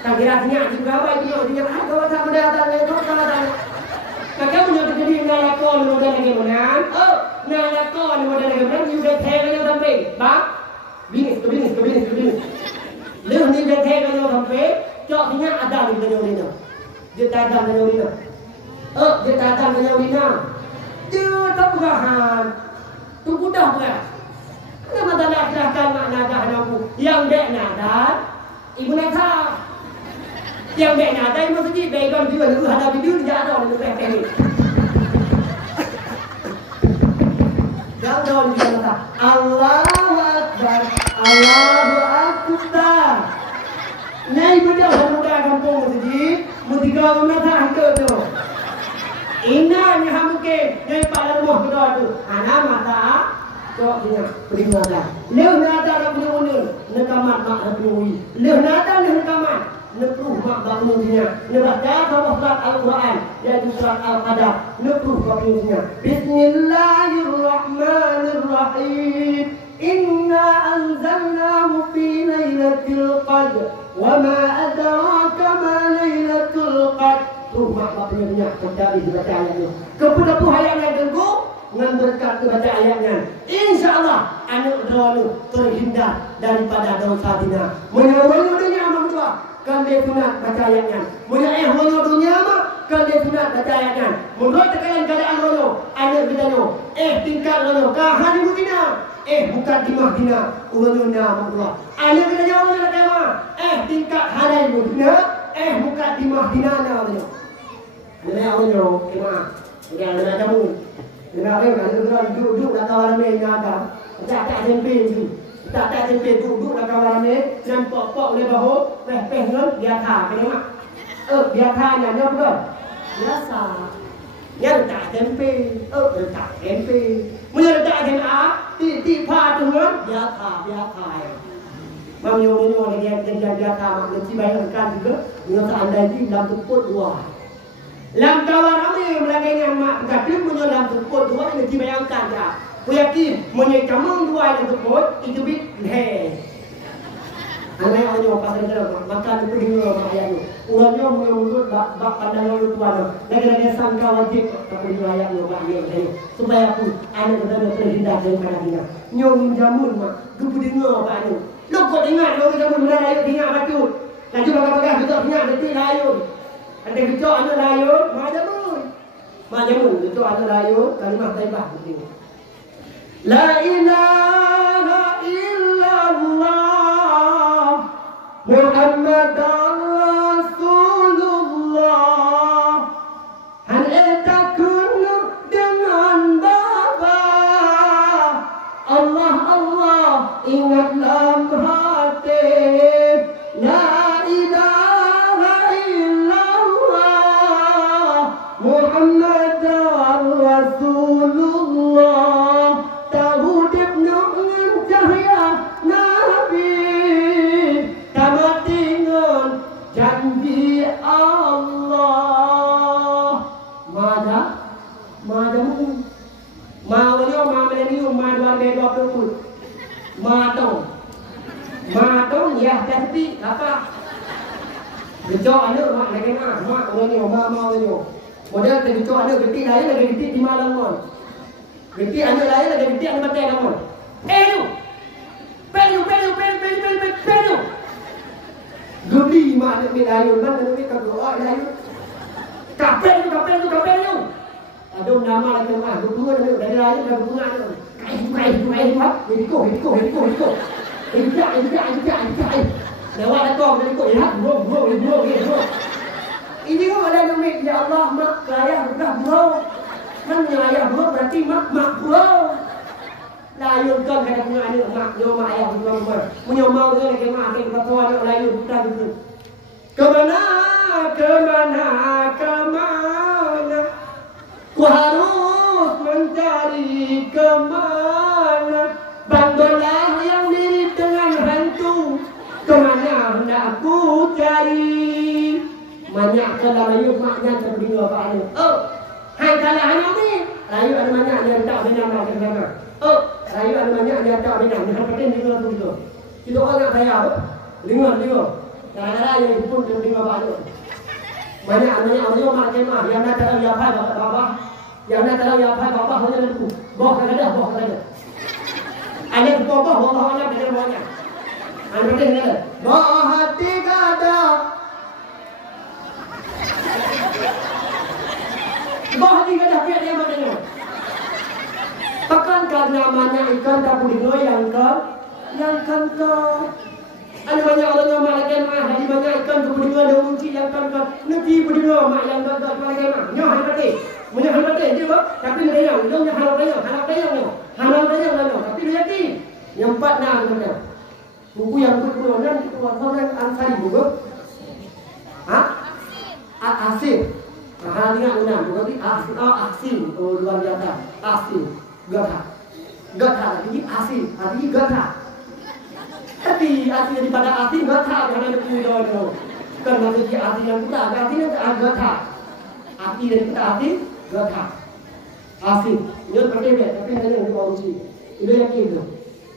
Tak kira-kira juga apa dia kau tak ada kau tak ada. Kakak punya terjadi dengan lakon model bagaimana? Dengan lakon model bagaimana? You get hair yang sampai, bang. Binis. Leh ni get hair yang sampai. Coknya ada di dalam ini. Dia tak ada dalam ini. Dia datang ke Yawina. Dia tak pegahan. Tu mudah bukan? Kenapa tak nak serahkan mak nadah anakku? Yang dek nadah, ibu nadah. Yang baik nak ada masjid, baik kan juga lu ada video dia ada orang baik ni. Jangan dia kata Allahu Akbar, Allahu Akbar. Nyai benda muda kampung masjid, mesti kau nak hantu tu. Ina ni hamuke, nyai pada rumah kita tu. Anak mata kau dia beri mata. Leu nada nak beri unur, nekamat mak nak beri. Leu nada leu nekamat. Nepruh mak bangunnya, nebaca kalau surat Al-Quran, yaitu surat Al-Qadar. Nepruh bangunnya. Bismillahirrahmanirrahim. Inna anzalnahu fi lailatul qadr, wa ma adraka ma lailatul qadr. Tuh mak bangunnya, baca dibaca ayatnya. Kepada Tuhan yang genggu, dengan berkat kebaca ayatnya, InsyaAllah anak doa terhindar daripada dosa zina. Menyuruh dunia amal kan dia sunat baca ayatnya. Mulia hono dunia mah kan dia sunat baca ayatnya. Menurut tekanan keadaan hono, anak bidano, tingkat hono, kahan ibu dina, bukan di Madina, hono nama Allah. Anak bidano hono nak tema, tingkat halal ibu dina, bukan di Madina nama Allah. Mulia hono, tema, mulia nak jamu. Dengar kalau duduk nak kawan main ada, tak tempe tu. Tak tempe duduk nak kawan ni, nampak oleh bahu, peh ngan biasa ke mak. Biasanya ni apa? Biasa. Yang tak tempe, tak tempe. Mula tak tempe, ti pa tu ngan biasa. Mamnyo dia biasa mak mesti bayar kan juga. Dengan seandainya dalam tempur dua. Lam kawan kami melagainya mak gadis punya dalam tempur dua mesti bayangkan dia. Aku yakin menyekamu dua yang tersebut itu bit anak orang yang pasal dalam makan itu dengar ayatnya. Orangnya mulut bak pandangan lu tuan. Lagi sangka wajib tapi ayatnya bak dia supaya aku anak benar terhindar daripada dia. Nyong jamun mak, aku dengar apa itu. Lu kau dengar lu jamun benar ayat dengar betul. Lagi bakal betul dengar betul layun. Ada betul anak layun, majamun betul anak layun kalimah taibah betul. La ilaha illallah Muhammadan Rasulullah. Hanya takun dengan bapa Allah Allah ingat dalam hati. La ilaha illallah Muhammadan Rasulullah. Madong ya tapi apa? Gejok anak mak lagi mak orang ni mama ni. Model tergejok anak getik lain lagi getik di malam mon. Getik anak lain lagi getik anak batai mon. Lu. Pelu. Gudi mak anak ni lain mana ni kau doa lain. Kapel lu. Ada nama lagi mak. Bunga dari lain dari bunga tu. Kai. Hidiko. Enggak. Lewat datang dari kau lihat, bro. Ini kau ada nama ya Allah mak kaya bukan bro. Kan ayah bro berarti mak bro. Layun kan kata punya anak mak, nyoma ayah bukan. Punya mau dia lagi mak ke kau anak layun bukan gitu. Kemana? Ku harus mencari kemana? Bandolah yang mirip dengan hantu. Kemana hendak aku cari? Banyak kalau layu maknya seperti apa ini? Hai kalau anak ni, layu ada banyak yang tak benar macam mana? Layu ada banyak yang tak benar. Yang penting dengar tu. Kita orang nak saya apa? Dengar. Kadang-kadang yang pun dengar apa? Banyak orang macam mana? Yang nak tahu apa bapa? Yang nak tahu apa bapa hanya itu. Boh kadang. Ada bapa Allah benar banyak. Anda dengar? Boh hati kadang. Boh hati kadang dia mana? Pakankah namanya ikan tak boleh yang kan Ada banyak orang yang malaikat mah, ada banyak ikan kemudian ada kunci. urung yang tuan-tuan nanti berdengar mak yang tuan-tuan lagi mak. Nyo hai mati. Punya hai mati je bah. Tapi dia yang ulungnya halal dayang. Tapi dia yakin. Yang empat nah sebenarnya. Buku yang berkeluaran keluaran Ansari buku. Asin. Hal ingat benar. Berarti asin. Oh luar biasa. Asin. Gatha. Ini asin. Artinya gatha. Hati daripada asin gatha jangan ada kuda. Karena jadi asin yang kita artinya gatha. Arti daripada asin gatha. Asin. Ini berbeda. Tapi hanya yang dibawaji. Itu yakin tu.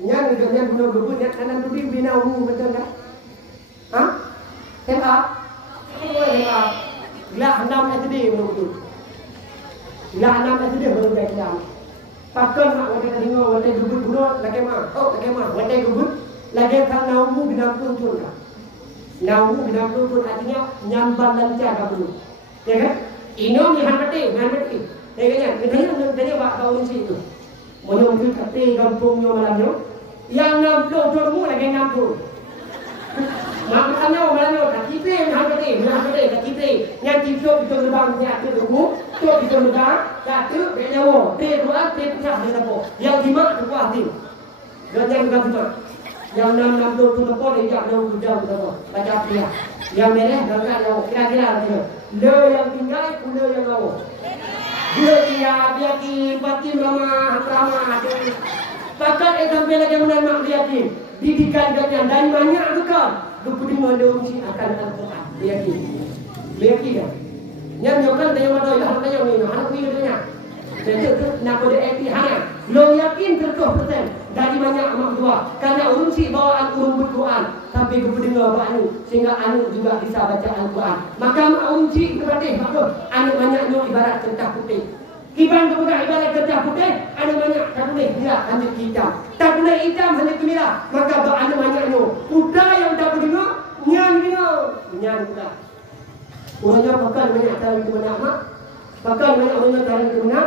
Yang dengan guna gebut yang kanan tu bina umum betul tak? MA. Gelah 6 SD betul. Gelah 6 SD baru dah kelam. Pakai mak wadah dengar wadah gebut guna lagi mak. Wadah gebut lagi kan naumu bina tuntun kan. Naumu bina tuntun artinya nyamban lancar kan dulu. Ya kan? Ino ni hanmati. Ya kan? Tanya pak kau ni itu. Moyo mungkin kate kampungnya malamnya. Yang 60 turmu lagi 60. Makanya malamnya tak kita hanmati tak kita. Yang kita itu lebang dia tu tu. Tu itu lebang, tak tu benawo. Te pusat dia apa. Yang 5 tu kuat hati. Yang bukan cuma. Yang 60 tu apa dia nak hujang tu apa. Baca dia. Yang merah berangkat yang kira-kira dia. Le yang tinggal pula yang lawa. Dia ki batin ramah tu. Pakat sampai lagi menamak dia ki. Didikan dia dari banyak tu kan. Dupudi modal si akan Al-Quran. Dia ki kan. Yang nyokan tanya madai dah tanya ni. Anak ni tanya. Jadi tu nak kode aktif hanya. Lo yakin 100% dari banyak amak tua. Karena urunsi bawaan urun Al-Quran sampai kependengar anu sehingga anu juga bisa baca Al-Quran. Maka mak urunsi kepada anu banyaknya ibarat kertas putih. Kiban kepada ibarat kertas putih, anu banyak tak boleh dia hanya hitam. Tak boleh hitam hanya kemira. Maka anu banyaknya. Kuda yang tak berdengar, nyan kuda. Orangnya pakai banyak cara itu mana mak? Pakai banyak orangnya cara itu mana?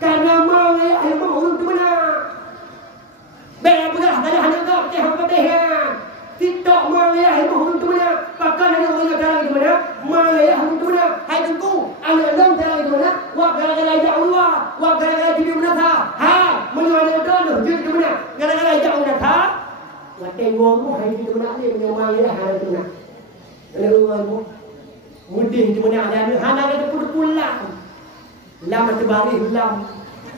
Karena mau ayam urun itu mana? Baik pula tadi hanya kau dia apa dia? TikTok mau ayam urun itu mana? Pakai hanya orangnya cara itu mana? Mau ayam urun itu mana? Hai tunggu, anak long cara itu mana? Wah gara-gara ajak Allah, wah gara-gara jadi mana ta? Ha, menyuarakan itu jadi itu mana? Gara-gara ajak mana ta? Wah tengok mu hai itu mana ni menyuarakan hari itu mana? Lalu mudih itu mana ada? Hana ada pulang. Lam terbalik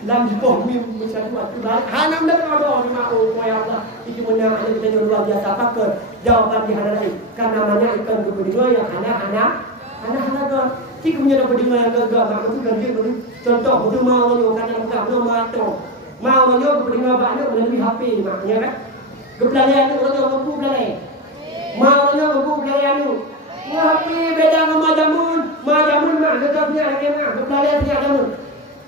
lam jipoh mi bersatu terbalik. Hana dah ada di mau ya Allah. Itu mana ada kita luar biasa pakai jawapan di hadapan ini. Karena mana ikan kepentingan yang hana tu. Jika punya dapat dengar yang gagah, mak itu kan dia contoh betul mau menyo kata nak belum mau menyo kepentingan banyak melalui HP maknya kan. Kepelarian itu orang mampu pelari. Mau menyo mampu pelari anu. HP beda dengan majamun mak tetapnya lagi mak kepelarian punya jamun.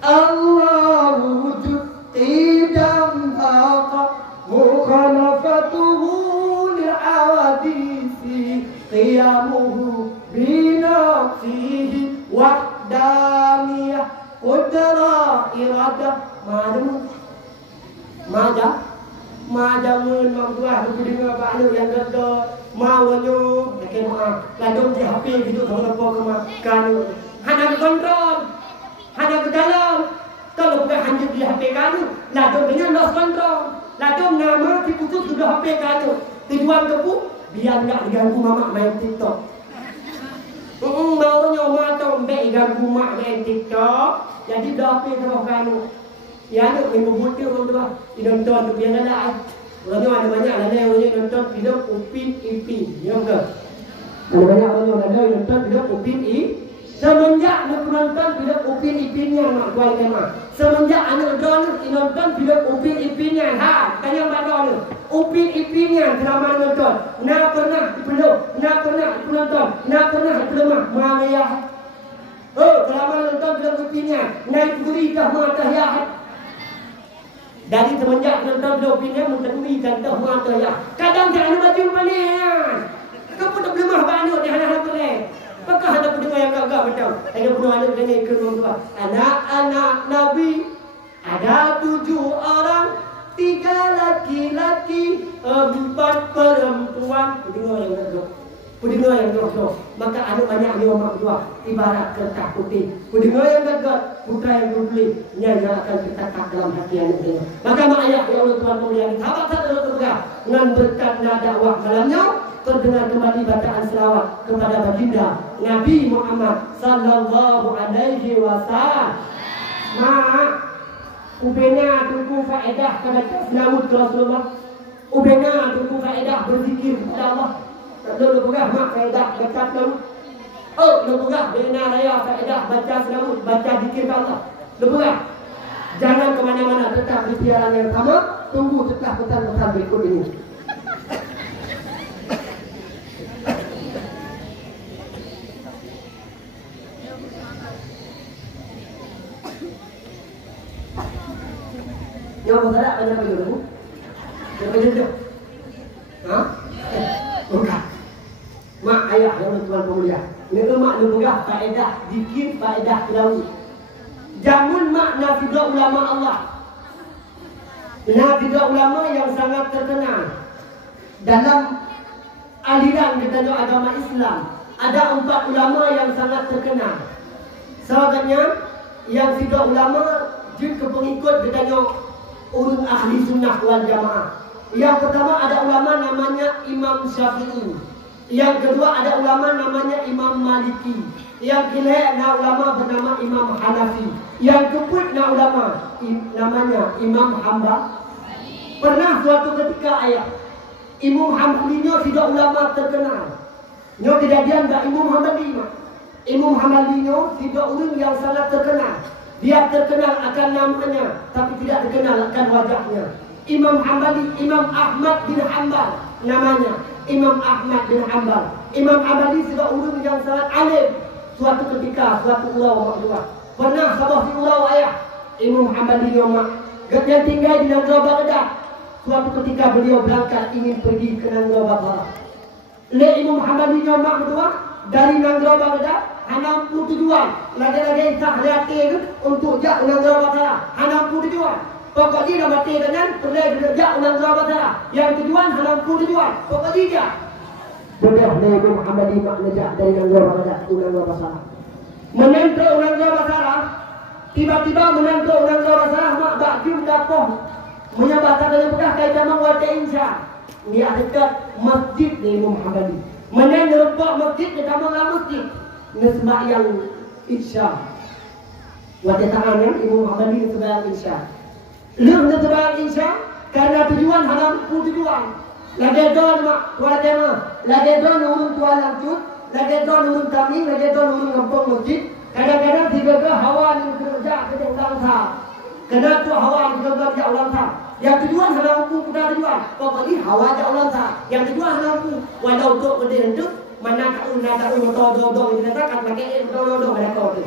Allah wujud tidak haqa mukhalafatuhu lil awadisi qiyamuhu binafsihi wahdaniyah qudrah iradah majamun mampuah dengar apa yang gagal maunya yakin mak ladung di HP gitu sama apa kemakan hanya kontrol hanya ke dalam kalau bukan hanya di HP kamu ladung dengan lost control ladung nama diputus sudah HP kamu tujuan kamu biar enggak diganggu mama main TikTok. Maunya matang baik ganggu mak main TikTok jadi dah HP sama kamu. Ya nak minggu butir orang tua nonton tu biar ada orangnya ada banyak ada yang nonton filem Upin Ipin ya ke ada banyak orang ada nonton filem Upin Ipin semenjak nonton filem Upin Ipinnya mak gua mak semenjak anak nonton filem Upin Ipinnya tanya mak ni Upin Ipinnya drama nonton nak pernah dipeluk nak pernah nonton nak pernah dipeluk mak ya drama nonton filem Upinnya naik gurih dah mata ya. Dari semenjak nonton filmnya mentenui dan dah mata ya. Kadang jangan baju panen. Kamu tak boleh mah banyak di hana-hana boleh. Apakah ada pendengar yang gagah betul? Saya pun ada dengan ikut orang tua. Anak-anak Nabi ada 7 orang, 3 laki-laki, 4 perempuan. Dengar yang gagah. Pendengar yang doh, maka ada banyaknya umat dua ibarat kertas putih. Pendengar yang gagah, putra yang berbeli, yang akan tertatak dalam hati yang dengar. Maka mak ayah ya Allah Tuhan mulia, sahabat satu berkah dengan berkat nada wah malamnya terdengar kembali bacaan selawat kepada baginda Nabi Muhammad sallallahu alaihi wasallam. Mak, ubena tunggu faedah pada senamut ke Rasulullah. Ubena tunggu faedah berzikir kepada Allah. Lalu pegah mak faedah baca selawat. Oh, lalu pegah bina raya faedah baca selawat, baca zikir Allah. Lalu pegah. Jangan kemana-mana, tetap di siaran yang sama. Tunggu setelah pesan-pesan berikut ini. Yang masalah banyak baju dulu. Yang baju dulu. Hah? Bukan. Mak ayah yang tuan pemulia. Ini mak lu pegah faedah zikir, faedah tilawah. Jamun mak nafidah ulama Allah. Nafidah ulama yang sangat terkenal dalam aliran kita agama Islam. Ada 4 ulama yang sangat terkenal. Sahabatnya yang 3 ulama juga pengikut kita urut ahli sunnah wal jamaah. Yang pertama ada ulama namanya Imam Syafi'i. Yang kedua ada ulama namanya Imam Maliki. Yang ketiga ada ulama bernama Imam Hanafi. Yang keempat ada ulama namanya Imam Hambal. Pernah suatu ketika ayah Imam Hambali tidak ulama terkenal. Nyo kejadian dak Imam Hambali. Imam Hambali tidak orang yang sangat terkenal. Dia terkenal akan namanya, tapi tidak terkenal akan wajahnya. Imam Hambali, Imam Ahmad bin Hanbal namanya. Imam Ahmad bin Hanbal. Imam Hambali sudah orang yang sangat alim. Suatu ketika, suatu ulau makhluk. Pernah sabah di ulau ayah. Imam Hambali mak yang tinggal di negara Baghdad. Suatu ketika beliau berangkat ingin pergi ke negara Baghdad. Le Imam Hambali mak berdua dari negara Baghdad. Hanam pun tujuan. Lagi-lagi tak hati untuk jak negara Baghdad. Hanam pun tujuan. Pokoknya dah mati dengan perlu jak negara Baghdad. Yang tujuan hanam pun tujuan. Pokoknya dia. Benar Imam Hambali mak nejak dari negara Baghdad ke negara Basrah. Menentu negara Basrah. Tiba-tiba menentu negara Basrah mak bakjum dapoh. Menyabatan dari bekas kaitan mengwajah insya. Dia dekat masjid ni Imam Hambali. Menentu masjid dia tak masjid. Nesmak yang insya. Wajah tangan Imam Hambali sebayang insya. Lu sebayang insya karena tujuan haram pun tujuan. Lagi don mak wajah mah. Lagi don urun tuan lanjut. Lagi don urun kami. Lagi don urun ngempong masjid. Kadang-kadang tiga ke hawa ni kerja kerja ulang tahun. Kena tu hawa ni kerja ulang tahun. Yang tujuan haram pun sudah tujuan. Pokoknya hawa je ulang tahun. Yang tujuan haram pun walau untuk benda itu. Mana kau nak tahu motor kita tak pakai motor ada kau tu.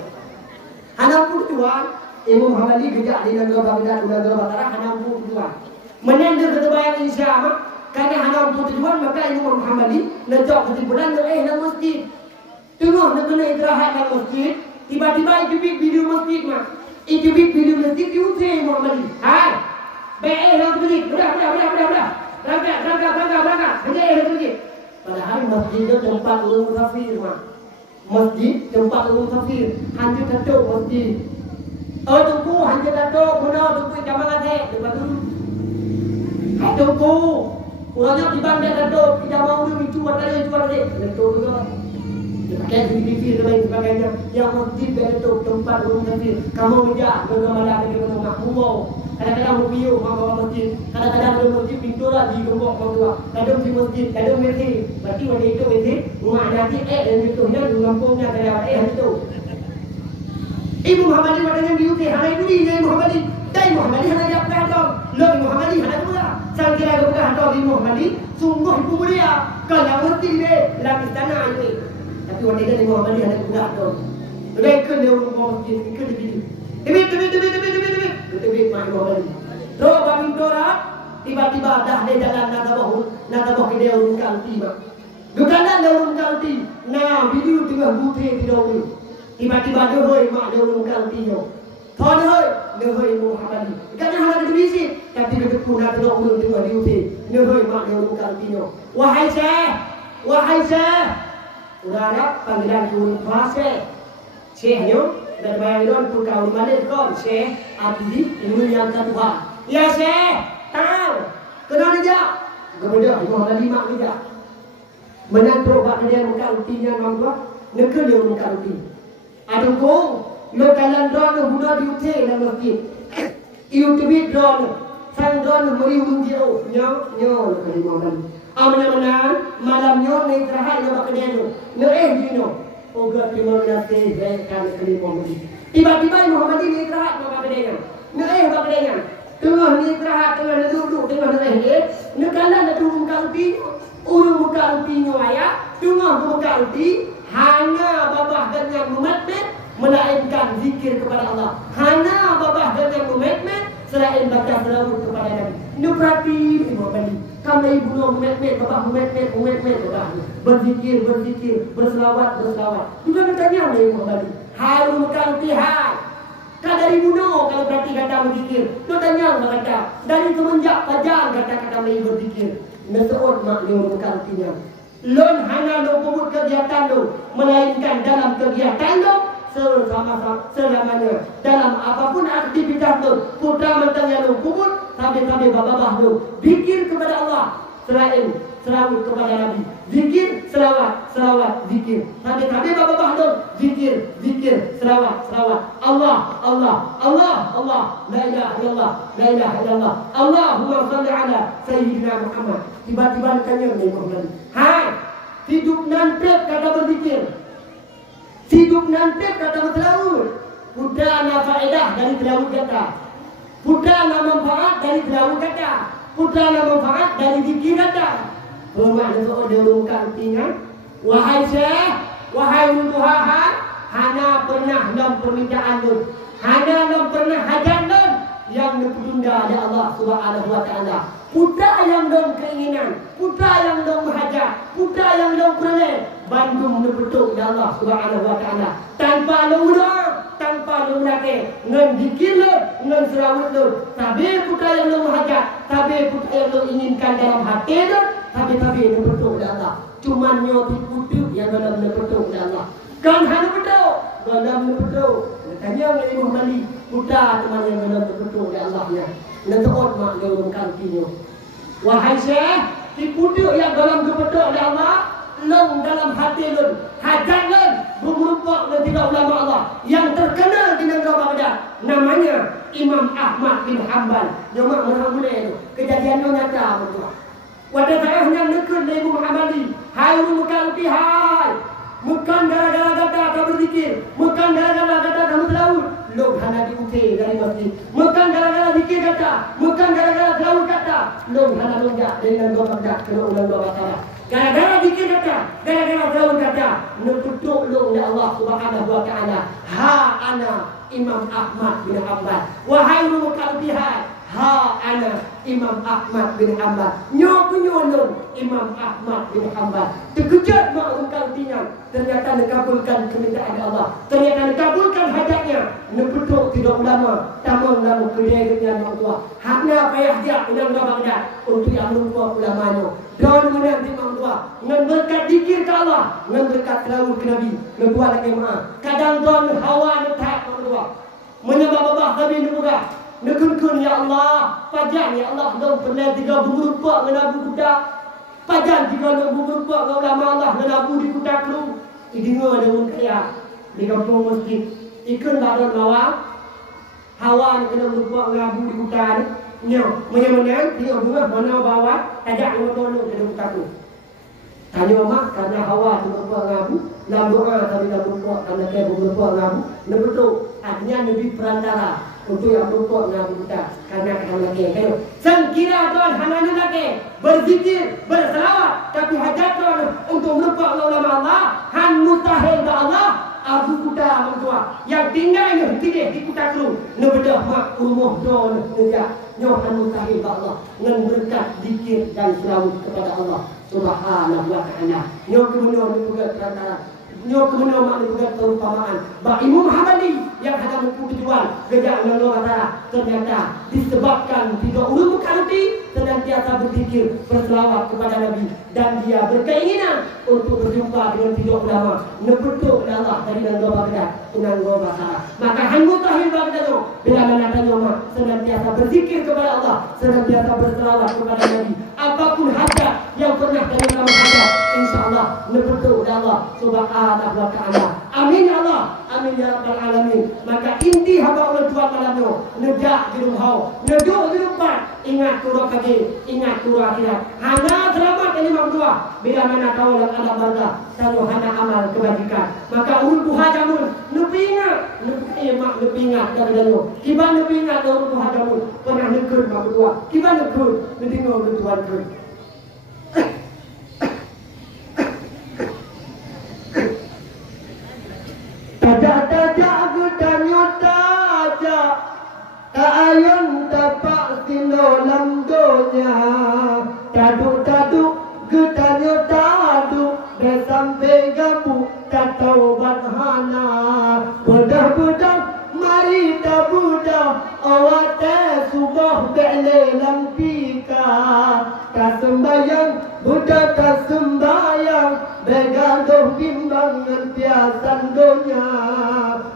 Hanam pun tuan, Imam Hambali kerja di negara Baghdad, negara Basrah, hanam pun tuan. Menentu ketebayan insya Allah, karena hanam pun tuan maka Imam Hambali nejak kesimpulan nak masjid. Tengok nak kena istirahat dalam masjid, tiba-tiba ikut video masjid mah. Ikut video masjid diusir Imam Hambali. Hai, nak masjid, berang. Berangkat, masjid. Padahal masjid itu tempat orang musafir mak. Masjid tempat orang musafir. Hanya tajuk masjid. Tunggu hanya tajuk. Mana tunggu jaman ada. Tempat tu. Tunggu. Orangnya tiba dia tajuk. Kita mau itu ada. Itu juga. Pakai TV dan lain sebagainya. Yang masjid itu tempat orang musafir. Kamu bijak. Bagaimana ada di rumah. Kumau. Kadang-kadang mobil bawa masjid. Kadang-kadang ada masjid pintu lah di gembok bawah. Kadang di masjid, kadang masjid. Berarti pada itu masjid. Rumah nanti dan contohnya di kampungnya kadang-kadang itu. Ibu Muhammadi maknanya diuti. Hanya itu dia Ibu Muhammadi. Dan Muhammadi hanya dia berkata. Loh Muhammadi hanya pula. Sang kira berkata di Muhammadi. Sungguh ibu mulia. Kalau masjid dia dalam istana ini. Tapi waktu itu Muhammadi hanya berkata. Mereka dia orang masjid. Mereka dia Tebik mak Muhammad. Terus bagi Dora tiba-tiba dah dia jalan nak bawa ke dia urun kanti mak. Bukan dia urun kanti. Nah, video tengah butir tidak urun. Tiba-tiba dia hoi mak dia urun kanti yo. Thon dia hoi Muhammad. Kan hanya ada bisik, tapi dia pun nak tidak urun tengah diutir. Dia hoi mak dia urun kanti yo. Wahai Syekh, Wahai Syekh. Udah Arab panggilan pun Syekh. Syekhnya dan bayangin pun kau mana kon Syekh abdi ilmu yang kedua. Ya Syekh, tahu. Kenal dia? Kemudian Muhammad lima dia. Menantu bak dia muka utinya mampu. Nekal dia muka uti. Aduh kau, lo kalian drone guna diute dalam masjid. Iu tebit drone, sang drone beri unjau, nyo kali Muhammad. Amana malamnya naik terahat lo bak dia tu. No dino. Oga terima kasih saya kan kali Muhammad. Tiba-tiba Muhammad naik terahat lo bak dia. No bak dia. Tengah naik terahat, tengah duduk, tengah dia. No kalian tu muka uti. Urung muka utinya ayah, tengah muka uti. Hanya babah dengan mumatmet melainkan zikir kepada Allah. Hanya babah dengan mumatmet selain baca selawat kepada Nabi. Ini berarti Muhammad. Kami ibu no mumatmet, babah mumatmet babah. Berzikir, berselawat. Juga bertanya oleh Muhammad. Hai muka hai. Kadar ibu no kalau berarti kata berzikir. Tu tanya kata dari semenjak fajar kata berzikir. Nesuot mak dia muka utinya. Lon hanya lo pemut kegiatan lo, melainkan dalam kegiatan lo selamanya. Dalam apapun aktivitas lo, putra mentangnya lo pemut, sampai babah lo. Zikir kepada Allah, selain selawat kepada Nabi. Zikir, selawat, zikir. Sampai babah lo, zikir, selawat. Allah. La ilaha illallah. Allahumma salli ala Sayyidina Muhammad. Tiba-tiba ditanya oleh Muhammad. Hai, hidup nanti kata berzikir. Hidup nanti kata berselawat. Putra na faedah dari selawat kata. Putra na manfaat dari selawat kata. Putra na manfaat dari zikir kata. Bermakna dia mengungkap ingat. Wahai Syekh, wahai Tuhan, hanya pernah dalam permintaan lu. Hanya dalam pernah hajat lu yang ditunda oleh Allah Subhanahu wa taala. Putra yang dong keinginan, putra yang dong hajat, putra yang dong perle Bandung betul ya Allah Subhanahu wa taala. Tanpa lura, tanpa lura ke, ngan zikir lu, ngan selawat lu. Tapi putra yang dong hajat, tapi putra yang dong inginkan dalam hati lu, tapi betul ya Allah. Cuma nyoti putih yang dalam betul ya Allah. Kan hanya betul, dalam betul. Tanya oleh Muhammad putra teman yang dalam betul ya Allah ya. Nentuot mak dia mengkan kini. Wahai Syekh, di putih yang dalam betul ya Allah, long dalam hati lu, hajat lu, berupa tiga ulama Allah yang terkenal di negara Baghdad. Namanya Imam Ahmad bin Hanbal. Yang mak mengambil itu. Kejadiannya nyata betul. Wadah saya hanya nekun dari Muhammad. Hai muka hai. Bukan gara-gara kata tak berzikir, bukan gara-gara kata tak berselawat. Lo hanya diusir dari masjid. Bukan gara-gara zikir kata, bukan gara-gara selawat kata. Lo hanya lonjak dengan dua kata kena ulang dua kata. Gara-gara zikir kata, gara-gara selawat kata. Neputuk lo oleh Allah Subhanahu wa taala. Ha ana Imam Ahmad bin Hanbal. Wahai muka hai. Ha ana Imam Ahmad bin Hanbal. Nyok Imam Ahmad bin Hanbal. Terkejut mak engkau tinggal. Ternyata dikabulkan permintaan Allah. Ternyata dikabulkan hajatnya. Neputuk tidak ulama. Tamu dalam kedai dengan orang tua. Hakna payah dia undang Baghdad untuk yang tua ulamanya. Dan menang di orang tua. Dengan berkat zikir ke Allah. Dengan berkat selawat ke Nabi. Lebuat lagi maaf. Kadang tuan hawa netak orang tua. Menyebab babah tapi nebuka. Nekun ya Allah, pajan ya Allah dong pernah tiga berupa menabu kuda. Pajan tiga berupa ulama Allah menabu di kuda kru. Idingo ada mungkaya di kampung masjid. Ikun badan bawah. Hawa kena berupa menabu di kuda ni. Nyo, menang dia bunga mana bawah, tajak ngono ke kuda kru. Tanya mak karena hawa berupa menabu, dalam doa tapi dalam berupa karena dia berupa menabu. Nebetul artinya lebih perantara. Untuk yang berukuk dengan kita karena kita lagi kan. Sangkira tuan hanya lagi berzikir, berselawat, tapi hajat tuan untuk berukuk ulama Allah, han mustahil ke Allah, abu kuda mentua. Yang tinggal ini tidak di kuda kru, nebedah mak umuh don nejak. Nyo han mustahil ke Allah, dengan berkat zikir dan selawat kepada Allah Subhanahu wa taala. Nyo kemudian juga perantara. Nyo kemudian mak juga perumpamaan. Bak Imam Hanbali yang ada tujuan gejak Allah Taala ternyata disebabkan tidak ulum kalbi senantiasa berzikir berselawat kepada Nabi dan dia berkeinginan untuk berjumpa dengan tiga ulama nebetuk Allah dari nanggo Baghdad nanggo Basra. Maka hanggo tahil Baghdad bila mana tanya mak senantiasa berzikir kepada Allah, senantiasa berselawat kepada Nabi. Apapun hajat yang pernah kami nama hajat, insyaallah nebetuk Allah subhanahu wa ta'ala. Amin ya Allah, amin ya rabbal alamin. Maka inti hamba ulun tuan malamnya nejak di rumah, neduk di rumah, ingat turun kaki, ingat turun akhirat. Hana selamat ini mamdua. Bila mana kau dalam alam barza, selalu hana amal kebajikan. Maka ulun buhajamun, nepingat, nepingat dari dalam. Kiba nepingat dari ulun buhajamun, pernah nekur mamdua. Kiba nekur, nedingau netuan kur. Tajak-tajak gedanya tajak, tak ayun tapak sino lamdonya. Taduk-taduk gedanya taduk, dah sampai gabu tak tahu badhana. Bedah-bedah mari tak budak, awak tak subah be'le lampika. Tak sembayang, budak tak sembayang, begaduh bimbang piasan dunia.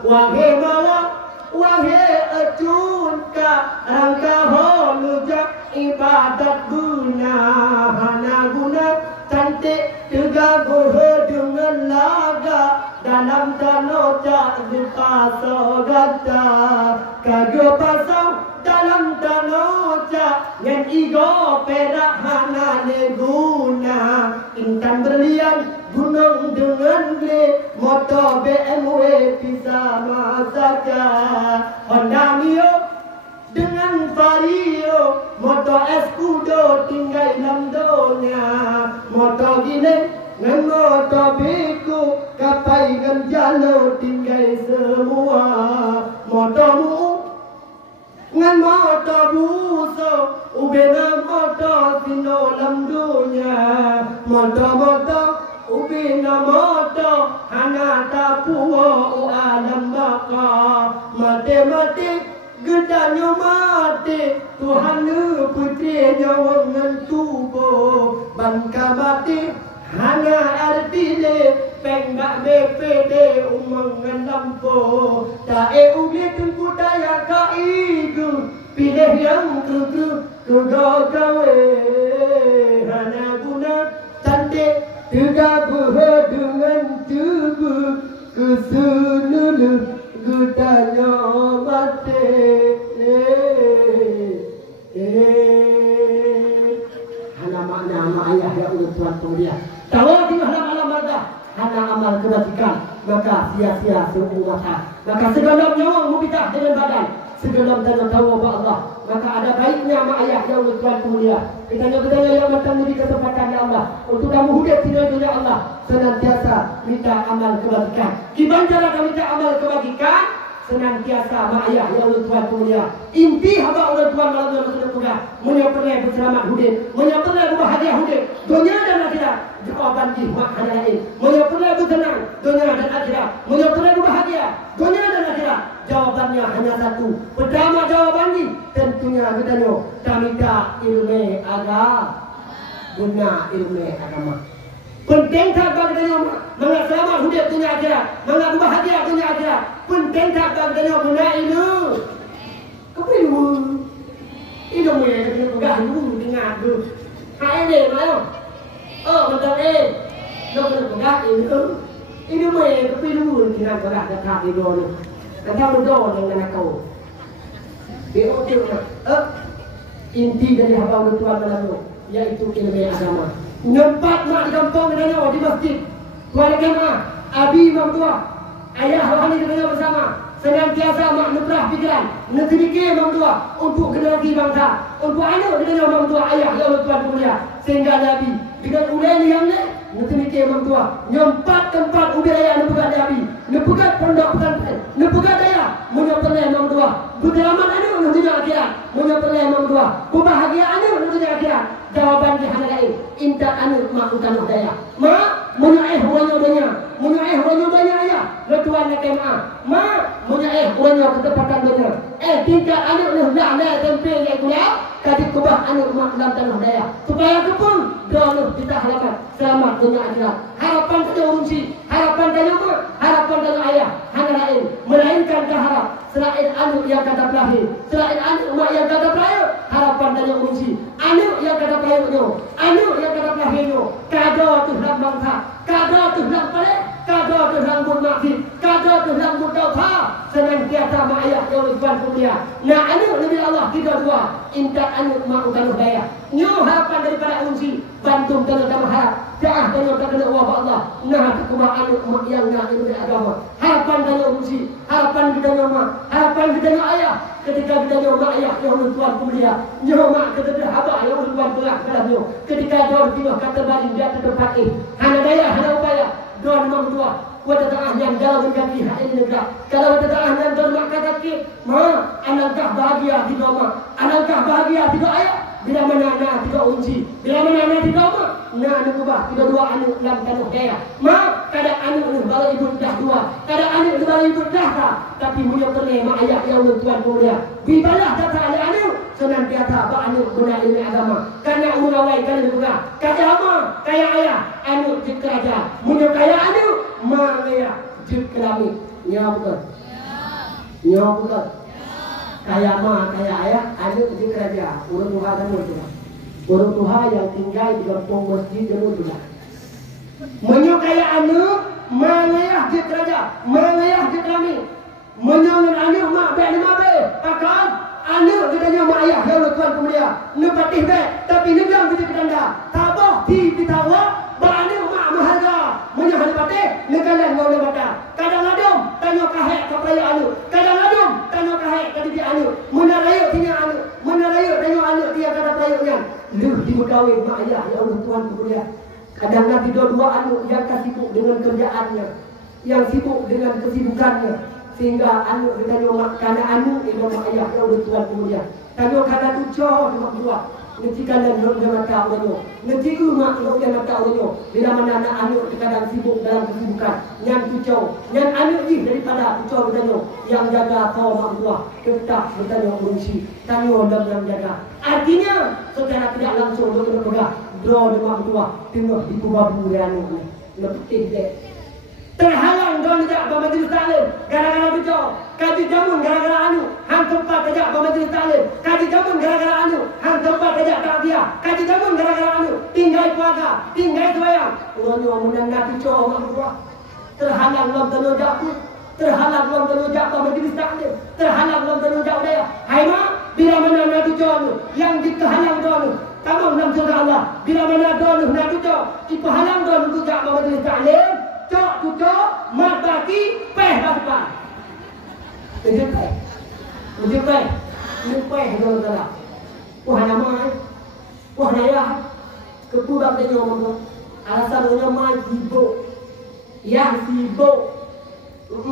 Wahai mawak, wahai acun ka, rangka holujak ibadat guna. Hana guna cantik tegaguh dengan laga, dalam tanah tak lupa sogata. Kagak pasang dalam tanah cak, yang igo perak hana ne guna. Intan berlian gunung dengan ble, motor BMW pisah saja. Honda Mio dengan Vario, motor Escudo tinggal lamdonya. Motor Gilen dengan motor Beko, kapai dengan jalo tinggal semua. Motormu dengan motor buso, ubena motor sino lamdonya. Motor-motor ubina motor, hana tapuo alam baka. Mati-mati gedanya mati, Tuhan putri nyawa tubuh. Bangka mati hana artile, penggak BPD umangan lampu. Tae ubi tunggu daya kaigu, pilih yang kegagawe. Hana guna cantik tegaguh dengan tubuh, kesunulu gedanya mati. Hana makna ama ayah ya Allah Tuhan mulia. Kalau di alam barza, hana amal kebajikan, maka sia-sia seumur masa. Maka segenap nyawa mubitah dengan badan, segenap dana tahu Allah. Maka ada baiknya ama ayah ya Allah Tuhan mulia. Ketanya-ketanya yang datang di kesempatan ya Allah, untuk kamu hidup di dunia Allah, senantiasa minta amal kebajikan. Gimana cara kamu minta amal kebajikan? Senantiasa ama ayah ya Allah Tuhan mulia. Inti hamba Allah Tuhan malam yang bersedia, menyapanya berselamat hidup, menyapanya berbahagia hidup, dunia dan akhirat. Jawaban jiwa hanya lain, menyapanya bersenang, dunia dan akhirat, menyapanya berbahagia, dunia dan akhirat. Jawabannya hanya satu. Pertama jawabannya tentunya katanya kami tak ilmu agama, guna ilmu agama. Penting tak katanya mengat selamat hidup dunia akhirat, mengat berbahagia dunia akhirat. Penting tak katanya guna ilmu. Kau ilmu, ilmu yang kita pegang dulu dengar dulu. Hai ni mana? Betul lo kena pegang ilmu yang kau ilmu kita pegang dekat di dulu. Kata berdoa dengan kau. Inti dari hamba Allah Tuhan malam yaitu ilmu agama. Nyempat mak di kampung dengan di masjid. Keluarga mak, abi mak tua, ayah rohani dengan bersama. Senantiasa mak nebrah pikiran, negeri mak tua untuk generasi bangsa, untuk anak dengan mak tua ayah ya Allah Tuhan mulia. Sehingga Nabi dengan ulai yang lain, negeri mak tua nyempat tempat ubaya nepegat Nabi, nepegat pondok pesantren, nepegat daya, menyempelai mak tua. Berselamat anak dunia akhirat, menyempelai mak tua. Kebahagiaan anak dunia akhirat. Jawaban di hana lain, inta anu mak utama daya. Mak menyaih wanyo dunia ayah, letuan nak ma. Mak menyaih wanyo ketepatan dunia. tingkat anu nak tempe yang gula kadi kubah anu mak dalam tanah daya supaya tu pun doa kita harapan selamat dunia akhirat. Harapan tanya urunsi, harapan tanya mak, harapan tanya ayah, hanya lain melainkan keharap selain anu yang kata pelahir, selain anu mak yang kata pelahir, harapan tanya urunsi, anu yang kata pelahirnya, anu yang kata pelahirnya, kado Tuhan bangsa, kado Tuhan balik, kado Tuhan bermaksud, kado Tuhan berdoa, senantiasa mak ayah yang berbuat mulia. Nah anu Nabi Allah kita dua, intak anu mak utama daya. Nyo harapan daripada urunsi, bantu tanah harap. Dah tanya kata Allah Allah. Nah kekubah anu mak yang nak ilmu agama. Harapan tanya urunsi, harapan kita mak, harapan kita ayah. Ketika kita mak ayah yang bertuan kemulia, nyo mak kita haba yang bertuan berat dalamnya. Ketika dia tiba kata balik dia terdepan hana daya hana upaya. Doa memang dua. Wajah yang dalam menjadi hak ini negara. Kalau wajah yang dalam kata kita, alangkah bahagia di doa, alangkah bahagia di doa ayah. Bila mana nak tidak unci, bila mana nak tidak apa, nak kubah tidak dua anu dalam tanah daya. Mak kada anu bala ibu dah dua, kada anu bala ibu dah tak. Tapi punya kene mak ayah yang tuan mulia. Bibalah data ada anu senantiasa ba anu guna ilmu agama. Karena ulawai kana juga. Kaya ama, kaya ayah anu dikeraja. Punya kaya anu mak ayah dikelami. Ya betul. Ya betul. Kaya ma, kaya ayah, ada di kerajaan. Orang Tuhan kan itu lah. Orang Tuhan yang tinggal di kampung masjid itu lah. Menyukai anu, mengayah di kerajaan, mengayah di kami. Menyukai anu, mak be lima be, akan anu katanya mak ayah yang Tuhan kemulia. Nepatih be, tapi negang kita ketanda. Tabah di pitawa, anu mak maharga. Menyukai patih, negalan mau lebata. Kadang-kadang tanya kahek kepada anu, kadang-kadang tanya kahek kepada dia anu, menarayu tanya anu, menarayu tanya anu dia kata payahnya. Luh dimegawai mak ayah ya Allah Tuhan kemulia. Kadang-kadang tidak dua anu yang sibuk dengan kerjaannya, yang sibuk dengan kesibukannya, sehingga anu ditanya mak kana anu mak ayah ya Allah Tuhan kemulia. Tanya kana tujuh mak dua. Nanti kalian nak mata orang nanti mak nak mata orang bila mana anak anu kadang sibuk dalam kesibukan yang tujuh yang anu ni daripada tujuh bertanya yang jaga kau mak buah tetap bertanya urunsi tanya dan yang jaga artinya secara tidak langsung dia kena pegang draw di mak buah tengok di babu dia anu ni lebih dek terhalang don tidak bermajlis taklim gara-gara tujuh kaji jamun gara-gara anu hang tempat saja bermajlis taklim kaji jamun gara-gara anu hang tempat saja takziah kaji jamun gara-gara anu tinggal puasa tinggal sembahyang urangnya menanda tujuh mak buah terhalang dalam tanujak terhalang dalam tanujak bermajlis taklim terhalang dalam tanujak daya hai mak bila mana nak tujuh anu yang dikehalang doa tamam dalam surga Allah bila mana doa nak tujuh dihalang doa untuk jak bermajlis taklim cok tujuh mat baki peh bapa tunjuk peh tunjuk peh dalam wah nama wah naya kepudak dia ngomong alasan dia mai sibuk ya sibuk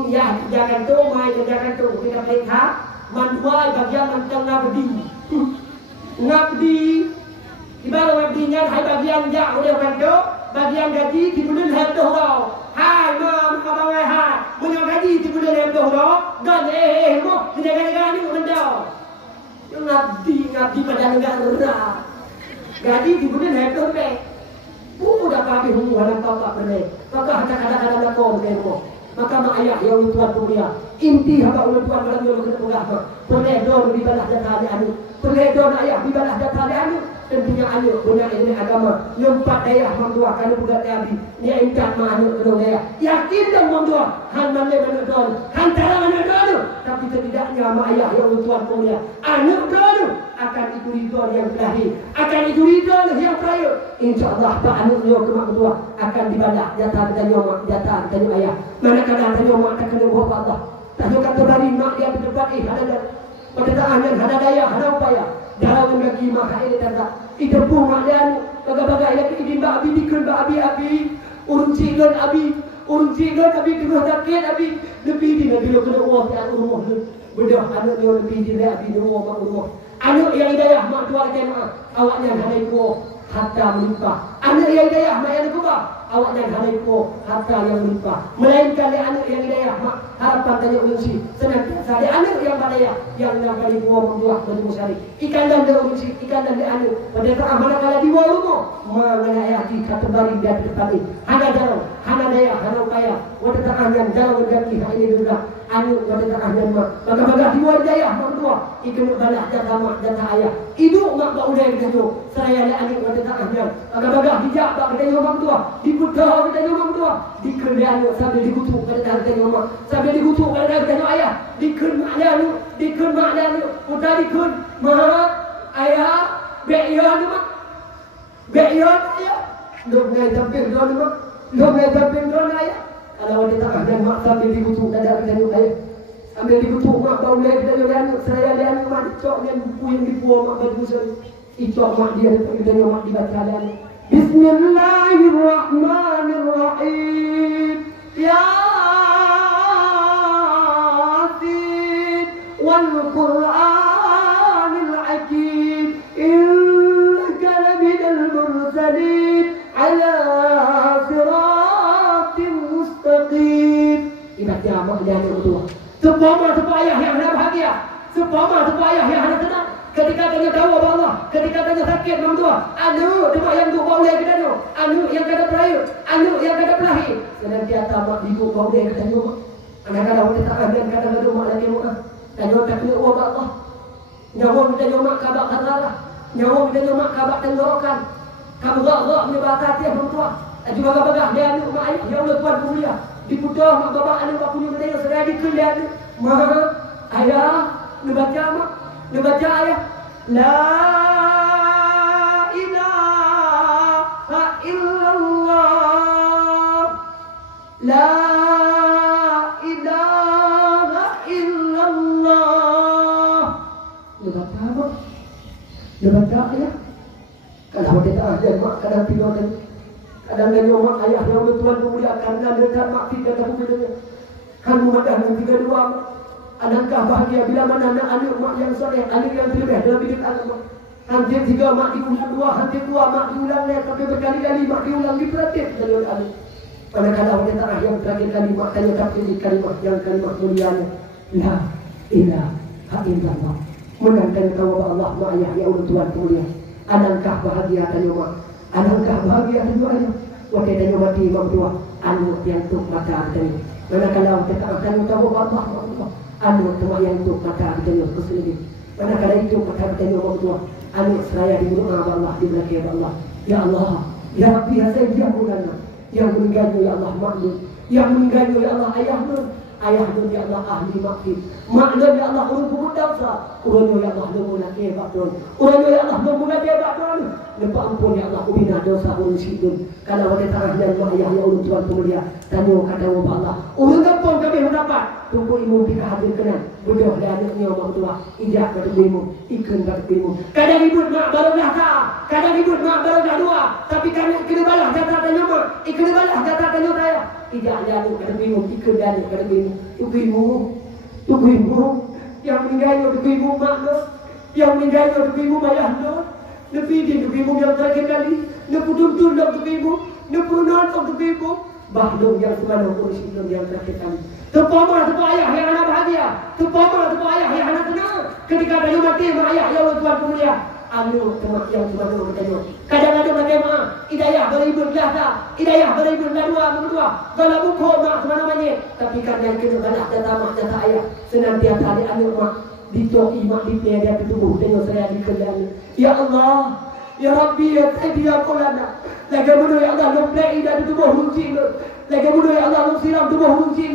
ya kerjakan tu mai kerjakan tu kita periksa mantuai bagian macam ngabdi ibarat ngabdinya hai bagian jak oleh bantu bagian gaji dibulun hendak orang hai mam abang hai punya gaji dibulun hendak orang dan mo negara ni hendak ngabdi pada negara gaji dibulun hendak pe udah kami hubungan apa benar maka kadang-kadang nak kau demo maka mak ayah yang Tuhan mulia inti hamba ulah Tuhan dalam yo kena penggah boleh don di balah data anu boleh don ayah di balah data anu tentunya anu guna ilmu agama nyempat daya mandua kalau budak nabi dia ingat manu kedua daya yakin dan mandua han mane mana don han tara mana don tapi setidaknya mak ayah yang Tuhan mulia anu don akan itu ridho yang terakhir akan itu ridho yang terakhir insyaallah pak anu yo ke mak kedua akan dibalah data dan yo mak data dan ayah manakala tanya mak tak kena buat Allah tak kata bari mak dia berdebat ada pada ada daya ada upaya dalam menggaki maka ini tanda itu bunga dan bagai-bagai lagi idin abi dikun abi urun cilon abi dengan sakit abi lebih di bila kena uang dan rumah bedah anak dia lebih di abi rumah mak rumah anak yang hidayah mak tua jemaah awaknya ada itu harta melimpah. Anak yang hidayah mak yang kubah, awak jangan halipo harta yang melimpah. Melainkan dia anak yang hidayah mak harapan tanya urusi. Senantiasa dia anak yang badaya yang nak kali buah berbuah berbuah sari. Ikan dan dia urusi, ikan dan dia anak. Pada saat mana kala di bawah rumah, mengenai hati kata baring dia depan ni. Hana jalan, hana daya, hana upaya. Pada saat yang jalan berganti hari ini juga. Anu pada saat yang mak, baga-baga di bawah daya mak tua. Ikan balak jatah mak jatah ayah. Ibu mak bau dia kita tu. Seraya dia anak pada saat yang baga-baga dijak bak kita mak tua. Diputar kita mak tua. Dikul dia anak sambil dikutuk pada saat kita mak. Sambil dikutuk pada saat kita ayah. Dikul mak dia anak, dikul mak dia anak. Putar dikul mak ayah be'iyah ni mak. Be'iyah ayah. Lom ngai tampil dua ni mak. Lom ngai tampil dua ayah. Kalau dia tak ada mak sambil dikutuk dada kita ni ayah. Sambil dikutuk mak bau dia kita ni anak. Seraya dia anak mak dicok dia buku yang dipuah mak baju seri. Icok mak dia depan kita ni mak dibaca dia ni. Bismillahirrahmanirrahim. Yasin wal Qur'anil Hakim. Innaka laminal mursalin ala siratim mustaqim. Ibadah mak dia ni betul. Sepama ayah yang hendak bahagia. Sepama ayah yang hendak tenang. Ketika tanya tahu apa Allah, ketika tanya sakit orang tua, anu tempat yang tu bau dia kita tu, anu yang kada peraya, anu yang kada pelahi. Senantiasa mak ibu bau dia kita tu. Anak-anak kita tak ada kadang-kadang mak lagi mak. Tanya tak kena uang Allah. Nyawa kita mak kabak katalah. Nyawa kita mak kabak tenggorokan. Kamu gak menyebabkan hati orang tua. Juga bagah dia anu mak ayah, ya Allah Tuhan mulia. Diputar mak bapak anu bak punya kita sedaya dikelian. Mak ayah membaca mak. Dia baca ayat La ilaha illallah La ilaha illallah. Dia baca apa? Dia baca ayat. Kadang kita ajar mak, kadang tidur dan kadang dia mak ayah yang Tuhan memuliakan dan dia mak tiga tahun bedanya. Kan mumadah yang tiga dua mak. Alangkah bahagia bila mana anak mak yang soleh, anak yang terlebih dalam hidup agama. Hampir tiga mak diulang dua, hampir dua mak diulang lagi, sampai berkali-kali mak diulang di pelatih dari anak. Manakala orang tak yang terakhir kali mak tanya tapi di kalimat yang kalimat mulianya La ilaha illallah. Menangkan kau Allah mak ayah ya Allah Tuhan mulia. Alangkah bahagia tanya mak, alangkah bahagia tanya ayah. Waktu tanya mati mak tua, anu yang tuk mata tanya. Manakala orang tak tanya kau Allah mak anu temak yang untuk mata kita yang keselidih. Manakala itu mata kita yang orang tua, anu seraya di mulut Allah, di belakang Allah. Ya Allah, ya Rabbi, saya dia bulana. Yang meninggalnya ya Allah makhluk. Yang meninggalnya ya Allah ayahmu. Ayahmu ya Allah ahli maksud. Makhluk ya Allah urut kubur dosa. Urutnya ya Allah lemuna kebatun. Urutnya ya Allah lemuna kebatun. Lepas ampun ya Allah ubina dosa urut sidun. Kalau ada tanah dan ayah ya urut Tuhan pemulia. Tanya kata Allah. Urut ampun kami mendapat. Tunggu imu kita hadir kenal. Bodoh dan anaknya orang tua. Ijak pada ibu. Ikan pada ibu. Kadang ibu mak baru dah sah. Kadang ibu mak baru dah dua. Tapi kena balas jatah tanya mak. Kena balas jatah tanya saya. Ijak dia anak pada ibu. Ikan dia anak pada ibu. Tunggu ibu. Yang meninggalnya tunggu ibu mak tu. Yang meninggalnya tunggu ibu ayah tu. Nepi dia tunggu ibu yang terakhir kali. Nepu tuntun tunggu ibu. Nepu nonton tunggu ibu. Bahlung yang semana urus itu yang terakhir kali. Tepama sebuah ayah yang anak bahagia. Tepama sebuah ayah yang anak tenang. Ketika ada mati mak ayah ya Allah Tuhan pemulia. Anu temak yang semana bertanya. Kadang-kadang bagaimana hidayah beribu biasa. Hidayah beribu berdua. Kalau buku mak semana banyak. Tapi kadang kena banyak jatah mak jatah ayah. Senantiasa ada anak mak. Ditoki mak di dia tubuh. Tengok saya di kerjaan. Ya Allah. Ya Rabbi ya Sayyidi ya Qulana. Lagi mana ya Allah lumplai dari tubuh runci. Lagi mana ya Allah siram tubuh runci.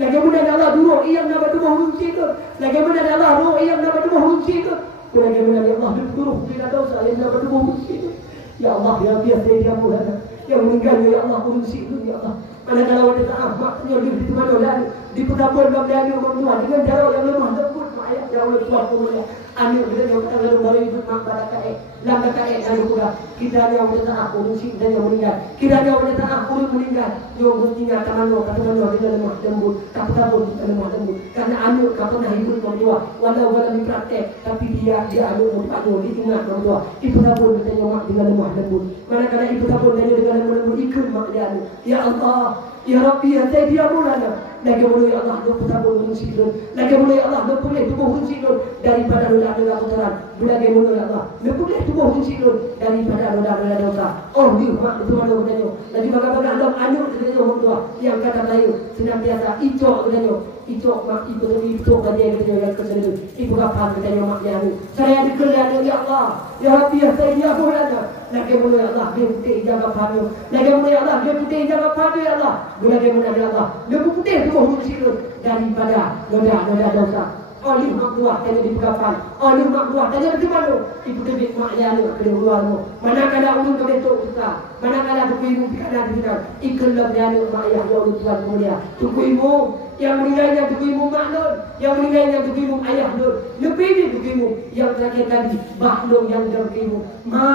Lagi mana ya Allah dulu iyam nama tubuh runci. Lagi mana ya Allah roh iyam nama tubuh runci. Lagi mana ya Allah dulu bila dosa iyam nama tubuh runci. Ya Allah ya biasa ya Qulana. Yang meninggal ya Allah runci ya Allah. Manakala wanita mak yang di mana dan di pertapun dalam dia orang tua dengan cara yang lemah lembut mak ayah. ya Allah Tuhan pemulia. Anak bila yang kata lalu baru hidup mak pada kae. Lambat kae lalu pula. Kiranya Allah Ta'ala urus dan yang meninggal. Kiranya Allah Ta'ala urus meninggal. Yang mestinya kata mano di dalam mak lembut. Tak pun di dalam mak lembut. Karena anak kata nak hidup berdua. Walau dalam praktek. Tapi dia anak mempunyai diingat berdua. Ibu tabun ditanya mak di dalam mak lembut. Manakala ibu tabun tanya di dalam mak lembut. Ikut mak dia. Ya Allah. Ya Rabbi ya Sayyidi ya Maulana. Lagi boleh ya Allah lu tabun musidun. Lagi boleh ya Allah lu boleh tubuh musidun daripada dosa-dosa kotoran. Lagi boleh ya Allah lu boleh tubuh musidun daripada dosa-dosa dosa. Oh ni mak itu mana katanya. Lagi bagaimana Allah anu katanya berdua yang kata Melayu senantiasa icok katanya. Icok mak ibu itu katanya yang keseluruh. Ibu apa katanya mak dia anu. Saya dikelihatan ya Allah. Ya Rabbi ya Sayyidi ya Maulana. Lagi boleh ya Allah dia putih jaga padu. Lagi boleh ya Allah dia putih jaga padu ya Allah. Lagi boleh ya Allah dia putih tubuh musidun daripada dosa-dosa dosa. Oleh mak buah tanya di pegapan. Oleh mak buah tanya di mana? Ibu debit mak ya ni keluarmu. Manakala ulun kebetuk kita. Manakala tuku ibu pikana di sana. Ikut dia ni mak ya Allah Tuhan mulia. Tuku ibu yang meninggalnya tuku ibu mak nun. Yang meninggalnya tuku ibu ayah nun. Lebih ni tuku ibu yang terakhir tadi bahlung yang dalam ibu. Ma,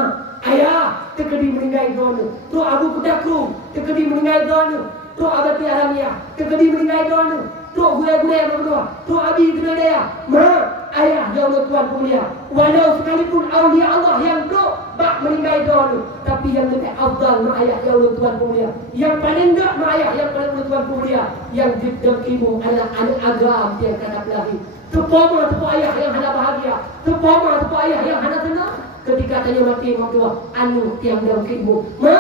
ayah terkedi meninggal dona. Tu abu pedakru terkedi meninggal dona. Tu abati aramia terkedi meninggal dona. Tok gula-gula berdua. Tok abi kena dia. Ma, ayah ya Allah Tuhan pemulia. Walau sekalipun awliya Allah yang tok bak meninggal dulu. Tapi yang lebih afdal ma ayah ya Allah Tuhan pemulia. Yang paling enggak ma ayah yang paling Allah Tuhan pemulia. Yang didengkimu adalah anak agam yang kata lagi. Tepoma tepu ayah yang hana bahagia. Tepoma tepu ayah yang hana tenang. Ketika tanya mati mak dua. Anu yang dengkimu. Ma,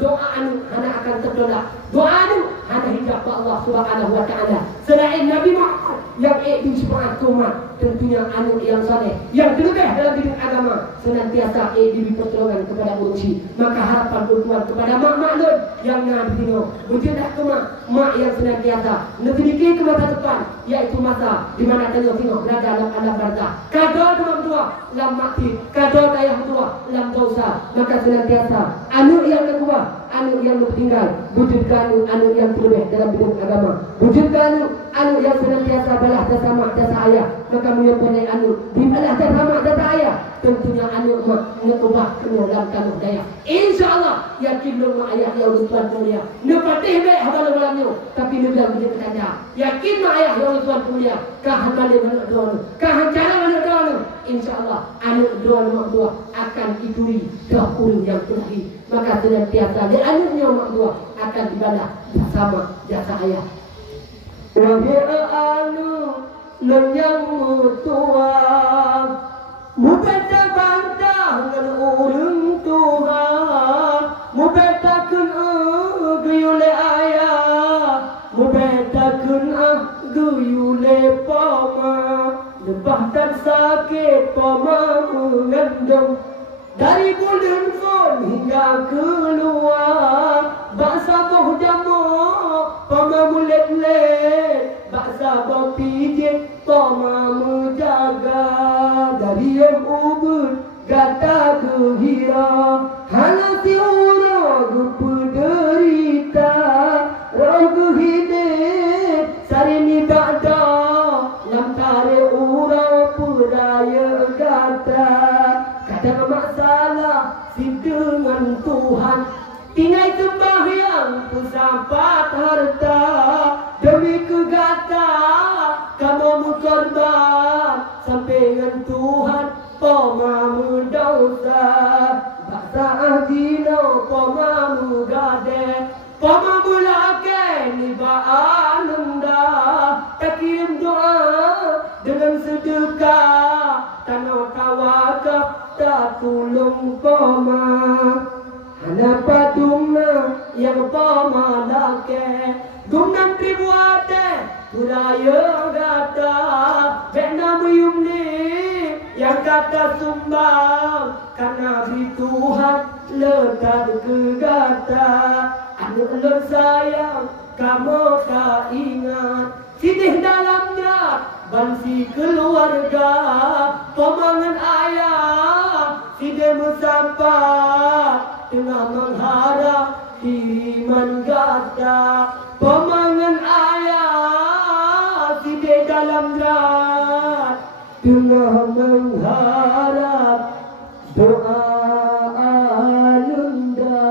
doa anu hana akan tertolak. Doa anu hana hijab Allah Subhanahu wa taala. Selain Nabi Muhammad yang semangat umat, tentunya anu yang saleh, yang terlebih dalam bidang agama, senantiasa diberi pertolongan kepada urusi. Maka harapan Tuhan kepada mak-mak nun yang ngadino, berjenak ke mak yang senantiasa memiliki ke masa depan, yaitu masa di mana tengok berada dalam alam barzah. Kadal teman tua lam mati, kadal ayah tua lam dosa. Maka senantiasa anu yang kedua, anu yang tertinggal, wujudkan anu yang terlebih dalam bidang agama, wujudkan anu yang senantiasa balah jasa mak jasa ayah. Maka menyempurnakan anu dibalah jasa mak jasa ayah, tentunya anu mak ngubah kena dalam tanah daya. InsyaAllah yakin lu mak ayah ya Allah Tuhan mulia. Nepatih baik habal malamnya, tapi lu bilang dia bertanya. Yakin mak ayah ya Allah Tuhan mulia. Kahan balik mana doa, kahan cara mana doa. InsyaAllah anu doa mak dua akan dituri dahulu yang terakhir. Maka senantiasa di anaknya mak dua akan dibalas bersama jasa ayah. Wahai anu nan yang tua, mubeta bantah ngan urang tua, mubeta kun guyule ayah, mubeta kun guyule pama, lebah dan sakit pama mengandung. Dari bulan pun hingga keluar, baksa boh jamuk, pama mulet-let, baksa boh pijit, pama menjaga. Dari yang ubud, gata kehira, hana tiura gupu derita, roh kehidip, sarini bakda, lamtare ura puraya gata. Kadang masalah si dengan Tuhan, tinggal sembahyang pusapat harta, demi kegata kamu mukorban sampai dengan Tuhan pemamu dosa. Baksa adino pemamu gade, pemamu lake nibaan anda. Takim doa dengan sedekah, tanah tawakal tak tolong pama. Hana padumna yang pama lake, gumnam tribuate budaya gata, benda meyumni yang kata sumbang, karena di Tuhan letak kegata. Anu elok sayang kamu tak ingat, sitih dalamnya bansi keluarga, pemangan ayah tidak bersampat tengah mengharap kiriman gata. Pemangan ayah tidak dalam drat Tengah mengharap doa Alunda.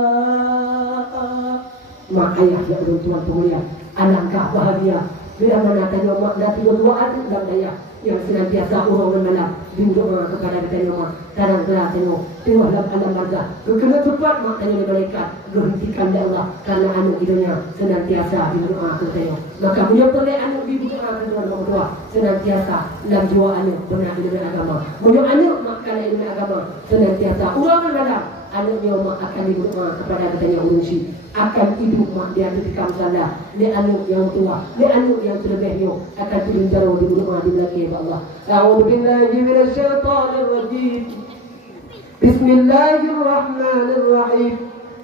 Mak ayah ya Allah Tuhan pemulia, alangkah bahagia bila mana tanya mak dan dua adik dan ayah yang senantiasa urang malam berdoa kepada kita mak. Kadang-kadang tengok dalam alam barzah. Kena cepat mak tanya malaikat, berhentikan ya Allah karena anak hidupnya senantiasa berdoa ke tengok. Maka punya pelai anak berdoa ke Tuhan orang tua senantiasa dalam jiwa anak benar ilmu agama. Punya anak mak kalau ilmu agama senantiasa urang malam anaknya mak akan berdoa kepada kita yang urusi akan hidup mak dia ketika salah. Dia anak yang tua, dia anak yang terlebihnya akan turun jauh di berdoa di belakang Allah. A'udzu billahi minasyaitonir rajim. Bismillahirrahmanirrahim.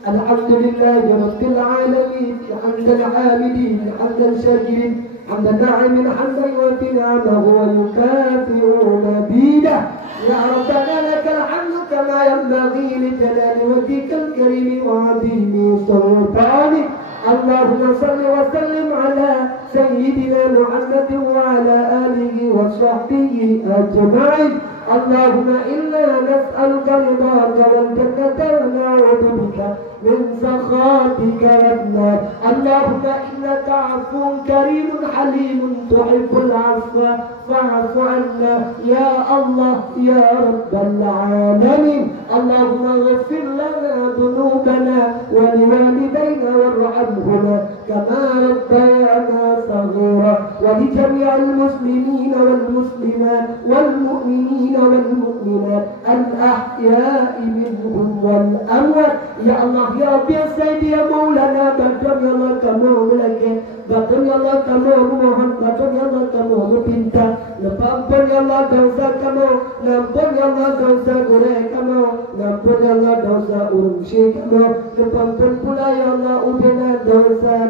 Alhamdulillahi rabbil alamin. Hamdan 'abidin, hamdan syakirin, hamdan na'imin, hamdan yu'ti ni'amahu wa yukafi'u mazidah. Ya Rabbana lakal hamdu kama yanbaghi li jalali wajhikal karim wa 'azimi sultanik. Allahumma salli wa sallim ala sayyidina Muhammadin wa ala alihi wa sahbihi ajma'in. Allahumma inna nas'aluka ridhaka wal jannata wa na'udzu bika min sakhatika wan nar. Allahumma innaka 'afuwun karimun halimun tuhibbul 'afwa fa'fu 'anna ya Allah ya rabbal alamin. Allahumma ighfir lana dhunubana wa liwalidayna warhamhuma kama rabbayana saghira wa li jami'il muslimina wal muslimat wal mu'minina wal mu'minat al ahya'i minhum wal amwat. Ya Allah ya Rabbi ya Sayyidi ya Maulana, bantuan ya Allah kamu mulai, bantuan ya Allah kamu memohon, bantuan ya Allah kamu meminta, nampun ya Allah dosa kamu, nampun ya Allah dosa goreng kamu, nampun ya Allah dosa urungsi kamu, nampun pula ya Allah ubena dosa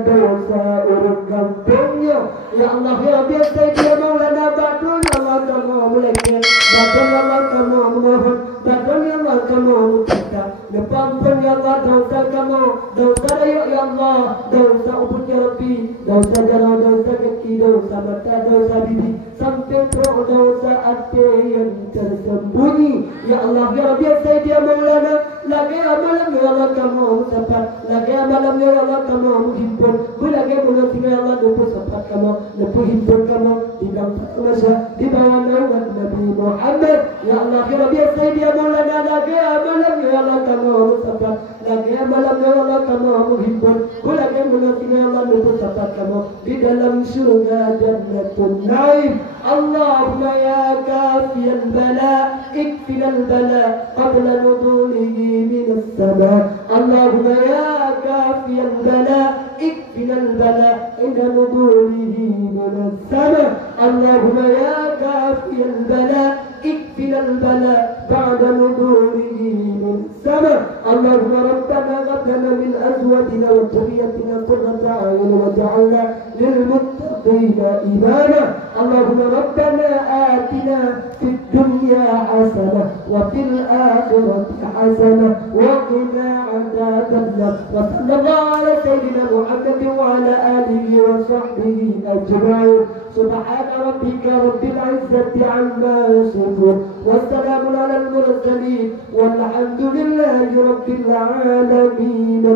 urung kampungnya. Ya Allah ya Rabbi ya Sayyidi ya Maulana, bantuan ya Allah kamu mulai, bantuan ya Allah kamu memohon, bantuan ya Allah kamu meminta, nampun ya Allah dosa kamu, dosa raya ya Allah, dosa ubud ya Rabbi, dosa jana, dosa kaki, dosa mata, dosa bibi, sampai pro dosa hati yang tersembunyi. Ya Allah ya Rabbi ya Sayyidi ya Maulana, lagi amalan ya Allah kamu sempat, lagi amalan ya Allah kamu menghimpun, lagi mengerti ya Allah lupa sempat kamu, lupa himpun kamu di dalam masa di bawah naungan Nabi Muhammad. Ya Allah ya Rabbi ya Sayyidi ya Maulana, lagi amalan ya Allah kamu sempat, lagi amalan ya Allah kamu menghimpun, lagi mengerti ya Allah lupa sempat kamu di dalam surga Jannatul Naim. Allahumma ya kafiyal bala ikfinal bala qabla nudulihi minas sama. Allahumma ya kafiyal bala ikfinal bala inda nudulihi minas sama. Allahumma ya kafiyal bala ikfinal bala ba'da nudulihi minas sama. Allahumma rabbana hab lana min azwajina wa dhurriyyatina qurrata a'yun waj'alna lil muttaqina imama. Allahumma rabbana atina fid dunya hasanah wa fil akhirati hasanah wa qina adzaban nar. Wa sallallahu ala sayyidina Muhammad wa ala alihi wa sahbihi ajma'in. Subhana rabbika rabbil izzati amma yasifun wa salamun alal mursalin walhamdulillahi rabbil alamin.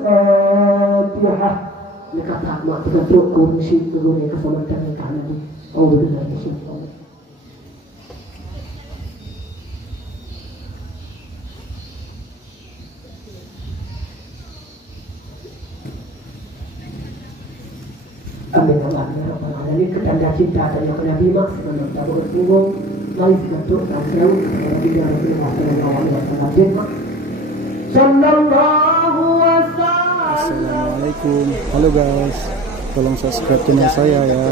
Al-Fatihah. Dia kata mak kita cukup mesti turun ke keselamatan yang kanan ni. Alhamdulillah insyaallah. Amin Allah ya Rabbal alamin. Ketanda cinta dan yang Nabi mak sebelum tak bertemu mari kita turun sekarang Nabi Muhammad sallallahu alaihi wasallam. Sallallahu wasallam. Assalamualaikum. Halo guys, tolong subscribe channel saya ya.